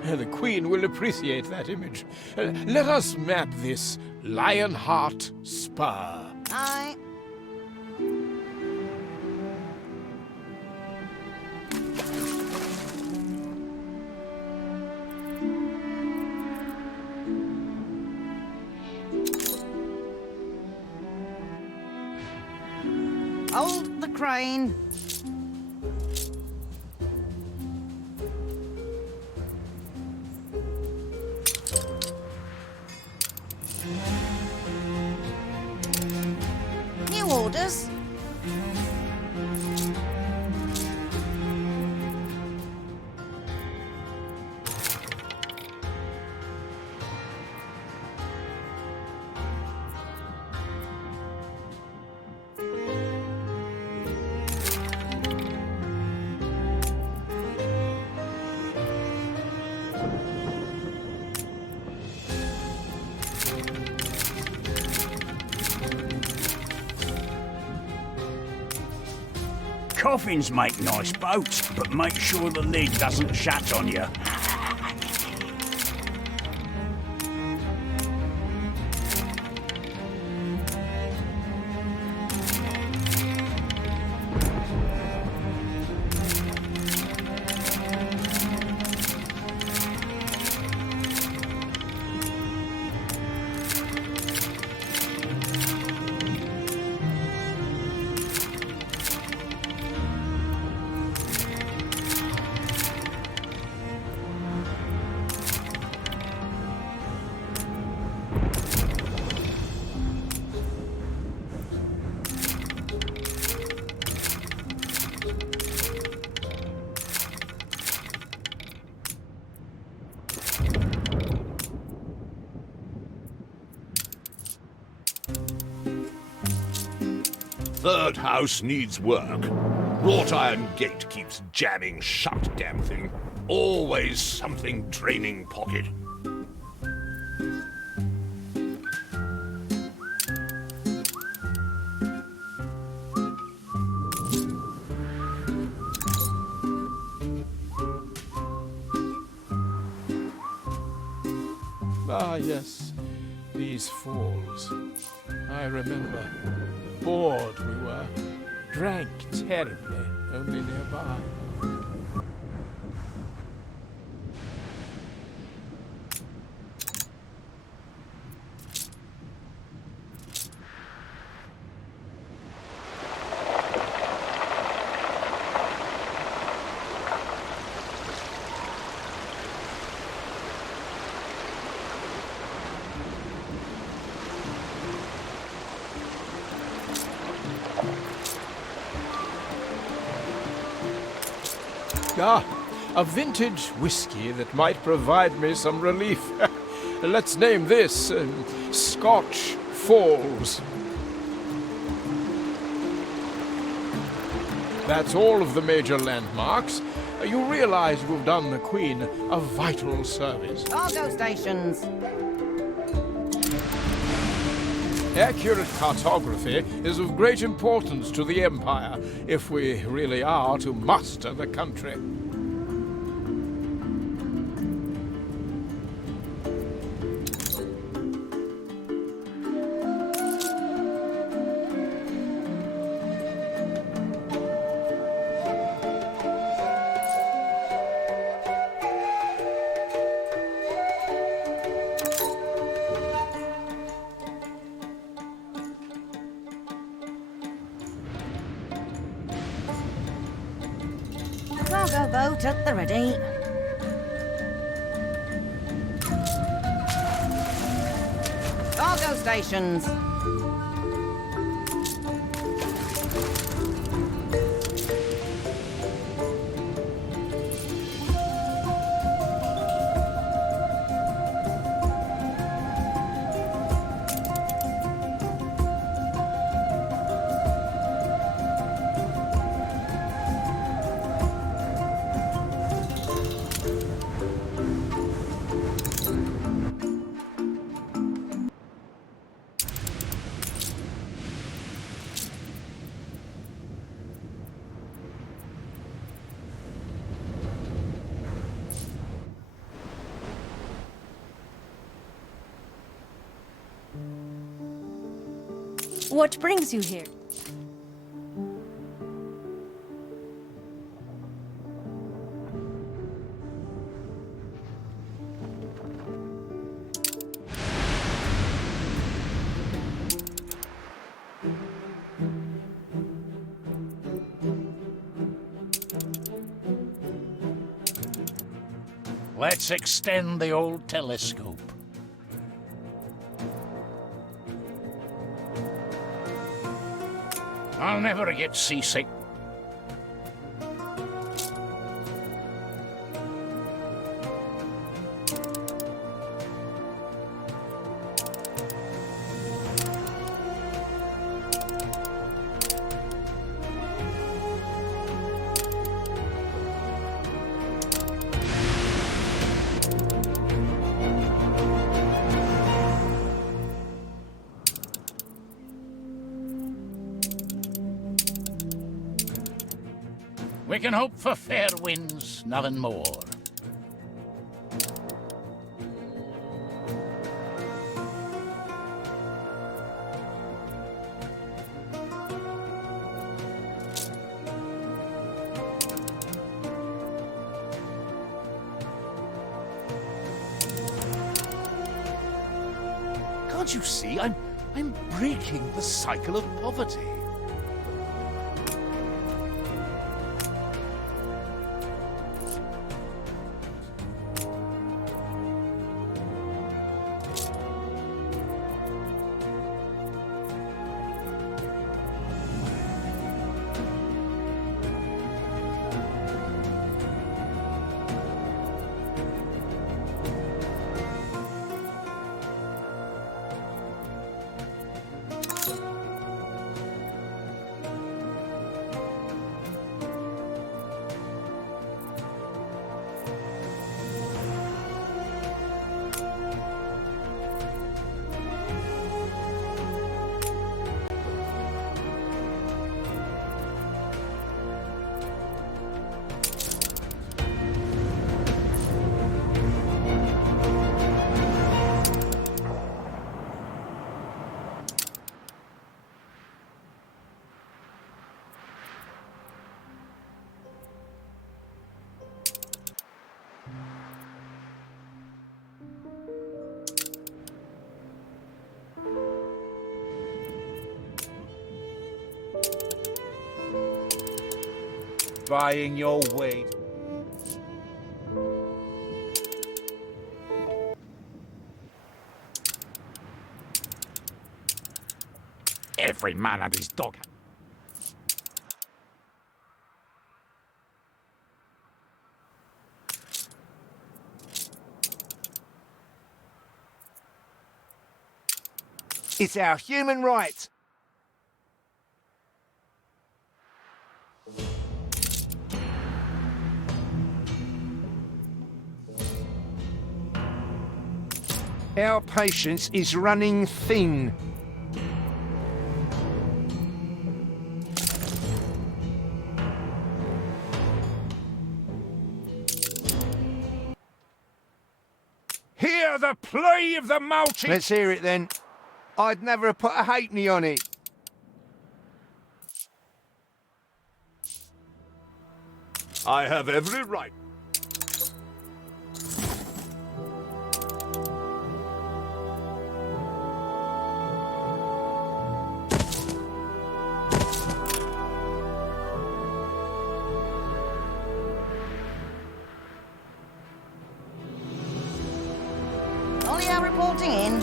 The Queen will appreciate that image. Let us map this Lionheart Spur. Aye. Hold the crane. New orders. Coffins make nice boats, but make sure the lid doesn't shut on you. Third house needs work. Wrought iron gate keeps jamming shut, damn thing. Always something draining pocket. Ah, yes, these falls. I remember. Bored we were. Drank terribly, only nearby. Ah, a vintage whiskey that might provide me some relief. Let's name this Scotch Falls. That's all of the major landmarks. You realize we've done the Queen a vital service. Cargo stations. Accurate cartography is of great importance to the Empire if we really are to master the country. Cargo boat at the ready. Cargo stations. What brings you here? Let's extend the old telescope. I'll never get seasick. We can hope for fair winds, nothing more. Can't you see? I'm breaking the cycle of poverty. Buying your weight. Every man and his dog. It's our human right. Our patience is running thin. Hear the plea of the multitude. Let's hear it then. I'd never have put a halfpenny on it. I have every right. Ollie reporting in.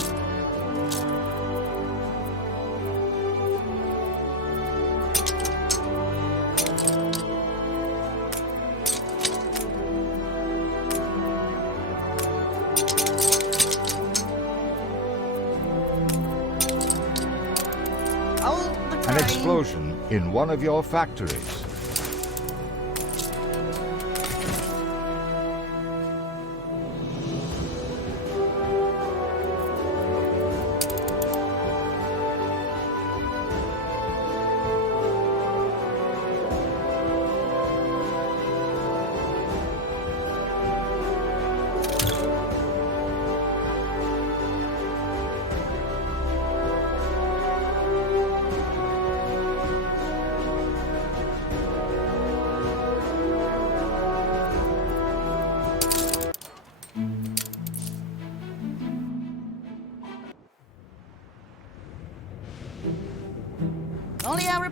An explosion in one of your factories.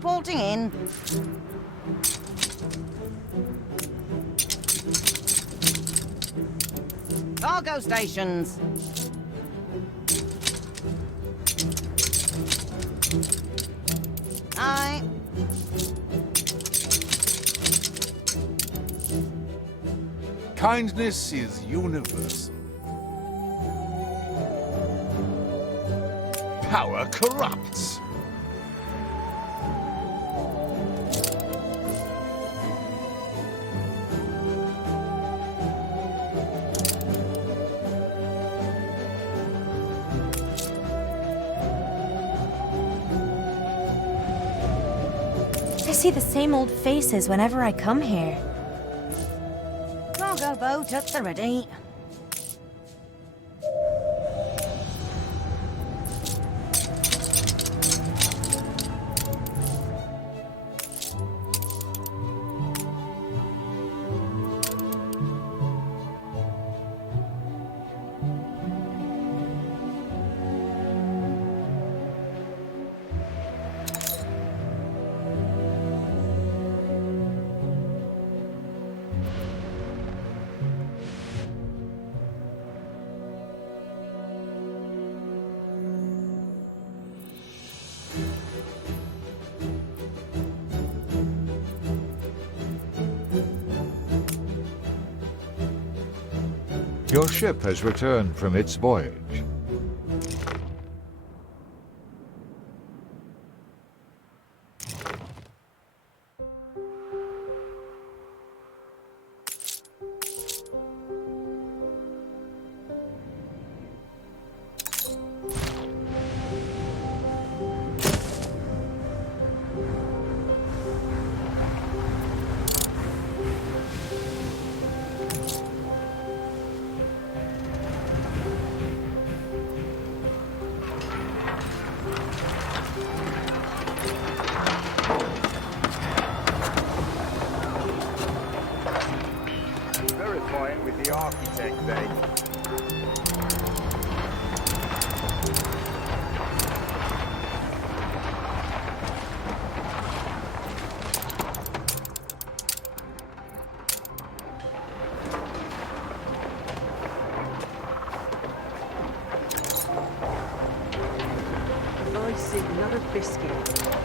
defaulting in. Cargo stations. Aye. Kindness is universal. Power corrupts. I see the same old faces whenever I come here. Cargo boat at the ready. Your ship has returned from its voyage. Verify it with the architect, then. I see another biscuit.